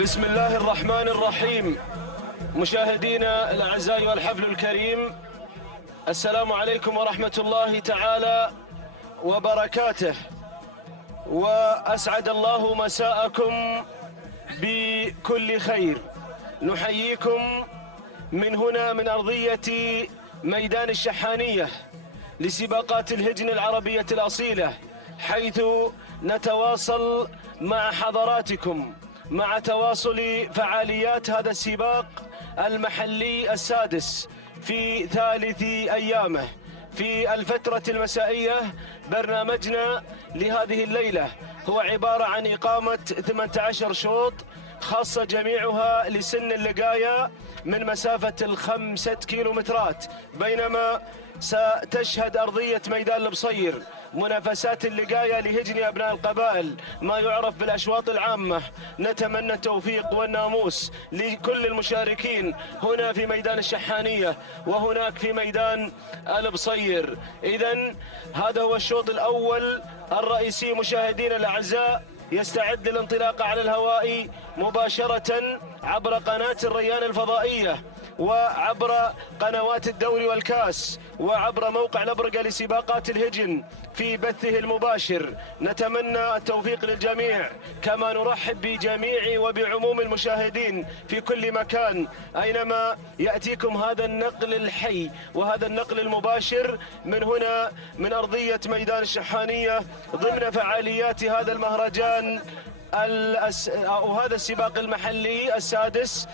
بسم الله الرحمن الرحيم. مشاهدينا الأعزاء والحفل الكريم، السلام عليكم ورحمة الله تعالى وبركاته، وأسعد الله مساءكم بكل خير. نحييكم من هنا من أرضية ميدان الشحانية لسباقات الهجن العربية الأصيلة، حيث نتواصل مع حضراتكم مع تواصل فعاليات هذا السباق المحلي السادس في ثالث أيامه. في الفترة المسائية برنامجنا لهذه الليلة هو عبارة عن إقامة 18 شوط خاصة جميعها لسن اللقاية من مسافة 5 كيلومترات، بينما ستشهد أرضية ميدان البصير منافسات اللقاية لهجن أبناء القبائل، ما يعرف بالأشواط العامة. نتمنى التوفيق والناموس لكل المشاركين هنا في ميدان الشحانية وهناك في ميدان البصير. إذن هذا هو الشوط الأول الرئيسي. مشاهدينا الأعزاء، يستعد للانطلاق على الهواء مباشرة عبر قناة الريان الفضائية وعبر قنوات الدوري والكاس وعبر موقع الأبرقة لسباقات الهجن في بثه المباشر. نتمنى التوفيق للجميع، كما نرحب بجميع وبعموم المشاهدين في كل مكان أينما يأتيكم هذا النقل الحي وهذا النقل المباشر من هنا من أرضية ميدان الشحانية ضمن فعاليات هذا المهرجان أو هذا السباق المحلي السادس.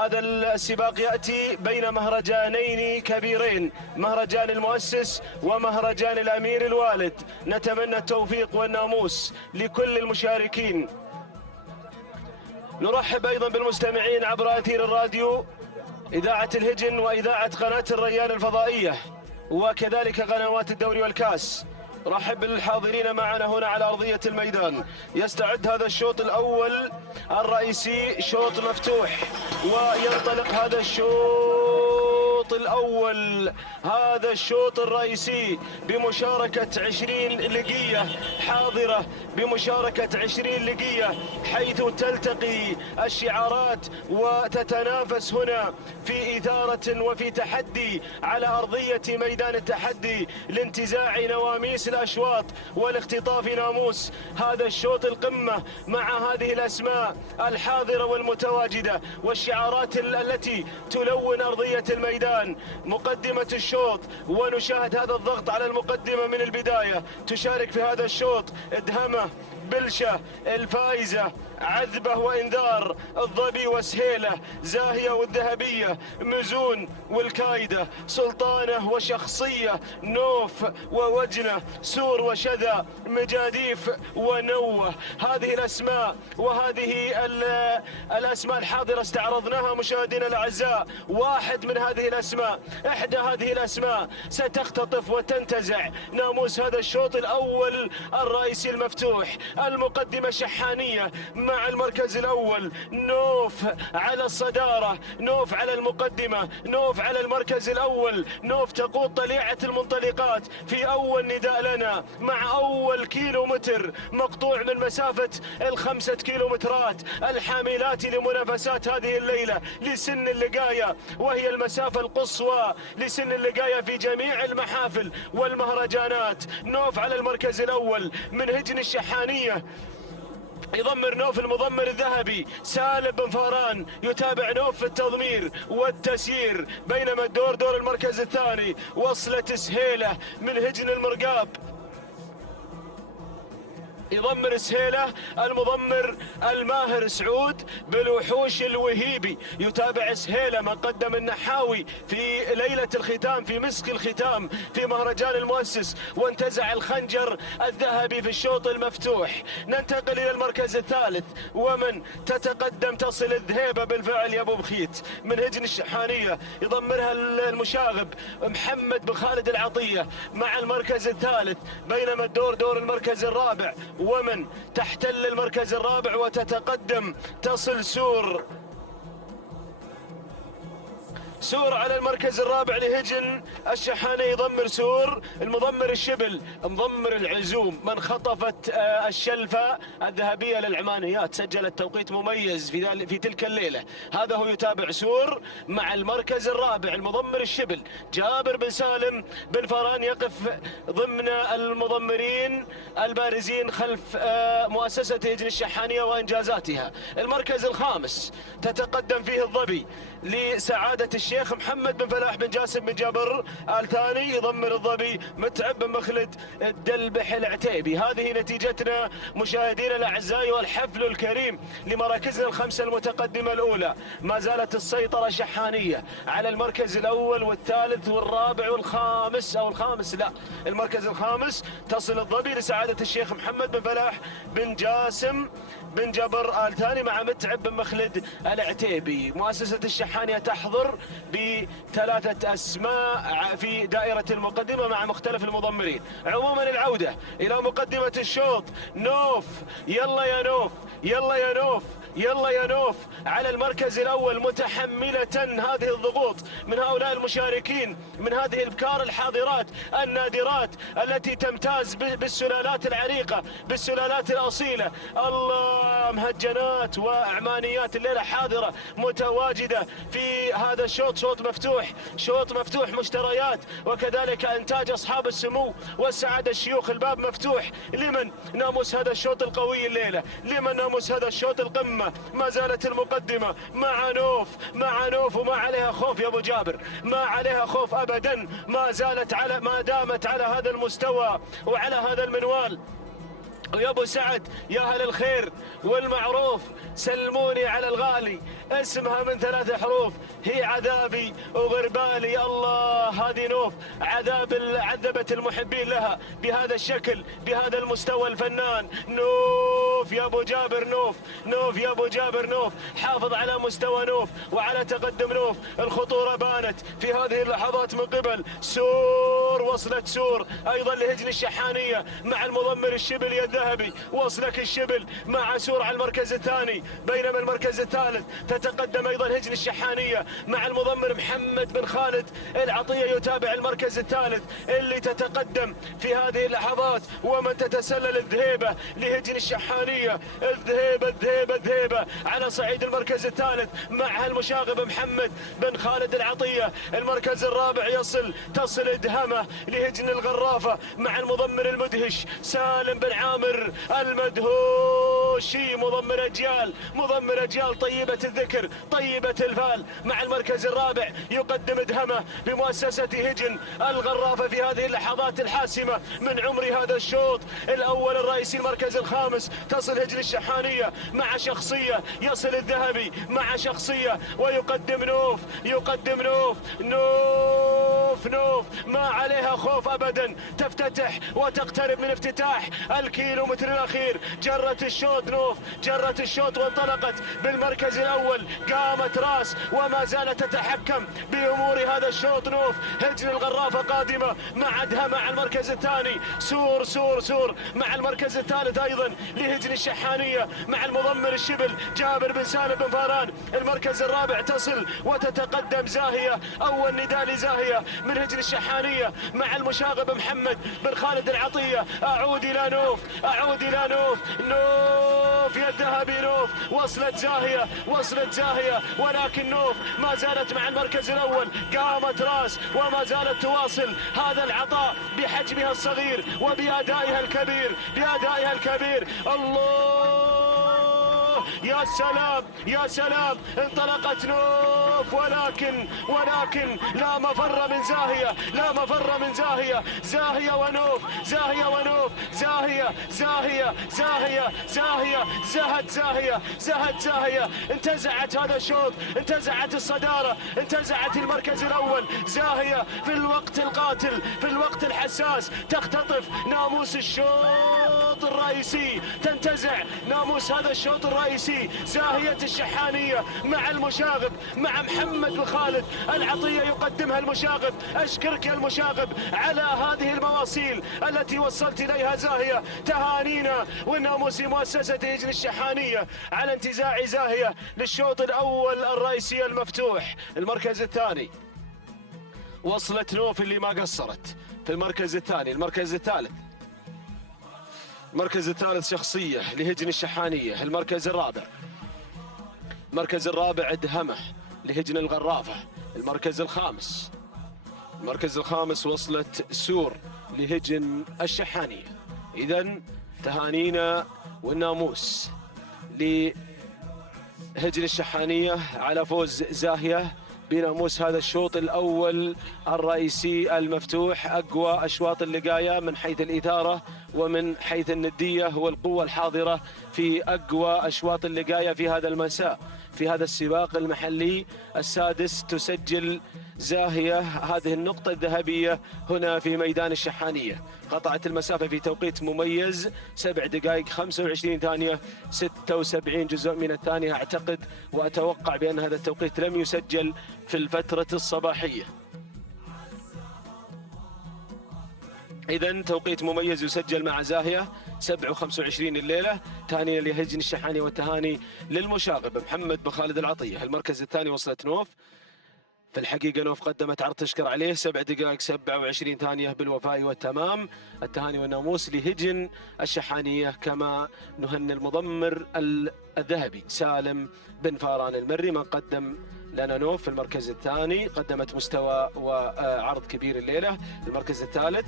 هذا السباق يأتي بين مهرجانين كبيرين، مهرجان المؤسس ومهرجان الأمير الوالد. نتمنى التوفيق والناموس لكل المشاركين. نرحب أيضا بالمستمعين عبر أثير الراديو، إذاعة الهجن وإذاعة قناة الريان الفضائية وكذلك قنوات الدوري والكاس. رحب بالحاضرين معنا هنا على أرضية الميدان. يستعد هذا الشوط الأول الرئيسي، شوط مفتوح، وينطلق هذا الشوط الأول، هذا الشوط الرئيسي بمشاركة 20 لقية حاضرة، بمشاركة 20 لقية، حيث تلتقي الشعارات وتتنافس هنا في إثارة وفي تحدي على أرضية ميدان التحدي لانتزاع نواميس الأشواط والاختطاف ناموس هذا الشوط القمة، مع هذه الأسماء الحاضرة والمتواجدة والشعارات التي تلون أرضية الميدان. مقدمة الشوط، ونشاهد هذا الضغط على المقدمة من البداية. تشارك في هذا الشوط إدهمة، بلشة، الفائزة، عذبة وإنذار، الظبي وسهيلة، زاهية والذهبية، مزون والكايدة، سلطانة وشخصية، نوف ووجنة، سور وشذا، مجاديف ونوة. هذه الأسماء وهذه الأسماء الحاضرة استعرضناها مشاهدينا الأعزاء. واحد من هذه الأسماء، إحدى هذه الأسماء ستختطف وتنتزع ناموس هذا الشوط الأول الرئيسي المفتوح. المقدمة شحانية مع المركز الأول، نوف على الصدارة، نوف على المقدمة، نوف على المركز الأول. نوف تقود طليعة المنطلقات في أول نداء لنا مع أول كيلومتر مقطوع من مسافة 5 كيلومترات الحاملات لمنافسات هذه الليلة لسن اللقاية، وهي المسافة القصوى لسن اللقاية في جميع المحافل والمهرجانات. نوف على المركز الأول من هجن الشحانية، يضمر نوف المضمر الذهبي سالم بن فاران، يتابع نوف في التضمير والتسيير، بينما دور المركز الثاني وصلة سهيلة من هجن المرقاب، يضمر سهيلة المضمر الماهر سعود بالوحوش الوهيبي، يتابع سهيلة من قدم النحاوي في ليلة الختام في مسك الختام في مهرجان المؤسس وانتزع الخنجر الذهبي في الشوط المفتوح. ننتقل إلى المركز الثالث، ومن تتقدم تصل الذهيبة بالفعل يا أبو بخيت من هجن الشحانية، يضمرها المشاغب محمد بن خالد العطية مع المركز الثالث، بينما دور المركز الرابع، ومن تحتل المركز الرابع وتتقدم تصل سور سور على المركز الرابع لهجن الشحاني يضمر سور. المضمر الشبل مضمر العزوم من خطفت الشلفة الذهبية للعمانيات، سجلت توقيت مميز في تلك الليلة. هذا هو يتابع سور مع المركز الرابع المضمر الشبل. جابر بن سالم بن فران يقف ضمن المضمرين البارزين خلف مؤسسة هجن الشحانية وإنجازاتها. المركز الخامس تتقدم فيه الظبي لسعادة الشيخ محمد بن فلاح بن جاسم بن جابر آل ثاني، يضمر الظبي متعب بن مخلد الدلبح العتيبي. هذه نتيجتنا مشاهدينا الأعزاء، والحفل الكريم لمراكزنا الخمسة المتقدمة الأولى. ما زالت السيطرة شحانية على المركز الأول والثالث والرابع والخامس، أو الخامس لا، المركز الخامس تصل الظبي لسعادة الشيخ محمد بن فلاح بن جاسم بن جبر آل ثاني مع متعب بن مخلد العتيبي. مؤسسة الشحانية تحضر بثلاثة أسماء في دائرة المقدمة مع مختلف المضمرين. عموما العودة إلى مقدمة الشوط. نوف، يلا يا نوف، يلا يا نوف، يلا يا نوف على المركز الأول، متحملة هذه الضغوط من هؤلاء المشاركين، من هذه البكار الحاضرات النادرات التي تمتاز بالسلالات العريقة، بالسلالات الأصيلة. الله، مهجنات وعمانيات الليلة حاضرة متواجدة في هذا الشوط. شوط مفتوح، شوط مفتوح مشتريات، وكذلك إنتاج أصحاب السمو والسعادة الشيوخ. الباب مفتوح. لمن ناموس هذا الشوط القوي الليلة؟ لمن ناموس هذا الشوط القمة؟ ما زالت المقدمة مع نوف، مع نوف، وما عليها خوف يا ابو جابر، ما عليها خوف ابدا، ما دامت على هذا المستوى وعلى هذا المنوال. ويا ابو سعد، يا اهل الخير والمعروف، سلموني على الغالي، اسمها من 3 حروف، هي عذابي وغربالي. الله، هذه نوف عذبت المحبين لها بهذا الشكل، بهذا المستوى الفنان. نوف يا ابو جابر، نوف، نوف يا ابو جابر، نوف. حافظ على مستوى نوف وعلى تقدم نوف. الخطورة بانت في هذه اللحظات من قبل سور. وصلت سور ايضا لهجن الشحانية مع المضمر الشبل الذهبي. وصلك الشبل مع سور على المركز الثاني، بينما المركز الثالث تتقدم ايضا هجن الشحانية مع المضمر محمد بن خالد العطية. يتابع المركز الثالث اللي تتقدم في هذه اللحظات، ومن تتسلل الذهيبة لهجن الشحانية. الذهيبة الذهيبة الذهيبة على صعيد المركز الثالث مع المشاغب محمد بن خالد العطية. المركز الرابع تصل ادهمه لهجن الغرافة مع المضمر المدهش سالم بن عامر المدهوشي. مضمر اجيال طيبة الذكر طيبة الفال مع المركز الرابع، يقدم ادهمه بمؤسسة هجن الغرافة في هذه اللحظات الحاسمة من عمر هذا الشوط الاول الرئيسي. المركز الخامس تصل هجن الشحانية مع شخصية، يصل الذهبي مع شخصية، ويقدم نوف، يقدم نوف. نوف ما عليها خوف ابدا، تفتتح وتقترب من افتتاح الكيلومتر الاخير. جرت الشوط نوف، جرت الشوط وانطلقت بالمركز الاول، قامت راس وما زالت تتحكم بامور هذا الشوط. نوف هجن الغرافة قادمة مع ادها مع المركز الثاني. سور مع المركز الثالث ايضا لهجن الشحانية مع المضمر الشبل جابر بن سالم بن فاران. المركز الرابع تصل وتتقدم زاهية، اول نداء لزاهية من هجن الشحانية مع المشاغب محمد بن خالد العطية. اعود الى نوف، اعود الى نوف. نوف يا الذهبي، نوف. وصلت زاهية، ولكن نوف ما زالت مع المركز الاول، قامت راس وما زالت تواصل هذا العطاء بحجمها الصغير وبأدائها الكبير. الله، يا سلام يا سلام، انطلقت نوف، ولكن لا مفر من زاهية، لا مفر من زاهية. زاهية ونوف، زاهية ونوف، زاهية. زهت زاهية، انتزعت هذا الشوط، انتزعت الصدارة، انتزعت المركز الأول. زاهية في الوقت القاتل، في الوقت الحساس، تختطف ناموس الشوط الرئيسي، تنتزع ناموس هذا الشوط الرئيسي. زاهية الشحانية مع المشاغب مع محمد محمد بن خالد العطية يقدمها المشاغب. أشكرك يا المشاغب على هذه المواصيل التي وصلت إليها زاهية. تهانينا والناموس مؤسسة هجن الشحانية على انتزاع زاهية للشوط الأول الرئيسي المفتوح. المركز الثاني وصلت نوف اللي ما قصرت في المركز الثاني. المركز الثالث شخصية لهجن الشحانية. المركز الرابع دهمة لهجن الغرافة. المركز الخامس وصلت سور لهجن الشحانية. إذن تهانينا والناموس لهجن الشحانية على فوز زاهية بناموس هذا الشوط الأول الرئيسي المفتوح. أقوى أشواط اللقاية من حيث الإثارة ومن حيث الندية والقوة الحاضرة في أقوى أشواط اللقاية في هذا المساء في هذا السباق المحلي السادس. تسجل زاهية هذه النقطة الذهبية هنا في ميدان الشحانية. قطعت المسافة في توقيت مميز 7 دقائق 25 ثانية 76 جزء من الثانية. أعتقد وأتوقع بأن هذا التوقيت لم يسجل في الفترة الصباحية. إذن توقيت مميز يسجل مع زاهية 7:25 الليلة. تهاني لهجن الشحانية والتهاني للمشاغب محمد بن خالد العطية. المركز الثاني وصلت نوف. في الحقيقة نوف قدمت عرض تشكر عليه 7 دقائق 27 ثانية بالوفاء والتمام. التهاني والناموس لهجن الشحانية. كما نهني المضمر الذهبي سالم بن فاران المري من قدم لنا نوف في المركز الثاني. قدمت مستوى وعرض كبير الليلة. المركز الثالث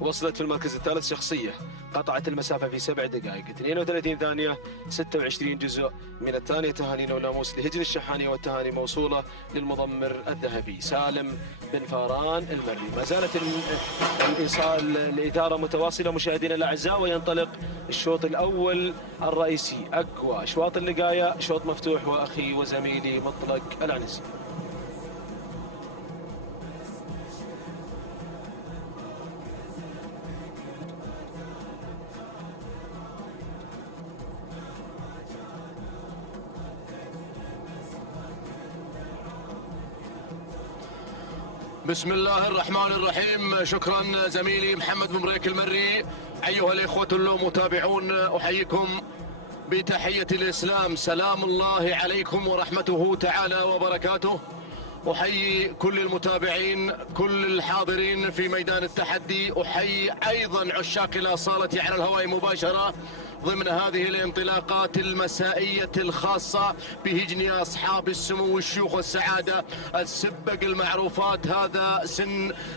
وصلت في المركز الثالث شخصية قطعت المسافة في 7 دقائق 32 ثانية 26 جزء من الثانية. تهانينا وناموس لهجن الشحانية والتهاني موصولة للمضمر الذهبي سالم بن فاران المري. ما زالت الإثارة متواصلة مشاهدينا الأعزاء، وينطلق الشوط الأول الرئيسي. أقوى أشواط اللقاية شوط مفتوح وأخي وزميلي مطلق العنزي. بسم الله الرحمن الرحيم. شكرا زميلي محمد بن بريك المري. أيها الإخوة المتابعون، أحييكم بتحية الإسلام. سلام الله عليكم ورحمته تعالى وبركاته. أحيي كل المتابعين كل الحاضرين في ميدان التحدي. أحيي أيضا عشاق الأصالة على الهواء مباشرة ضمن هذه الانطلاقات المسائية الخاصة بهجن أصحاب السمو والشيوخ والسعادة السبق المعروفات. هذا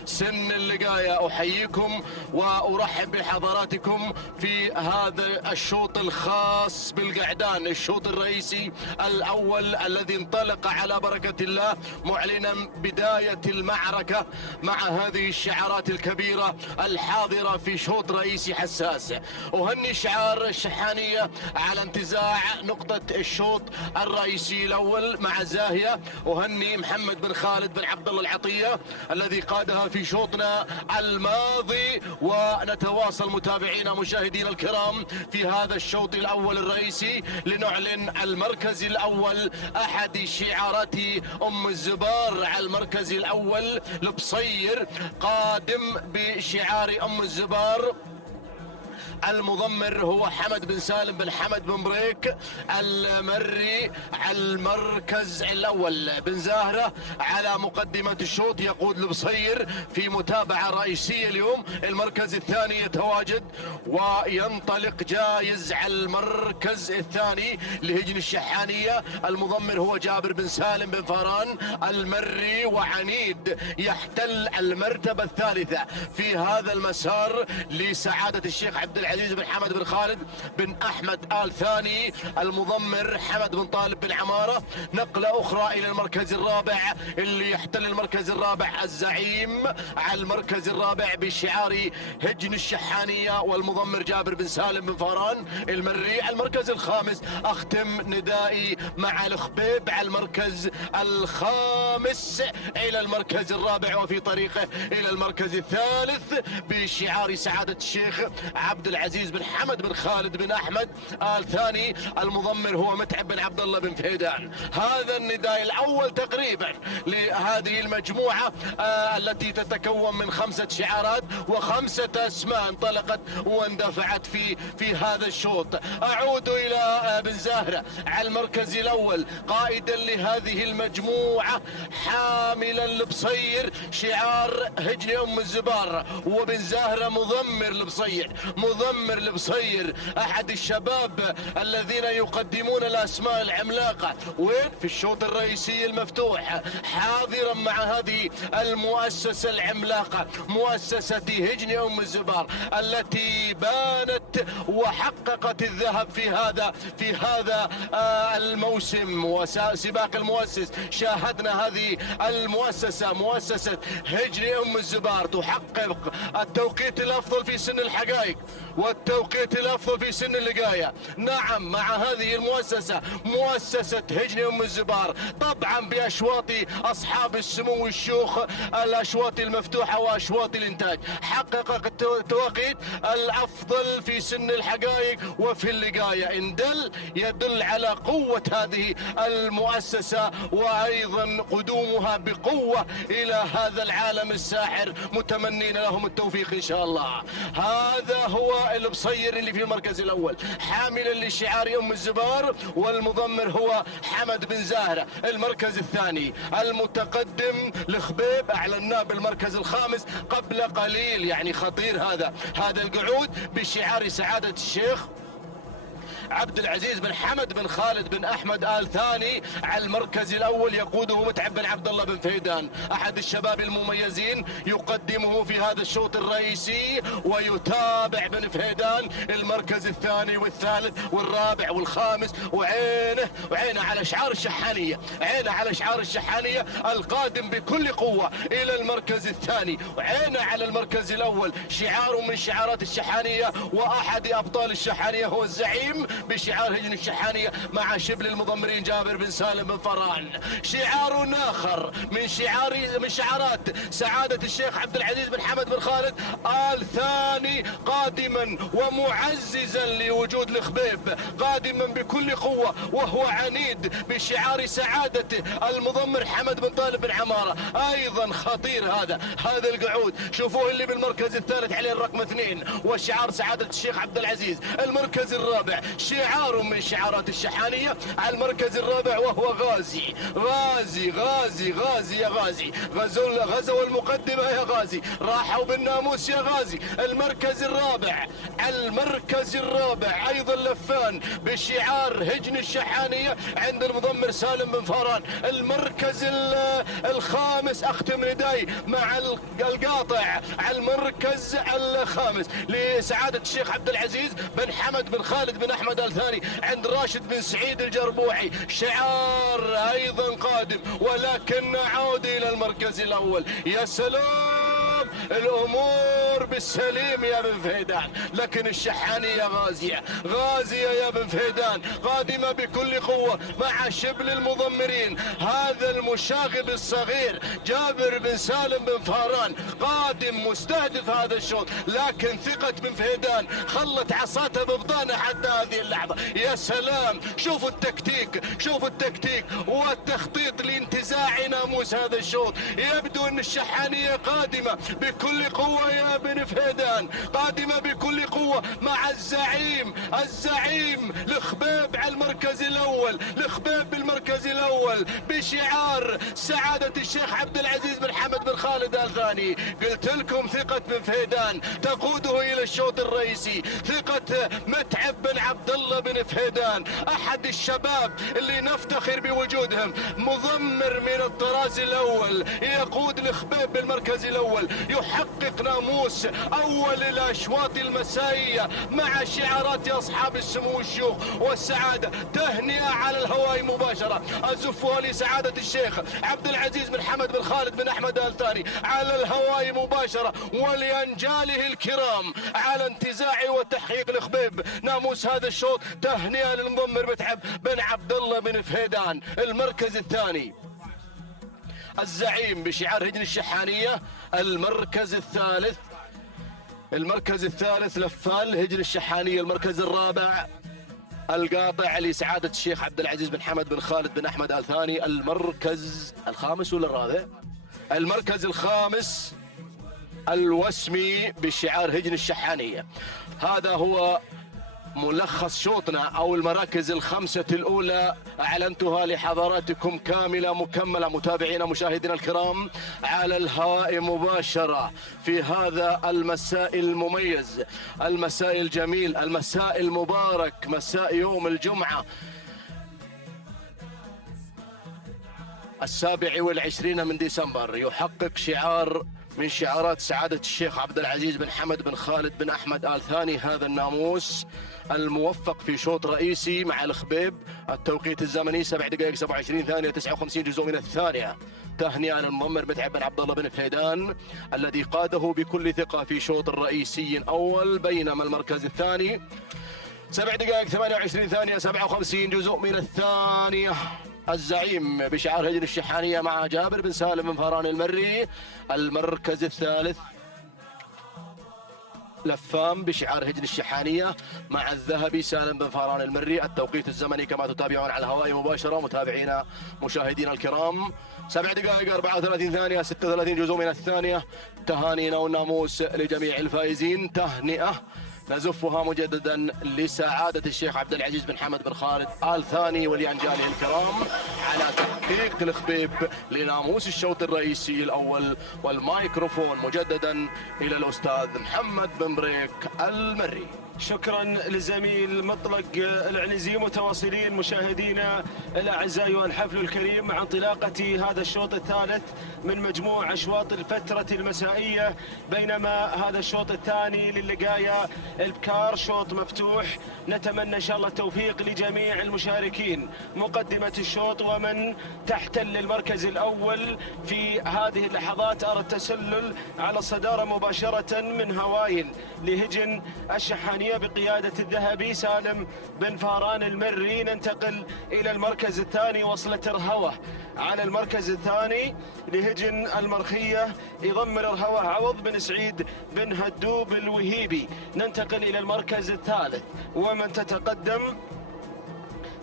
سن اللقاية. أحييكم وأرحب بحضراتكم في هذا الشوط الخاص بالقعدان، الشوط الرئيسي الأول الذي انطلق على بركة الله معلنا بداية المعركة مع هذه الشعارات الكبيرة الحاضرة في شوط رئيسي حساس. أهني شعار الشحانية على انتزاع نقطة الشوط الرئيسي الأول مع زاهية. أهني محمد بن خالد بن عبد الله العطية الذي قادها في شوطنا الماضي. ونتواصل متابعينا مشاهدينا الكرام في هذا الشوط الأول الرئيسي لنعلن المركز الأول. أحد شعارات أم الزبار على المركز الأول البصير قادم بشعار أم الزبار. المضمر هو حمد بن سالم بن حمد بن بريك المري. على المركز الأول بن زاهرة على مقدمة الشوط يقود البصير في متابعة رئيسية اليوم. المركز الثاني يتواجد وينطلق جايز على المركز الثاني لهجن الشحانية. المضمر هو جابر بن سالم بن فاران المري، وعنيد يحتل المرتبة الثالثة في هذا المسار لسعادة الشيخ عبد العزيز بن حمد بن خالد بن أحمد آل ثاني. المضمر حمد بن طالب بن عمارة. نقلة أخرى إلى المركز الرابع اللي يحتل المركز الرابع الزعيم على المركز الرابع بشعار هجن الشحانية والمضمر جابر بن سالم بن فاران المري. المركز الخامس أختم ندائي مع الخبيب على المركز الخامس إلى المركز الرابع وفي طريقه إلى المركز الثالث بشعار سعادة الشيخ عبد العزيز العزيز بن حمد بن خالد بن احمد آل ثاني. المضمر هو متعب بن عبد الله بن فهيدان. هذا النداء الاول تقريبا لهذه المجموعه التي تتكون من 5 شعارات و5 اسماء انطلقت واندفعت في هذا الشوط. اعود الى بن زاهره على المركز الاول قائدا لهذه المجموعه، حاملا البصير شعار هجن ام الزبار، وبن زاهره مضمر البصير احد الشباب الذين يقدمون الاسماء العملاقه. وين؟ في الشوط الرئيسي المفتوح، حاضرا مع هذه المؤسسه العملاقه، مؤسسه هجن ام الزبار التي بانت وحققت الذهب في هذا الموسم وسباق المؤسس. شاهدنا هذه المؤسسه، مؤسسه هجن ام الزبار، تحقق التوقيت الافضل في سن الحقائق والتوقيت الافضل في سن اللقايه. نعم، مع هذه المؤسسه، مؤسسه هجن ام الزبار، طبعا باشواط اصحاب السمو الشيوخ، الاشواط المفتوحه واشواط الانتاج، حقق التوقيت الافضل في سن الحقائق وفي اللقايه. ان يدل على قوه هذه المؤسسه وايضا قدومها بقوه الى هذا العالم الساحر، متمنين لهم التوفيق ان شاء الله. هذا هو البصير اللي في المركز الاول، حاملا لشعار ام الزبار، والمضمر هو حمد بن زاهره. المركز الثاني المتقدم لخبيب، اعلناه بالمركز الخامس قبل قليل، يعني خطير هذا القعود بشعار سعاده الشيخ عبد العزيز بن حمد بن خالد بن احمد آل ثاني. على المركز الاول يقوده متعب بن عبد الله بن فهيدان، احد الشباب المميزين، يقدمه في هذا الشوط الرئيسي ويتابع بن فهيدان المركز الثاني والثالث والرابع والخامس. وعينه على شعار الشحانيه، القادم بكل قوه الى المركز الثاني، وعينه على المركز الاول، شعار من شعارات الشحانيه واحد ابطال الشحانيه هو الزعيم بشعار هجن الشحانية مع شبل المضمرين جابر بن سالم بن فران. شعار آخر من شعارات سعادة الشيخ عبد العزيز بن حمد بن خالد آل ثاني، قادما ومعززا لوجود الخبيب، قادما بكل قوة وهو عنيد بشعار سعادته المضمر حمد بن طالب بن عمارة. ايضا خطير هذا القعود. شوفوه اللي بالمركز الثالث عليه الرقم 2 وشعار سعادة الشيخ عبد العزيز. المركز الرابع شعار من شعارات الشحانية على المركز الرابع وهو غازي يا غازي، غزوا المقدمة يا غازي، راحوا بالناموس يا غازي. المركز الرابع ايضا لفان بشعار هجن الشحانية عند المضمر سالم بن فران. المركز الخامس اختم نداي مع القاطع على المركز الخامس لسعادة الشيخ عبد العزيز بن حمد بن خالد بن احمد آل ثاني عند راشد بن سعيد الجربوعي، شعار ايضا قادم. ولكن نعود الى المركز الاول. يا سلام، الامور بالسليم يا بن فهيدان، لكن الشحانية غازية يا بن فهيدان، قادمة بكل قوة مع شبل المضمرين. هذا المشاغب الصغير جابر بن سالم بن فاران قادم مستهدف هذا الشوط، لكن ثقة بن فهيدان خلت عصاته ببطانه حتى هذه اللحظة. يا سلام، شوفوا التكتيك والتخطيط لانتزاع ناموس هذا الشوط. يبدو ان الشحانية قادمة بكل قوة يا بن فهيدان، قادمة بكل قوة مع الزعيم الخبيب على المركز الاول، الخبيب بالمركز الاول بشعار سعادة الشيخ عبد العزيز بن حمد بن خالد آل ثاني. قلت لكم ثقة بن فهيدان تقوده الى الشوط الرئيسي، ثقة متعب بن عبد الله بن فهيدان، احد الشباب اللي نفتخر بوجودهم، مضمر من الطراز الاول، يقود الخبيب بالمركز الاول، يحقق ناموس اول الاشواط المسائية مع شعارات اصحاب السمو الشيوخ والسعادة. تهنئة على الهواء مباشرة ازفها لسعادة الشيخ عبد العزيز بن حمد بن خالد بن احمد آل ثاني على الهواء مباشرة، ولانجاله الكرام على انتزاع وتحقيق الخبيب ناموس هذا الشوط. تهنئة للمضمر متعب بن عبد الله بن فهيدان. المركز الثاني الزعيم بشعار هجن الشحانية. المركز الثالث المركز الثالث لفال هجن الشحانية. المركز الرابع القاطع لسعادة الشيخ عبد العزيز بن حمد بن خالد بن أحمد آل ثاني. المركز الخامس ولا الرابع؟ المركز الخامس الوسمي بشعار هجن الشحانية. هذا هو ملخص شوطنا أو المراكز الخمسة الأولى، أعلنتها لحضراتكم كاملة مكملة متابعينا مشاهدينا الكرام على الهواء مباشرة في هذا المساء المميز، المساء الجميل، المساء المبارك، مساء يوم الجمعة 27 من ديسمبر. يحقق شعار من شعارات سعادة الشيخ عبد العزيز بن حمد بن خالد بن أحمد آل ثاني هذا الناموس الموفق في شوط رئيسي مع الخبيب. التوقيت الزمني 7 دقائق 27 ثانية 59 جزء من الثانية. تهنئة للمضمر متعب بن عبد الله بن فيدان الذي قاده بكل ثقة في شوط الرئيسي الأول، بينما المركز الثاني 7 دقائق 28 ثانية 57 جزء من الثانية الزعيم بشعار هجن الشحانية مع جابر بن سالم بن فاران المري. المركز الثالث لفام بشعار هجن الشحانية مع الذهبي سالم بن فاران المري. التوقيت الزمني كما تتابعون على الهواء مباشرة متابعينا مشاهدينا الكرام 7 دقائق 34 ثانية 36 جزء من الثانية. تهانينا والناموس لجميع الفائزين. تهنئة نزفها مجددا لسعادة الشيخ عبد العزيز بن حمد بن خالد آل ثاني ولأنجاله الكرام على تحقيق الخبيب لناموس الشوط الرئيسي الأول. والمايكروفون مجددا إلى الأستاذ محمد بن بريك المري. شكرا لزميل مطلق العنزي. متواصلين مشاهدينا الاعزاء والحفل الكريم مع انطلاقه هذا الشوط الثالث من مجموع اشواط الفتره المسائيه، بينما هذا الشوط الثاني للقايا البكار شوط مفتوح. نتمنى ان شاء الله التوفيق لجميع المشاركين. مقدمه الشوط ومن تحتل المركز الاول في هذه اللحظات أرى التسلل على الصداره مباشره من هوايل لهجن الشحانية بقيادة الذهبي سالم بن فاران المري. ننتقل إلى المركز الثاني وصلة رهوة على المركز الثاني لهجن المرخية يضمر رهوة عوض بن سعيد بن هدوب الوهيبي. ننتقل إلى المركز الثالث ومن تتقدم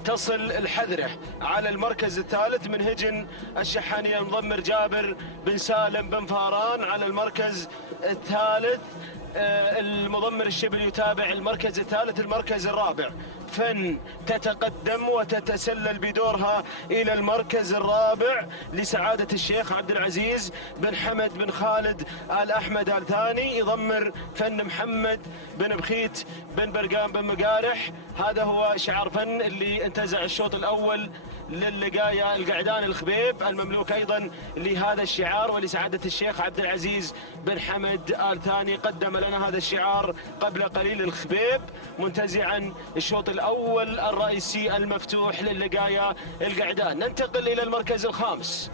تصل الحذرة على المركز الثالث من هجن الشحانية مضمر جابر بن سالم بن فاران. على المركز الثالث المضمر الشبل يتابع المركز الثالث. المركز الرابع فن تتقدم وتتسلل بدورها إلى المركز الرابع لسعادة الشيخ عبد العزيز بن حمد بن خالد آل أحمد آل ثاني. يضمر فن محمد بن بخيت بن برقان بن مقارح. هذا هو شعار فن اللي انتزع الشوط الأول للقايا القعدان الخبيب المملوك أيضا لهذا الشعار ولسعادة الشيخ عبد العزيز بن حمد آل ثاني. قدم لنا هذا الشعار قبل قليل الخبيب منتزعا الشوط الأول الرئيسي المفتوح للقايا القعدان. ننتقل إلى المركز الخامس.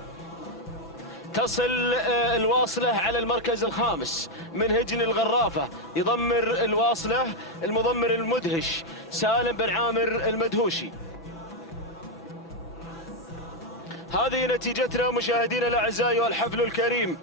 تصل الواصلة على المركز الخامس من هجن الغرافة. يضمر الواصلة المضمر المدهش سالم بن عامر المدهوشي. هذه نتيجتنا مشاهدينا الأعزاء والحفل الكريم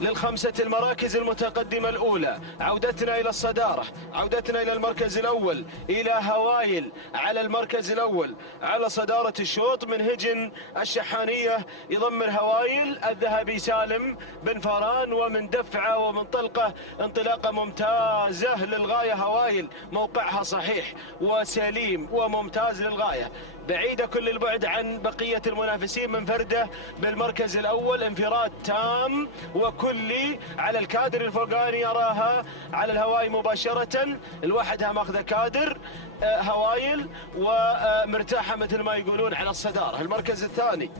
للخمسة المراكز المتقدمة الأولى. عودتنا إلى الصدارة، عودتنا إلى المركز الأول، إلى هوايل على المركز الأول على صدارة الشوط من هجن الشحانية. يضمر هوايل الذهبي سالم بن فاران ومن دفعة ومن طلقة انطلاقة ممتازة للغاية. هوايل موقعها صحيح وسليم وممتاز للغاية، بعيدة كل البعد عن بقية المنافسين، منفردة بالمركز الأول انفراد تام وكلي على الكادر الفوقاني. يراها على الهواء مباشرة لوحدها ماخذة كادر هوايل ومرتاحة مثل ما يقولون على الصدارة. المركز الثاني،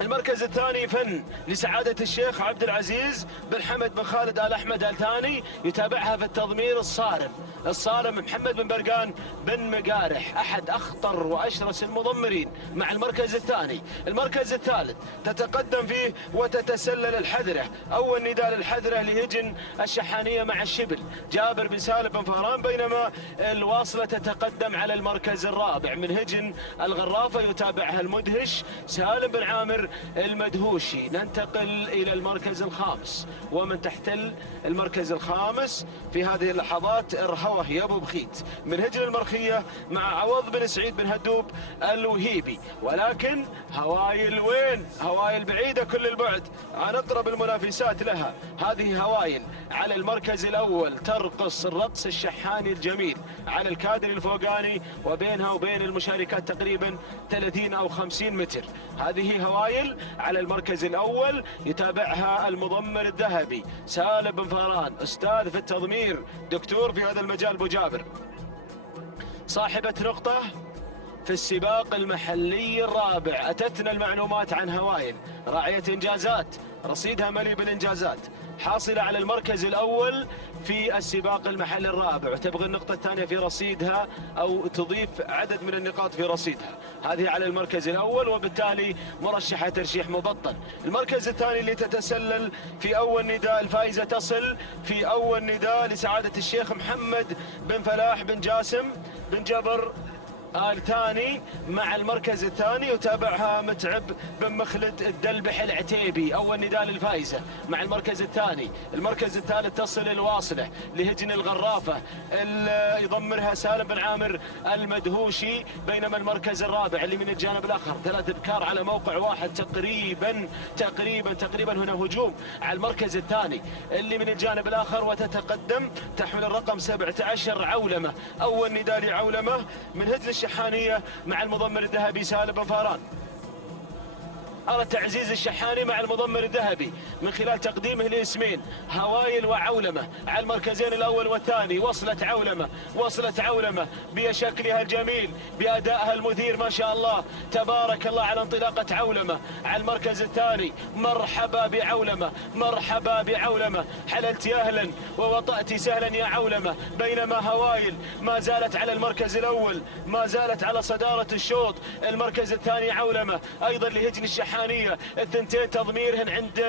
المركز الثاني فن لسعادة الشيخ عبد العزيز بن حمد بن خالد آل أحمد آل ثاني. يتابعها في التضمير الصارم محمد بن برقان بن مقارح، أحد أخطر وأشرس المضمرين مع المركز الثاني. المركز الثالث تتقدم فيه وتتسلل الحذرة. أول نداء للحذرة لهجن الشحانية مع الشبل جابر بن سالم بن فاران، بينما الواصلة تتقدم على المركز الرابع من هجن الغرافة. يتابعها المدهش سالم بن عامر المدهوشي. ننتقل إلى المركز الخامس، ومن تحتل المركز الخامس في هذه اللحظات إرهوه يا أبو بخيت من هجن المرخية مع عوض بن سعيد بن هدوب الوهيبي. ولكن هوايل وين؟ هوايل بعيدة كل البعد عن أقرب المنافسات لها. هذه هوايل على المركز الأول ترقص الرقص الشحاني الجميل على الكادر الفوقاني، وبينها وبين المشاركات تقريبا 30 أو 50 متر. هذه هوايل على المركز الأول، يتابعها المضمر الذهبي سالم بن فاران، أستاذ في التضمير، دكتور في هذا المجال، أبو جابر. صاحبة نقطة في السباق المحلي الرابع. أتتنا المعلومات عن هوايل راعية إنجازات، رصيدها مليء بالإنجازات، حاصلة على المركز الأول في السباق المحلي الرابع، وتبغى النقطة الثانية في رصيدها أو تضيف عدد من النقاط في رصيدها. هذه على المركز الأول، وبالتالي مرشحة ترشيح مبطن. المركز الثاني اللي تتسلل في أول نداء، الفائزة تصل في أول نداء لسعادة الشيخ محمد بن فلاح بن جاسم بن جبر آل ثاني مع المركز الثاني، يتابعها متعب بن مخلد الدلبح العتيبي. أول نداء للفائزة مع المركز الثاني. المركز الثالث تصل الواصلة لهجن الغرافة اللي يضمرها سالم بن عامر المدهوشي. بينما المركز الرابع اللي من الجانب الآخر 3 أبكار على موقع واحد تقريبا هنا هجوم على المركز الثاني اللي من الجانب الآخر، وتتقدم تحمل الرقم 17 عولمة. أول نداء لعولمة من هجن الشحانية مع المضمر الذهبي سالم بن فاران. أرى تعزيز الشحاني مع المضمر الذهبي من خلال تقديمه لاسمين هوايل وعولمة على المركزين الأول والثاني. وصلت عولمة بشكلها الجميل، بأدائها المثير ما شاء الله تبارك الله على انطلاقة عولمة على المركز الثاني. مرحبا بعولمة، حللت أهلا ووطأت سهلا يا عولمة. بينما هوايل ما زالت على المركز الأول، ما زالت على صدارة الشوط. المركز الثاني عولمة أيضا لهجن الشحانية، الثنتين تضميرهن عند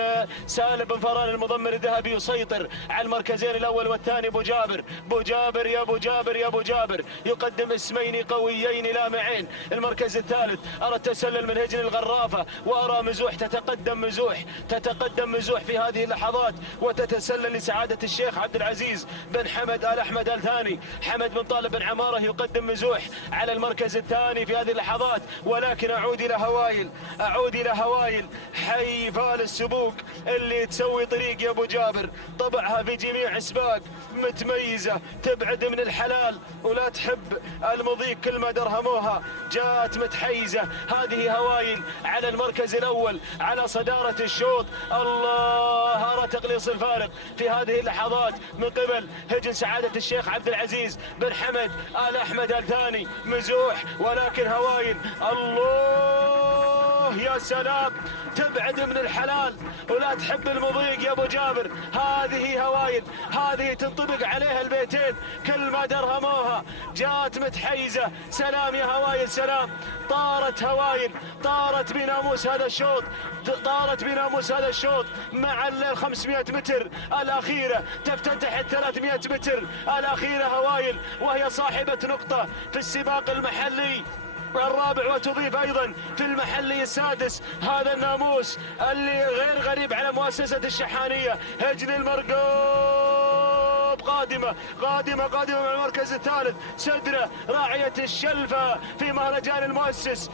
سالم بن فاران المضمر الذهبي، يسيطر على المركزين الأول والثاني. أبو جابر يقدم اسمين قويين لامعين. المركز الثالث أرى التسلل من هجن الغرافة، وأرى مزوح تتقدم مزوح في هذه اللحظات، وتتسلل لسعادة الشيخ عبد العزيز بن حمد آل أحمد آل ثاني. حمد بن طالب بن عمارة يقدم مزوح على المركز الثاني في هذه اللحظات. ولكن أعود إلى هوايل حي فال السبوق اللي تسوي طريق يا أبو جابر، طبعها في جميع اسباق، متميزة، تبعد من الحلال ولا تحب المضيق كل ما درهموها. جاءت متحيزة هذه هوايل على المركز الأول على صدارة الشوط. الله، أرى تقليص الفارق في هذه اللحظات من قبل هجن سعادة الشيخ عبد العزيز بن حمد آل أحمد آل ثاني. مزوح، ولكن هوايل الله يا سلام تبعد من الحلال ولا تحب المضيق يا أبو جابر. هذه هوايل، هذه تنطبق عليها البيتين كل ما درهموها. جاءت متحيزة، سلام يا هوايل سلام. طارت هوايل، طارت بناموس هذا الشوط مع ال 500 متر الأخيرة، تفتتح ال 300 متر الأخيرة هوايل، وهي صاحبة نقطة في السباق المحلي الرابع، وتضيف أيضا في المحلي السادس. هذا الناموس اللي غير غريب على مؤسسة الشحانية. هجن المرقوب قادمة مع المركز الثالث، سدرة راعية الشلفة في مهرجان المؤسس.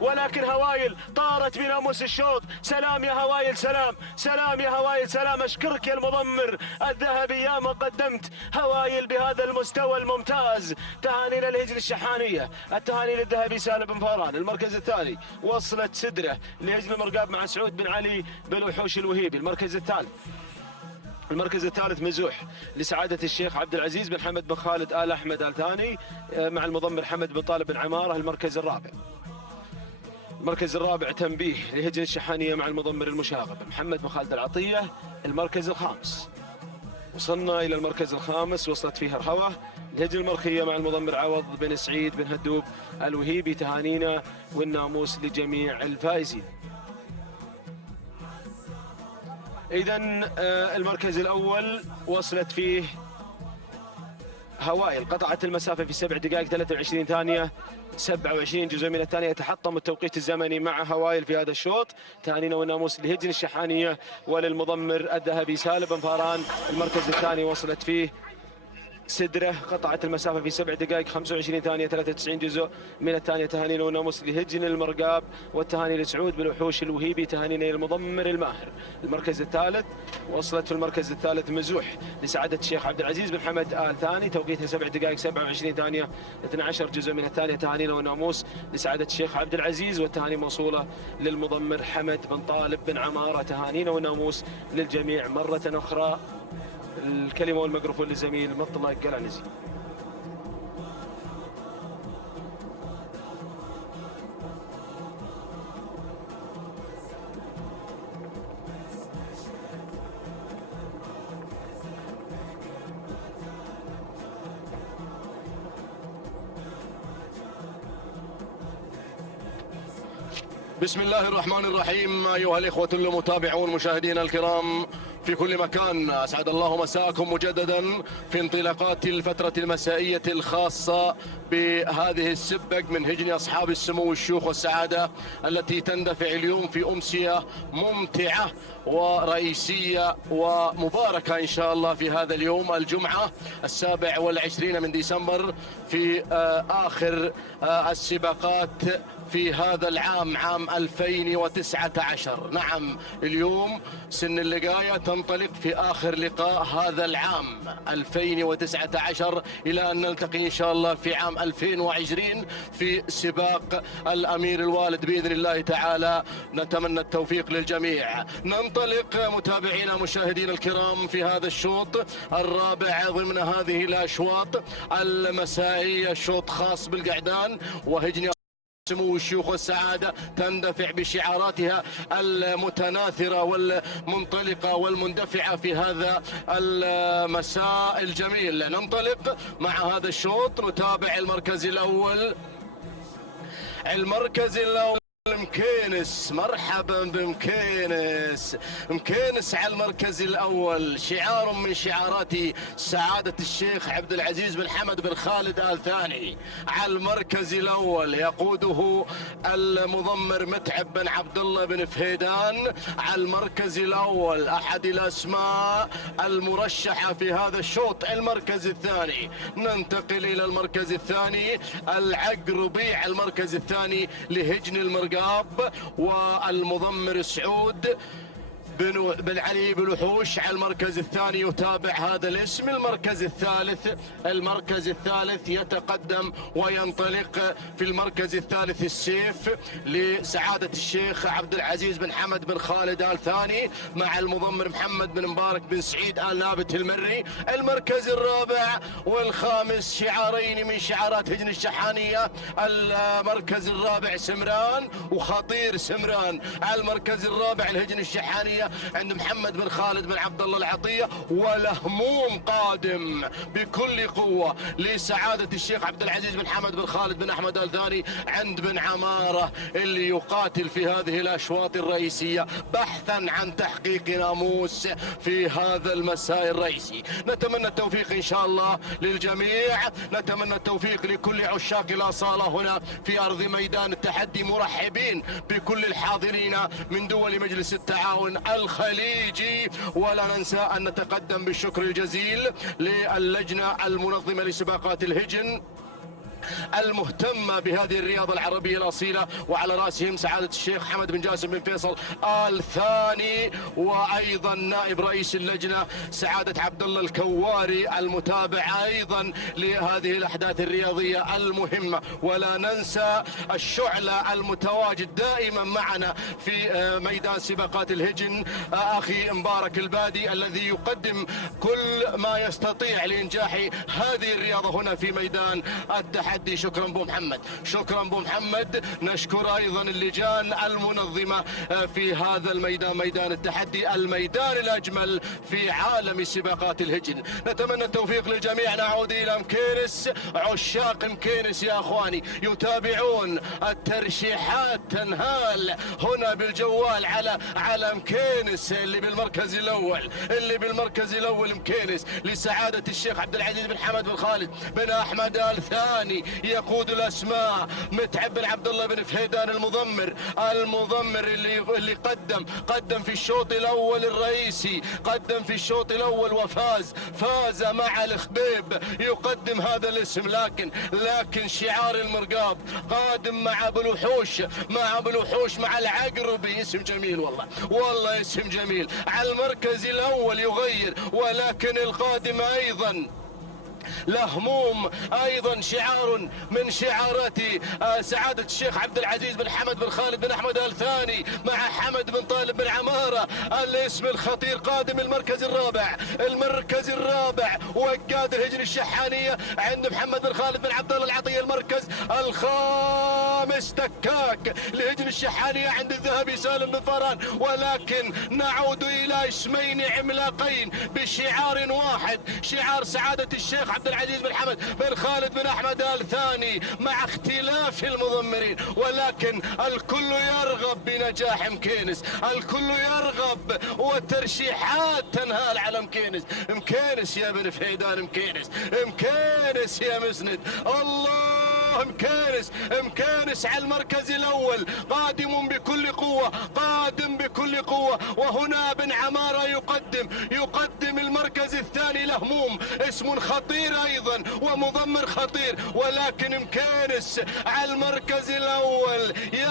ولكن هوايل طارت بناموس الشوط. سلام يا هوايل سلام. أشكرك يا المضمر الذهبي يا ما قدمت هوايل بهذا المستوى الممتاز. تهاني للهجن الشحانية، التهاني للذهبي سالم بن فاران. المركز الثاني وصلت سدرة لهجن المرقاب مع سعود بن علي بالوحوش الوهيبي. المركز الثالث مزوح لسعادة الشيخ عبد العزيز بن حمد بن خالد آل أحمد آل ثاني مع المضمر حمد بن طالب بن عمارة. المركز الرابع تنبيه لهجن الشحانية مع المضمر المشاغب محمد بن خالد العطية. المركز الخامس وصلنا إلى المركز الخامس، وصلت فيه إرهوه لهجن المرخية مع المضمر عوض بن سعيد بن هدوب الوهيبي. تهانينا والناموس لجميع الفائزين. إذن المركز الأول وصلت فيه هوائل قطعت المسافة في 7 دقائق 23 ثانية 27 جزء من الثانية. يتحطم التوقيت الزمني مع هوائل في هذا الشوط. تهانينا والناموس لهجن الشحانية وللمضمر الذهبي سالم بن فاران. المركز الثاني وصلت فيه سدرة، قطعت المسافة في 7 دقائق 25 ثانية 93 جزء من الثانية. تهانينا والناموس لهجن المرقاب، والتهاني لسعود بالوحوش الوهيبي. تهانينا للمضمر الماهر. المركز الثالث وصلت في المركز الثالث مزوح لسعادة الشيخ عبد العزيز بن حمد آل ثاني، توقيتها 7 دقائق 27 ثانية 12 جزء من الثانية. تهانينا والناموس لسعادة الشيخ عبد العزيز، والتهاني موصولة للمضمر حمد بن طالب بن عمارة. تهانينا والناموس للجميع مرة أخرى. الكلمة والميكروفون للزميل مطلق قلعنزي. بسم الله الرحمن الرحيم. أيها الإخوة المتابعون مشاهدينا الكرام في كل مكان، أسعد الله مساءكم مجددا في انطلاقات الفترة المسائية الخاصة بهذه السبق من هجن أصحاب السمو والشيوخ والسعادة التي تندفع اليوم في أمسية ممتعة ورئيسية ومباركة إن شاء الله في هذا اليوم الجمعة 27 من ديسمبر في آخر السباقات في هذا العام، عام 2019. نعم، اليوم سن اللقاية تنطلق في آخر لقاء هذا العام 2019 إلى أن نلتقي إن شاء الله في عام 2020 في سباق الأمير الوالد بإذن الله تعالى. نتمنى التوفيق للجميع. ننطلق متابعينا مشاهدينا الكرام في هذا الشوط الرابع ضمن هذه الأشواط المسائية، الشوط خاص بالقعدان، وهجن سمو الشيوخ والسعادة تندفع بشعاراتها المتناثرة والمنطلقة والمندفعة في هذا المساء الجميل. ننطلق مع هذا الشوط، نتابع المركز الأول. المركز الأول مكينس، مرحبا بمكينس. مكينس على المركز الأول، شعار من شعارات سعادة الشيخ عبد العزيز بن حمد بن خالد آل ثاني. على المركز الأول يقوده المضمر متعب بن عبد الله بن فهيدان. على المركز الأول أحد الأسماء المرشحة في هذا الشوط. المركز الثاني ننتقل إلى المركز الثاني، العق ربيع. المركز الثاني لهجن المرقاب، والمضمر سعود بن علي بالوحوش على المركز الثاني يتابع هذا الاسم. المركز الثالث يتقدم وينطلق في المركز الثالث السيف لسعادة الشيخ عبد العزيز بن حمد بن خالد آل ثاني مع المضمر محمد بن مبارك بن سعيد آل نابت المري. المركز الرابع والخامس شعارين من شعارات هجن الشحانية. المركز الرابع سمران وخطير سمران. على المركز الرابع الهجن الشحانية عند محمد بن خالد بن عبد الله العطية، والهموم قادم بكل قوة لسعادة الشيخ عبد العزيز بن حمد بن خالد بن أحمد آل ثاني عند بن عمارة اللي يقاتل في هذه الأشواط الرئيسية بحثا عن تحقيق ناموس في هذا المساء الرئيسي. نتمنى التوفيق إن شاء الله للجميع، نتمنى التوفيق لكل عشاق الأصالة هنا في أرض ميدان التحدي، مرحبين بكل الحاضرين من دول مجلس التعاون الخليجي. ولا ننسى أن نتقدم بالشكر الجزيل للجنة المنظمة لسباقات الهجن المهتمة بهذه الرياضة العربية الأصيلة، وعلى رأسهم سعادة الشيخ حمد بن جاسم بن فيصل آل ثاني، وأيضا نائب رئيس اللجنة سعادة عبد الله الكواري المتابع أيضا لهذه الأحداث الرياضية المهمة. ولا ننسى الشعلة المتواجد دائما معنا في ميدان سباقات الهجن أخي مبارك البادي الذي يقدم كل ما يستطيع لإنجاح هذه الرياضة هنا في ميدان التحدي. التحدي. شكرا ابو محمد، شكرا ابو محمد. نشكر ايضا اللجان المنظمة في هذا الميدان، ميدان التحدي، الميدان الاجمل في عالم سباقات الهجن. نتمنى التوفيق للجميع. نعود الى مكينس. عشاق مكينس يا اخواني يتابعون الترشيحات تنهال هنا بالجوال على مكينس اللي بالمركز الاول، اللي بالمركز الاول مكينس لسعادة الشيخ عبد العزيز بن حمد بن خالد بن احمد ال ثاني. يقود الاسماء متعب بن عبد الله بن فهيدان المضمر اللي قدم في الشوط الاول الرئيسي، قدم في الشوط الاول وفاز مع الخبيب. يقدم هذا الاسم لكن شعار المرقاب قادم مع ابو الوحوش مع العقربي. اسم جميل والله اسم جميل. على المركز الاول يغير، ولكن القادم ايضا لهموم، ايضا شعار من شعارات سعادة الشيخ عبد العزيز بن حمد بن خالد بن احمد ال ثاني مع حمد بن طالب بن عمارة. الاسم الخطير قادم المركز الرابع وقاد الهجن الشحانية عند محمد بن خالد بن عبد الله العطية. المركز الخامس تكاك لهجن الشحانية عند الذهبي سالم بن فران. ولكن نعود الى اسمين عملاقين بشعار واحد، شعار سعادة الشيخ عبد العزيز بن حمد بن خالد بن احمد ال ثاني مع اختلاف المضمرين. ولكن الكل يرغب بنجاح مكينس، الكل يرغب والترشيحات تنهال على مكينس يا بن فهيدان، مكينس يا مسند. الله مكينس على المركز الاول قادم بكل قوة. وهنا بن عمارة يقدم المركز الثاني لهموم، اسم خطير ايضا ومضمر خطير. ولكن مكينس على المركز الاول. يا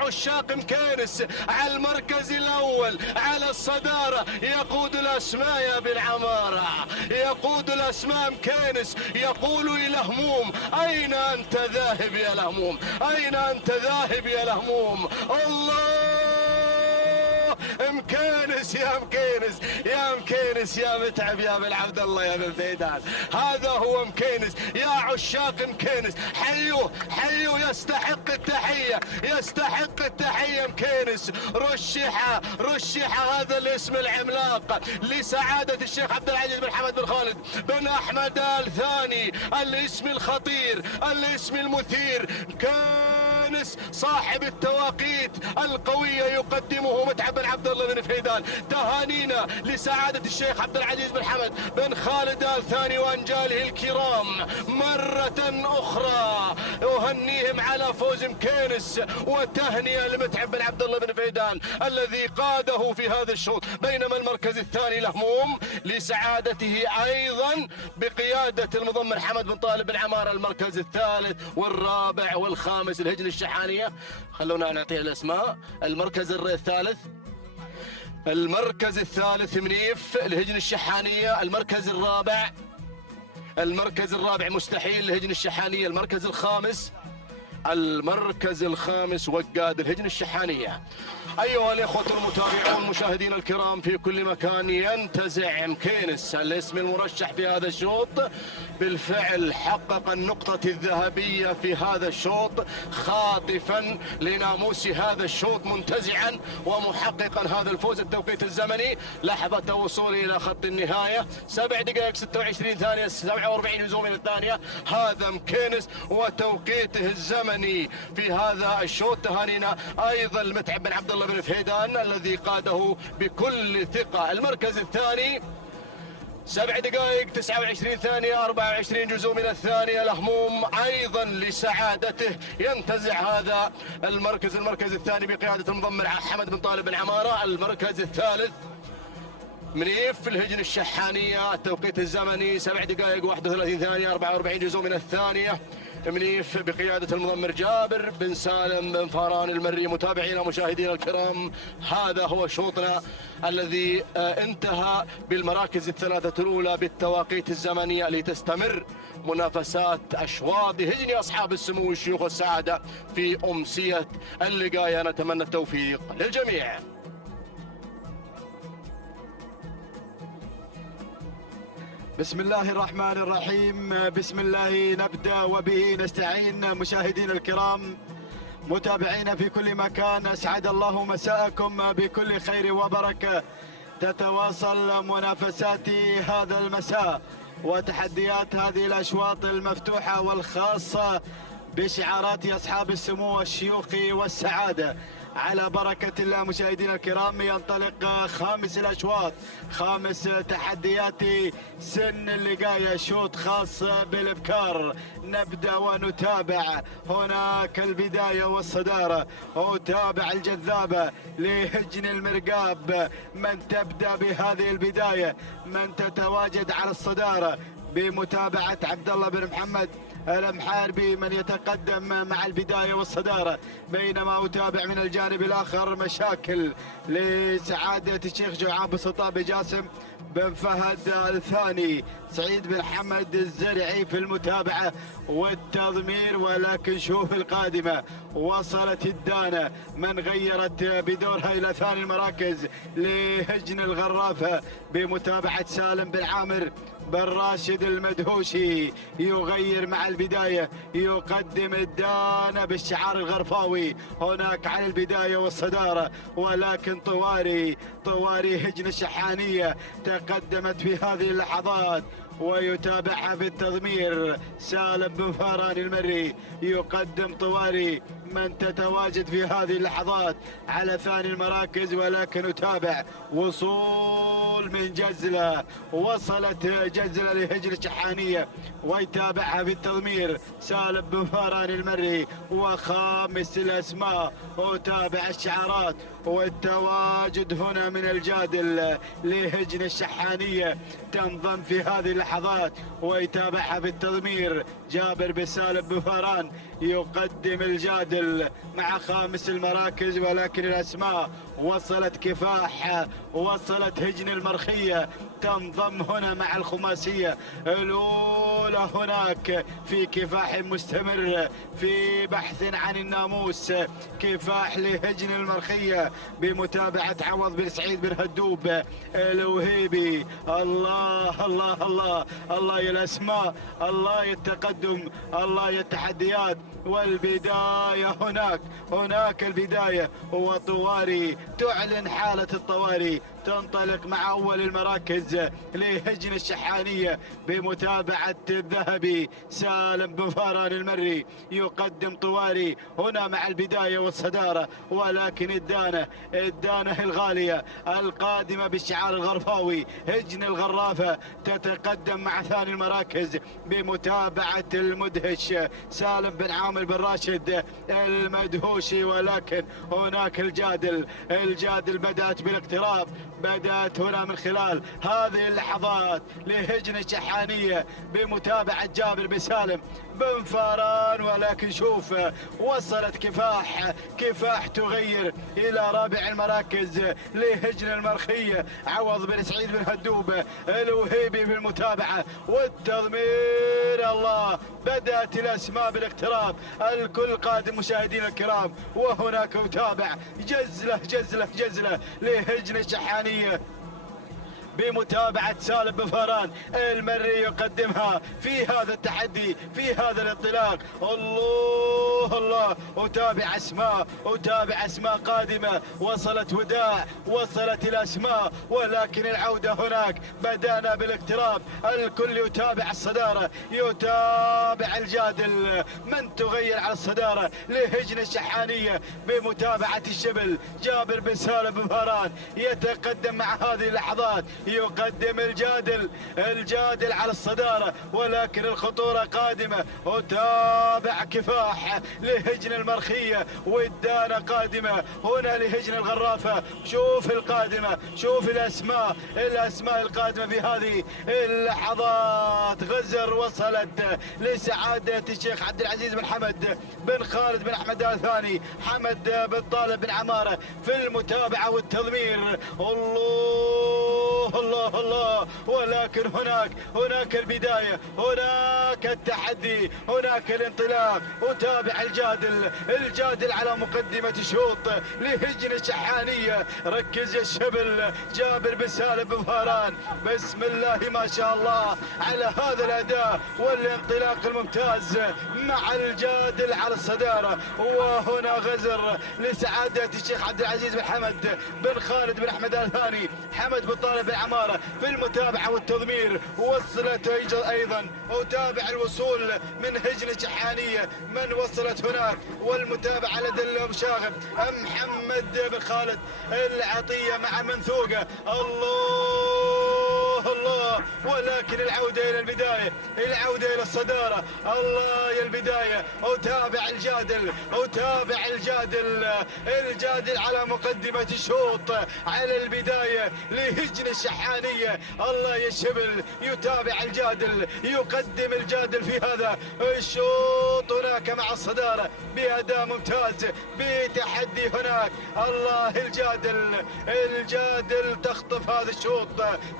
عشاق مكينس على المركز الاول على الصدارة. يقود الاسماء يا بن عمارة، يقود الاسماء مكينس. يقول إلى لهموم أين أنت ذاهب يا لهموم، أين أنت ذاهب يا لهموم. الله مكينس يا متعب يا بن عبد الله يا بن فهيدان. هذا هو مكينس يا عشاق مكينس. حيوه يستحق التحية مكينس. رشح هذا الاسم العملاق لسعادة الشيخ عبد العزيز بن حمد بن خالد بن احمد ال ثاني. الاسم الخطير، الاسم المثير، مكينس صاحب التواقيت القوية يقدمه متعب بن عبد الله بن فهيدان. تهانينا لسعادة الشيخ عبد العزيز بن حمد بن خالد ال ثاني وانجاله الكرام مرة اخرى. اهنيهم على فوز مكينس، وتهنئة لمتعب بن عبد الله بن فهيدان الذي قاده في هذا الشوط. بينما المركز الثاني لهموم لسعادته ايضا بقيادة المضمر حمد بن طالب بن عمارة. المركز الثالث والرابع والخامس الهجن الشحانية. خلونا نعطي الاسماء. المركز الثالث منيف الهجن الشحانية. المركز الرابع مستحيل الهجن الشحانية. المركز الخامس وقاد الهجن الشحانية. أيها الإخوة المتابعون المشاهدين الكرام في كل مكان، ينتزع مكينس الاسم المرشح في هذا الشوط. بالفعل حقق النقطة الذهبية في هذا الشوط، خاطفا لناموس هذا الشوط، منتزعا ومحققا هذا الفوز. التوقيت الزمني لحظة وصوله إلى خط النهاية 7 دقائق 26 ثانية 47 جزء من الثانية. هذا مكينس وتوقيته الزمني في هذا الشوط. تهانينا أيضا المتعب بن عبد الله بن فهيدان الذي قاده بكل ثقة. المركز الثاني 7 دقائق 29 ثانية 24 جزء من الثانية. لهموم أيضا لسعادته ينتزع هذا المركز الثاني بقيادة المضمر حمد بن طالب بن عمارة. المركز الثالث منيف الهجن الشحانية. التوقيت الزمني 7 دقائق 31 ثانية 44 جزء من الثانية. منيف بقيادة المضمر جابر بن سالم بن فاران المري. متابعينا مشاهدينا الكرام، هذا هو شوطنا الذي انتهى بالمراكز الثلاثة الأولى بالتواقيت الزمنية لتستمر منافسات أشواط هجن أصحاب السمو والشيوخ والسعادة في أمسية اللقاية. نتمنى التوفيق للجميع. بسم الله الرحمن الرحيم. بسم الله نبدأ وبه نستعين. مشاهدينا الكرام، متابعينا في كل مكان، أسعد الله مساءكم بكل خير وبركة. تتواصل منافسات هذا المساء وتحديات هذه الأشواط المفتوحة والخاصة بشعارات أصحاب السمو والشيوخ والسعادة. على بركة الله مشاهدينا الكرام، ينطلق خامس الأشواط، خامس تحديات سن اللقاية، شوط خاص بالإبكار. نبدأ ونتابع هناك البداية والصدارة، وتابع الجذابة لهجن المرقاب. من تبدأ بهذه البداية، من تتواجد على الصدارة بمتابعة عبد الله بن محمد المحاربي، من يتقدم مع البداية والصدارة. بينما أتابع من الجانب الآخر مشاكل لسعادة الشيخ جوعان بن سلطان بن جاسم بن فهد الثاني، سعيد بن حمد الزرعي في المتابعة والتضمير. ولكن شوف القادمة، وصلت الدانة من غيرت بدورها إلى ثاني المراكز لهجن الغرافة بمتابعة سالم بن عامر بن راشد المدهوشي. يغير مع البداية، يقدم الدانة بالشعار الغرفاوي هناك على البداية والصدارة. ولكن طواري هجن الشحانية تقدمت في هذه اللحظات، ويتابعها بالتضمير سالم بن فاران المري. يقدم طواري من تتواجد في هذه اللحظات على ثاني المراكز. ولكن نتابع وصول من جزلة، وصلت جزلة لهجن الشحانية ويتابعها بالتضمير سالم بن فاران المري. وخامس الأسماء، وتابع الشعارات والتواجد هنا من الجادل لهجن الشحانية تنضم في هذه اللحظات، ويتابعها بالتضمير جابر بن سالم بن فاران. يقدم الجادل مع خامس المراكز. ولكن الأسماء وصلت كفاح، وصلت هجن المرخية تنضم هنا مع الخماسية الأولى هناك في كفاح مستمر في بحث عن الناموس. كفاح لهجن المرخية بمتابعة عوض بن سعيد بن هدوب الوهيبي. الله الله الله الله يا الأسماء، الله يا التقدم، الله يا التحديات. والبداية هناك البداية، وطواري تعلن حالة الطواري. تنطلق مع أول المراكز لهجن الشحانية بمتابعة الذهبي سالم بن فاران المري. يقدم طواري هنا مع البداية والصدارة. ولكن الدانة الغالية القادمة بالشعار الغرفاوي هجن الغرافة تتقدم مع ثاني المراكز بمتابعة المدهش سالم بن عامر بن راشد المدهوشي. ولكن هناك الجادل بدأت بالاقتراب، بدأت هنا من خلال هذه اللحظات لهجن الشحانية بمتابعة جابر بن سالم بن فاران. ولكن شوف، وصلت كفاح تغير إلى رابع المراكز لهجن المرخية عوض بن سعيد بن هدوب الوهيبي بالمتابعة والتضمير. الله، بدأت الأسماء بالاقتراب، الكل قادم مشاهدينا الكرام. وهناك أتابع جزلة لهجن الشحانية بمتابعة سالم بن فاران المري. يقدمها في هذا التحدي، في هذا الانطلاق. الله الله، أتابع أسماء قادمة. وصلت وداع، وصلت الأسماء. ولكن العودة هناك، بدأنا بالاقتراب. الكل يتابع الصدارة، يتابع الجادل. من تغير على الصدارة لهجن الشحانية بمتابعة الشبل جابر بن سالم بن فاران. يتقدم مع هذه اللحظات، يقدم الجادل على الصدارة. ولكن الخطورة قادمة. وتابع كفاح لهجن المرخية، والدانة قادمة هنا لهجن الغرافة. شوف القادمة، شوف الأسماء القادمة في هذه اللحظات. غزر وصلت لسعادة الشيخ عبد العزيز بن حمد بن خالد بن أحمد الثاني، حمد بن طالب بن عمارة في المتابعة والتضمير. الله الله الله، ولكن هناك البداية، هناك التحدي، هناك الانطلاق. وتابع الجادل على مقدمة شوط لهجن الشحانية. ركز يا الشبل، جابر بن سالم بن فاران، بسم الله ما شاء الله على هذا الأداء والانطلاق الممتاز مع الجادل على الصدارة. وهنا غزر لسعادة الشيخ عبد العزيز بن حمد بن خالد بن أحمد الثاني، حمد بن طالب العمارة في المتابعة والتضمير. وصلت أيضا وتابع الوصول من هجن الشحانية، من وصلت هناك والمتابعة لدى المشاغب محمد بن خالد العطية مع منثوقة. الله، ولكن العودة إلى البداية، العودة إلى الصدارة. الله يا البداية، وتابع الجادل على مقدمة الشوط على البداية لهجن الشحانية. الله يا الشبل، يتابع الجادل، يقدم الجادل في هذا الشوط هناك مع الصدارة بأداء ممتاز، بتحدي هناك. الله الجادل تخطف هذا الشوط،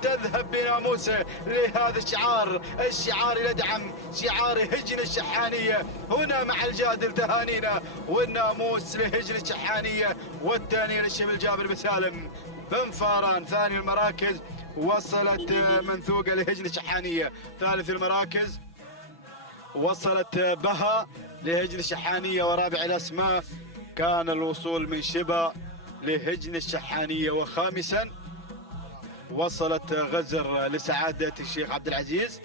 تذهب بناموسه لهذا الشعار لدعم شعار هجن الشحانية. هنا مع الجادل تهانينا، والناموس لهجن الشحانية، والثانية للشبل جابر بن سالم بن فاران. ثاني المراكز وصلت منثوقة لهجن الشحانية. ثالث المراكز وصلت بها لهجن الشحانية. ورابع الأسماء كان الوصول من شبا لهجن الشحانية. وخامسا وصلت غزر لسعادة الشيخ عبد العزيز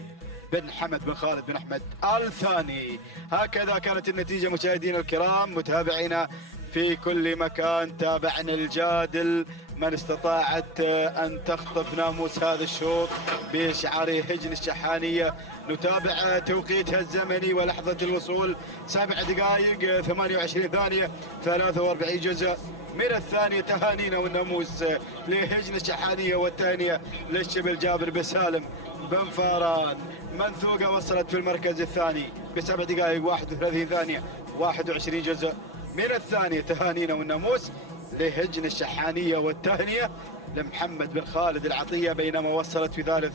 بن حمد بن خالد بن أحمد الثاني. هكذا كانت النتيجة مشاهدينا الكرام، متابعينا في كل مكان. تابعنا الجادل من استطاعت أن تخطف ناموس هذا الشوط بشعار هجن الشحانية. نتابع توقيتها الزمني ولحظة الوصول 7 دقائق 28 ثانية 43 جزء من الثانية. تهانينا والناموس لهجن الشحانية، والثانية للشبل جابر بن سالم بن فاران. منثوقة وصلت في المركز الثاني ب7 دقائق 31 ثانية 21 جزء من الثانية. تهانينا والناموس لهجن الشحانية، والتهنئة لمحمد بن خالد العطية. بينما وصلت في ثالث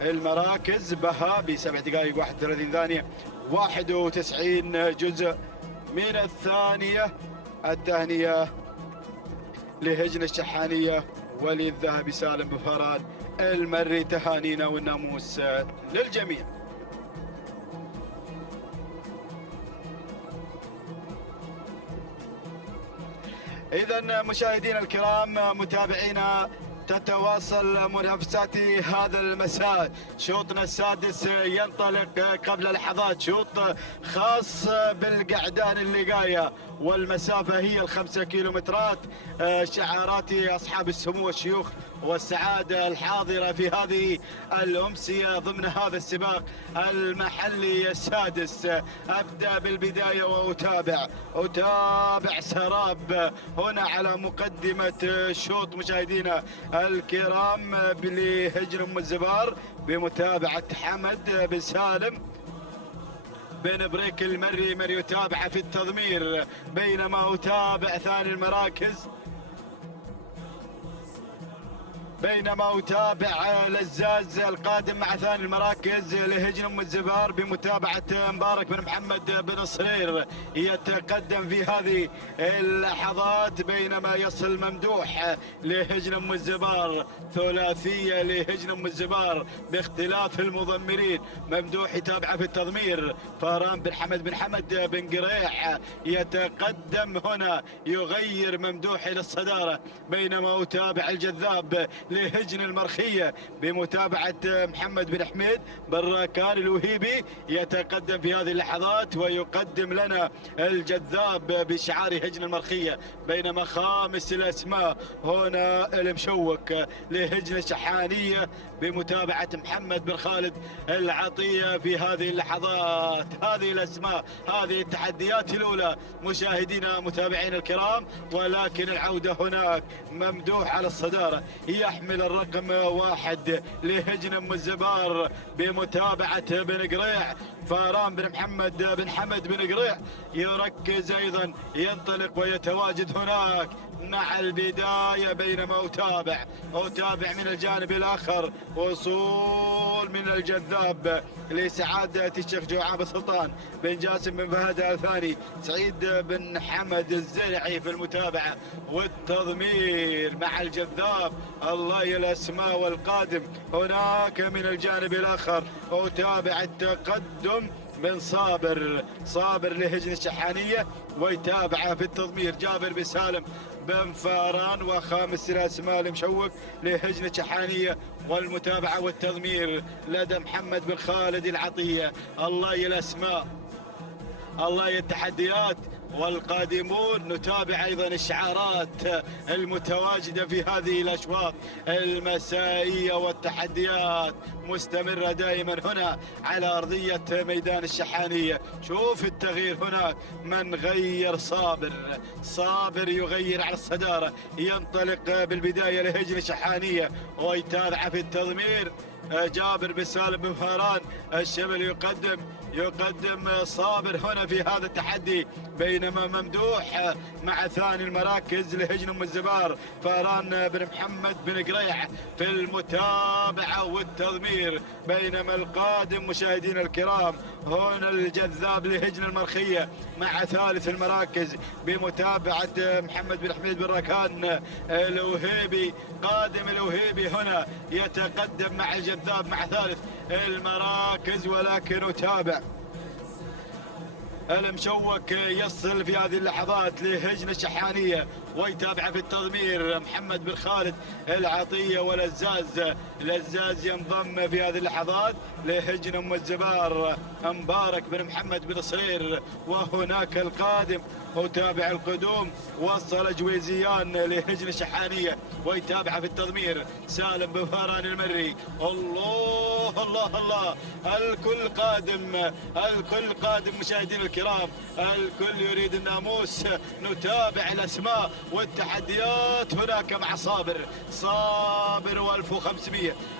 المراكز بها ب7 دقائق 31 ثانية 91 جزء من الثانية. التهنئة لهجن الشحانية وللذهبي سالم بن فاران المري. تهانينا والناموس للجميع. إذا مشاهدينا الكرام، متابعينا، تتواصل منافسات هذا المساء. شوطنا السادس ينطلق قبل لحظات، شوط خاص بالقعدان اللقاية، والمسافة هي 5 كيلومترات. شعارات أصحاب السمو والشيوخ والسعادة الحاضرة في هذه الأمسية ضمن هذا السباق المحلي السادس. أبدأ بالبداية وأتابع سراب هنا على مقدمة الشوط مشاهدينا الكرام لهجن أم الزبار بمتابعة حمد بن سالم بن بريك المري يتابع في التضمير. بينما أتابع ثاني المراكز، بينما أتابع لزاز القادم مع ثاني المراكز لهجن أم الزبار بمتابعة مبارك بن محمد بن صرير يتقدم في هذه اللحظات. بينما يصل ممدوح لهجن أم الزبار، ثلاثية لهجن أم الزبار باختلاف المضمرين. ممدوح يتابع في التضمير، فاران بن حمد بن قريح يتقدم هنا، يغير ممدوح إلى الصدارة. بينما أتابع الجذاب لهجن المرخية بمتابعة محمد بن حميد بن راكان الوهيبي يتقدم في هذه اللحظات، ويقدم لنا الجذاب بشعار هجن المرخية. بينما خامس الأسماء هنا المشوك لهجن الشحانية بمتابعة محمد بن خالد العطية في هذه اللحظات. هذه الأسماء، هذه التحديات الأولى مشاهدينا متابعينا الكرام. ولكن العودة هناك، ممدوح على الصدارة يحمل الرقم 1 لهجن أم الزبار بمتابعة بن قريع. فاران بن محمد بن حمد بن قريع يركز أيضا، ينطلق ويتواجد هناك مع البداية، بينما أتابع من الجانب الآخر وصول من الجذاب لسعادة الشيخ جوعان بن سلطان بن جاسم بن فهد الثاني، سعيد بن حمد الزرعي في المتابعة والتضمير مع الجذاب. الله يا الأسماء. والقادم هناك من الجانب الآخر أتابع التقدم من صابر لهجن الشحانية، ويتابعه في التضمير جابر بن سالم بن فاران، وخامس الأسماء المشوق لهجن الشحانية، والمتابعة والتضمير لدى محمد بن خالد العطية. الله يا الأسماء، الله يا التحديات. والقادمون نتابع أيضا الشعارات المتواجدة في هذه الأشواط المسائية، والتحديات مستمرة دائما هنا على أرضية ميدان الشحانية. شوف التغيير هناك، من غير صابر يغير على الصدارة، ينطلق بالبداية لهجن الشحانية، ويتابع في التضمير جابر بن سالم بن فاران. الشبل يقدم صابر هنا في هذا التحدي، بينما ممدوح مع ثاني المراكز لهجن ام الزبار فاران بن محمد بن قريع في المتابعة والتضمير. بينما القادم مشاهدينا الكرام هنا الجذاب لهجن المرخية مع ثالث المراكز بمتابعة محمد بن حميد بن راكان الوهيبي. قادم الوهيبي هنا يتقدم مع الجذاب مع ثالث المراكز، ولكن أتابع المشوك يصل في هذه اللحظات لهجن الشحانية، ويتابع في التضمير محمد بن خالد العطية، والزاز ينضم في هذه اللحظات لهجن ام الزبار مبارك بن محمد بن صغير. وهناك القادم أتابع القدوم وصل جويزيان لهجن الشحانية، ويتابع في التضمير سالم بن فاران المري. الله الله الله، الكل قادم مشاهدين الكرام، الكل يريد الناموس. نتابع الأسماء والتحديات هناك مع صابر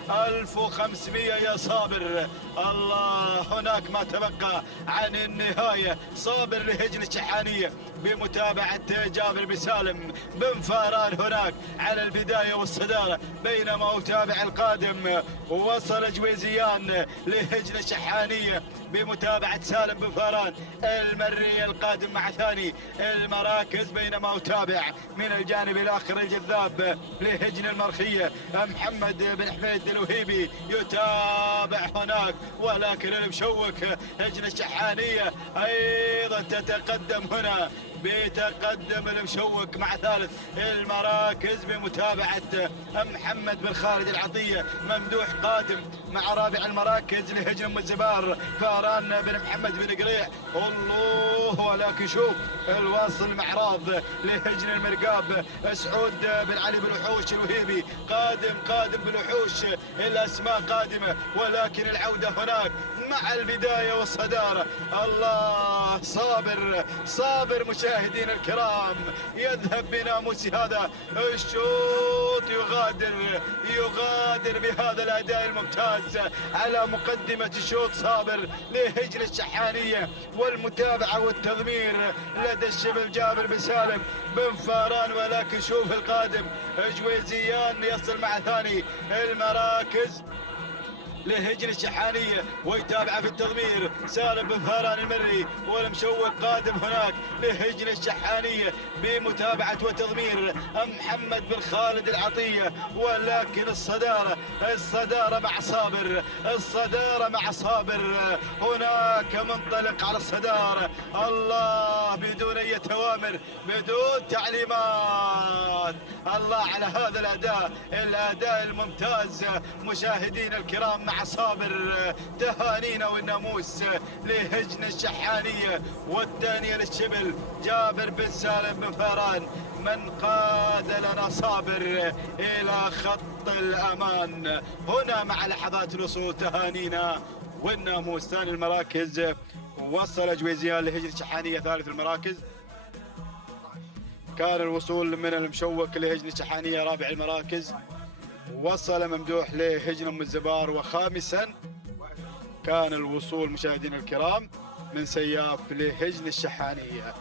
و1500 يا صابر. الله، هناك ما تبقى عن النهاية. صابر لهجن الشحانية بمتابعة جابر بن سالم بن فاران هناك على البداية والصدارة، بينما أتابع القادم وصل جويزيان لهجن الشحانية بمتابعة سالم بن فاران المري القادم مع ثاني المراكز. بينما أتابع من الجانب الآخر الجذاب لهجن المرخية محمد بن حميد الوهيبي يتابع هناك، ولكن المشوك هجن الشحانية أيضا تتقدم هنا بتقدم المشوك مع ثالث المراكز بمتابعة محمد بن خالد العطية. ممدوح قادم مع رابع المراكز لهجن ام الزبار فاران بن محمد بن قريع. الله، ولكن شوف الواصل معراض لهجن المرقاب سعود بن علي بن وحوش الوهيبي قادم بالوحوش. الأسماء قادمة، ولكن العودة هناك مع البداية والصدارة. الله، صابر مشاهدين الكرام، يذهب بناموس هذا الشوط، يغادر بهذا الأداء الممتاز على مقدمة الشوط. صابر لهجن الشحانية، والمتابعة والتضمير لدى الشبل جابر بن سالم بن فاران. ولكن شوف القادم جويزيان يصل مع ثاني المراكز لهجن الشحانية، ويتابع في التضمير سالم بن فاران المري. والمشوق قادم هناك لهجن الشحانية بمتابعة وتضمير محمد بن خالد العطية. ولكن الصدارة مع صابر، هناك منطلق على الصدارة. الله، بدون أي توامر، بدون تعليمات. الله على هذا الأداء الممتاز مشاهدين الكرام مع صابر. تهانينا والناموس لهجن الشحانية، والثانية للشبل جابر بن سالم بن فاران، من قاد لنا صابر إلى خط الأمان. هنا مع لحظات الوصول تهانينا والناموس. ثاني المراكز وصل جويزيان لهجن الشحانية. ثالث المراكز كان الوصول من المشوك لهجن الشحانية. رابع المراكز وصل ممدوح لهجن ام الزبار. وخامسا كان الوصول مشاهدينا الكرام من سياف لهجن الشحانية.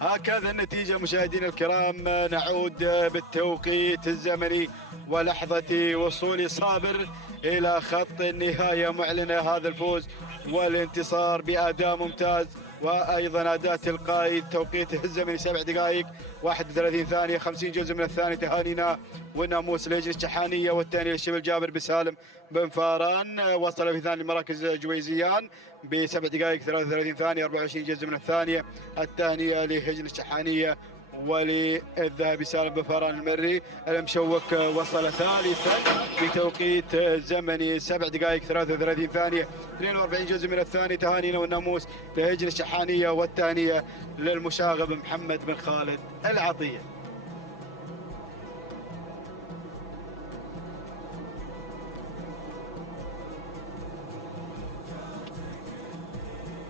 هكذا النتيجة مشاهدينا الكرام. نعود بالتوقيت الزمني ولحظة وصول صابر إلى خط النهاية معلنة هذا الفوز والانتصار بأداء ممتاز، وأيضا أداء تلقائي. توقيته الزمني 7 دقائق 31 ثانية 50 جزء من الثانية. تهانينا والناموس لهجن الشحانية، والثاني للشبل جابر بسالم بن فاران. وصل في ثاني المراكز جويزيان ب7 دقائق 33 ثانية 24 جزء من الثانية. الثانية لهجن الشحانية وللذهبي سالم بن فاران المري. المشوك وصل ثالثا بتوقيت زمني 7 دقائق 33 ثانية 42 جزء من الثانية. تهانينا والناموس لهجن الشحانية، والثانية للمشاغب محمد بن خالد العطية.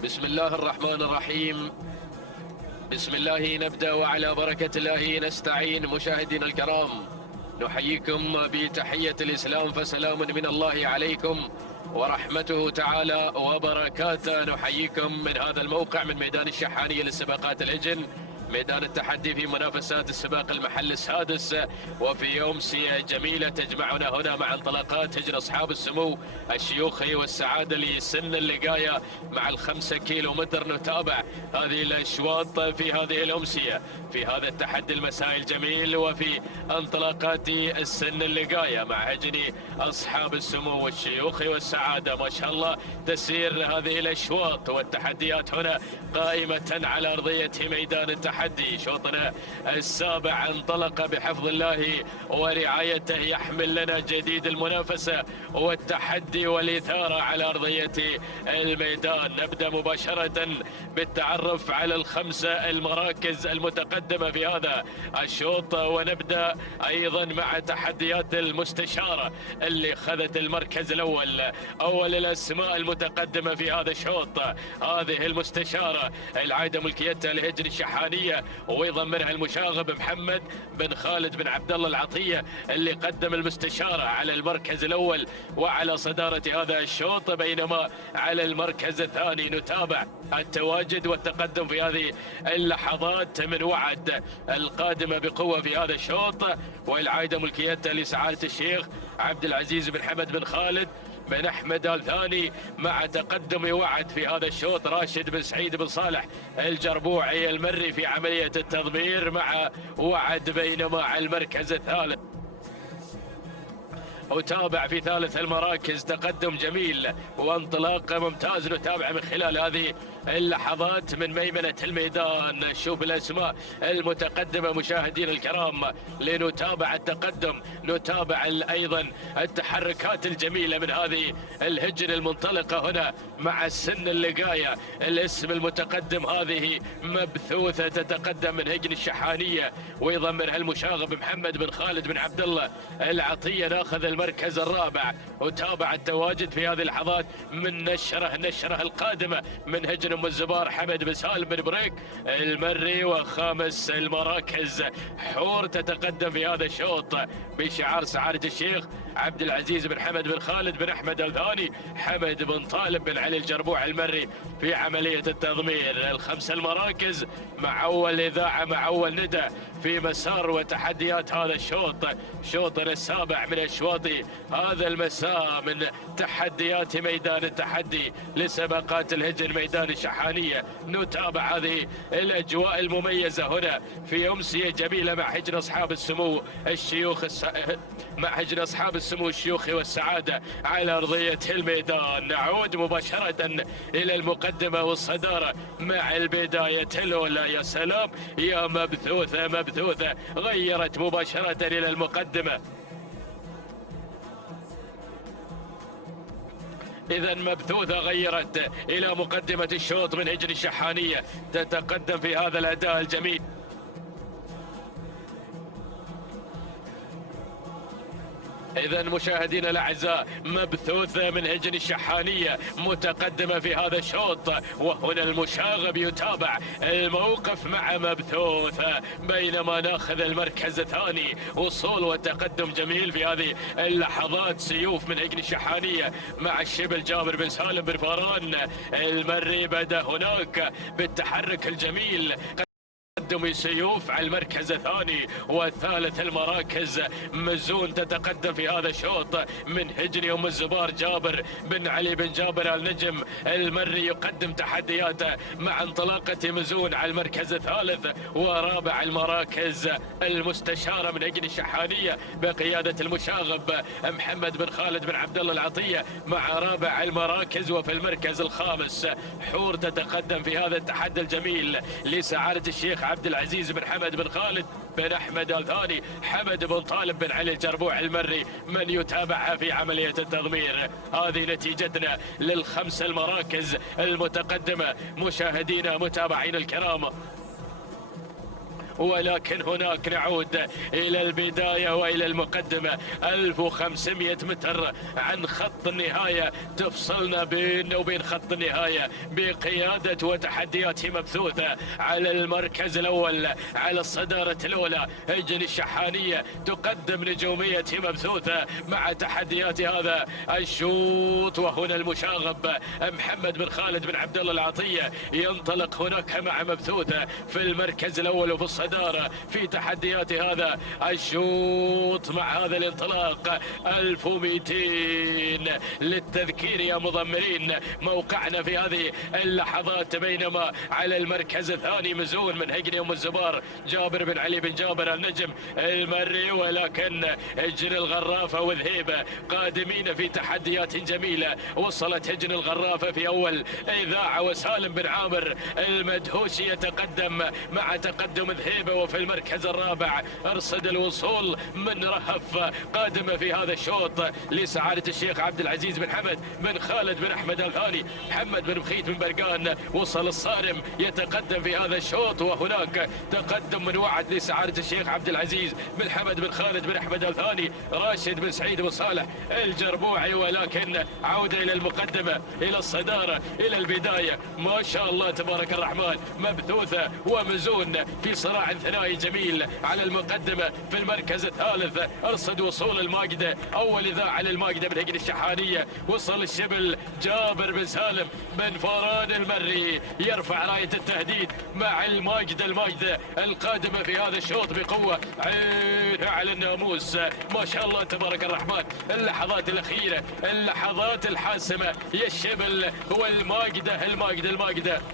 بسم الله الرحمن الرحيم. بسم الله نبدأ وعلى بركة الله نستعين. مشاهدينا الكرام، نحييكم بتحية الإسلام، فسلام من الله عليكم ورحمته تعالى وبركاته. نحييكم من هذا الموقع من ميدان الشحانية للسباقات الهجن، ميدان التحدي في منافسات السباق المحل السادس، وفي أمسية جميلة تجمعنا هنا مع انطلاقات هجن أصحاب السمو الشيوخي والسعادة لسن اللقاية مع ال5 كيلومتر. نتابع هذه الأشواط في هذه الأمسية في هذا التحدي المسائي الجميل، وفي انطلاقات السن اللقاية مع هجن أصحاب السمو الشيوخي والسعادة. ما شاء الله تسير هذه الأشواط والتحديات هنا قائمة على أرضية ميدان التحدي. شوطنا السابع انطلق بحفظ الله ورعايته، يحمل لنا جديد المنافسة والتحدي والإثارة على أرضية الميدان. نبدأ مباشرة بالتعرف على ال5 المراكز المتقدمة في هذا الشوط، ونبدأ أيضا مع تحديات المستشارة اللي خذت المركز الأول. أول الأسماء المتقدمة في هذا الشوط هذه المستشارة العايدة ملكيتها لهجن الشحانية، ويضمنها المشاغب محمد بن خالد بن عبد الله العطية اللي قدم المستشارة على المركز الأول وعلى صدارة هذا الشوط، بينما على المركز الثاني نتابع التواجد والتقدم في هذه اللحظات من وعد القادمة بقوة في هذا الشوط، والعايدة ملكيتها لسعادة الشيخ عبد العزيز بن حمد بن خالد بن أحمد آل ثاني، مع تقدم وعد في هذا الشوط راشد بن سعيد بن صالح الجربوعي المري في عملية التضمير مع وعد، بينما على المركز الثالث وتابع في ثالث المراكز تقدم جميل وانطلاق ممتاز. نتابع من خلال هذه اللحظات من ميمنة الميدان، نشوف الأسماء المتقدمة مشاهدينا الكرام لنتابع التقدم، نتابع أيضا التحركات الجميلة من هذه الهجن المنطلقة هنا مع السن اللقاية. الاسم المتقدم هذه مبثوثة تتقدم من هجن الشحانية ويضمنها المشاغب محمد بن خالد بن عبد الله العطية، ناخذ المركز الرابع. وتابع التواجد في هذه اللحظات من نشره القادمة من هجن ام الزبار حمد بن سالم بن بريك المري، وخامس المراكز حور تتقدم في هذا الشوط بشعار سعادة الشيخ عبد العزيز بن حمد بن خالد بن احمد الثاني حمد بن طالب بن علي الجربوع المري في عملية التضمير. ال5 المراكز مع اول اذاعة مع اول ندى في مسار وتحديات هذا الشوط، شوطنا السابع من اشواط هذا المساء من تحديات ميدان التحدي لسباقات الهجن ميدان الشحانية. نتابع هذه الاجواء المميزة هنا في امسية جميلة مع هجن اصحاب السمو الشيوخ مع هجن اصحاب السمو الشيوخي والسعادة على ارضية الميدان. نعود مباشرة الى المقدمة والصدارة مع البداية الاولى. يا سلام يا مبثوثة غيرت مباشرة الى المقدمة. إذا مبثوثة غيرت إلى مقدمة الشوط من هجن الشحانية، تتقدم في هذا الأداء الجميل. إذا مشاهدينا الأعزاء مبثوثة من هجن الشحانية متقدمة في هذا الشوط، وهنا المشاغب يتابع الموقف مع مبثوثة، بينما ناخذ المركز الثاني. وصول وتقدم جميل في هذه اللحظات. سيوف من هجن الشحانية مع الشبل جابر بن سالم بن فاران المري، بدأ هناك بالتحرك الجميل تقدم سيوف على المركز الثاني والثالث المراكز. مزون تتقدم في هذا الشوط من هجني ام الزبار جابر بن علي بن جابر النجم المري يقدم تحدياته مع انطلاقة مزون على المركز الثالث ورابع المراكز المستشارة من هجن الشحانية بقيادة المشاغب محمد بن خالد بن عبد الله العطية مع رابع المراكز. وفي المركز الخامس حور تتقدم في هذا التحدي الجميل لسعادة الشيخ عبد العزيز بن حمد بن خالد بن احمد الثاني حمد بن طالب بن علي الجربوع المري من يتابعها في عملية التضمير. هذه نتيجتنا للخمس المراكز المتقدمة مشاهدينا متابعين الكرام. ولكن هناك نعود إلى البداية وإلى المقدمة. 1500 متر عن خط النهاية تفصلنا بيننا وبين خط النهاية بقيادة وتحديات مبثوثة. على المركز الأول على الصدارة الأولى هجن الشحانية تقدم نجومية مبثوثة مع تحديات هذا الشوط. وهنا المشاغب محمد بن خالد بن عبد الله العطية ينطلق هناك مع مبثوثة في المركز الأول وفي الصدارة في تحديات هذا الشوط مع هذا الانطلاق. 1200 للتذكير يا مضمرين موقعنا في هذه اللحظات. بينما على المركز الثاني مزون من هجن ام الزبار جابر بن علي بن جابر النجم المري. ولكن هجن الغرافة وذهيبة قادمين في تحديات جميلة. وصلت هجن الغرافة في أول إذاعة وسالم بن عامر المدهوشي يتقدم مع تقدم ذهيبة. وفي المركز الرابع ارصد الوصول من رهف قادمة في هذا الشوط لسعادة الشيخ عبد العزيز بن حمد بن خالد بن احمد الثاني محمد بن مخيت بن برقان. وصل الصارم يتقدم في هذا الشوط. وهناك تقدم من وعد لسعادة الشيخ عبد العزيز بن حمد بن خالد بن احمد الثاني راشد بن سعيد بن صالح الجربوعي. ولكن عودة الى المقدمة الى الصدارة الى البداية ما شاء الله تبارك الرحمن مبثوثة ومزون في صراع ثنائي جميل على المقدمة. في المركز الثالث ارصد وصول الماقدة اول اذاعة للماقدة من هجن الشحانية. وصل الشبل جابر بن سالم بن فاران المري يرفع راية التهديد مع الماقدة القادمة في هذا الشوط بقوة. عينها على الناموس ما شاء الله تبارك الرحمن. اللحظات الأخيرة اللحظات الحاسمة يا الشبل والماقدة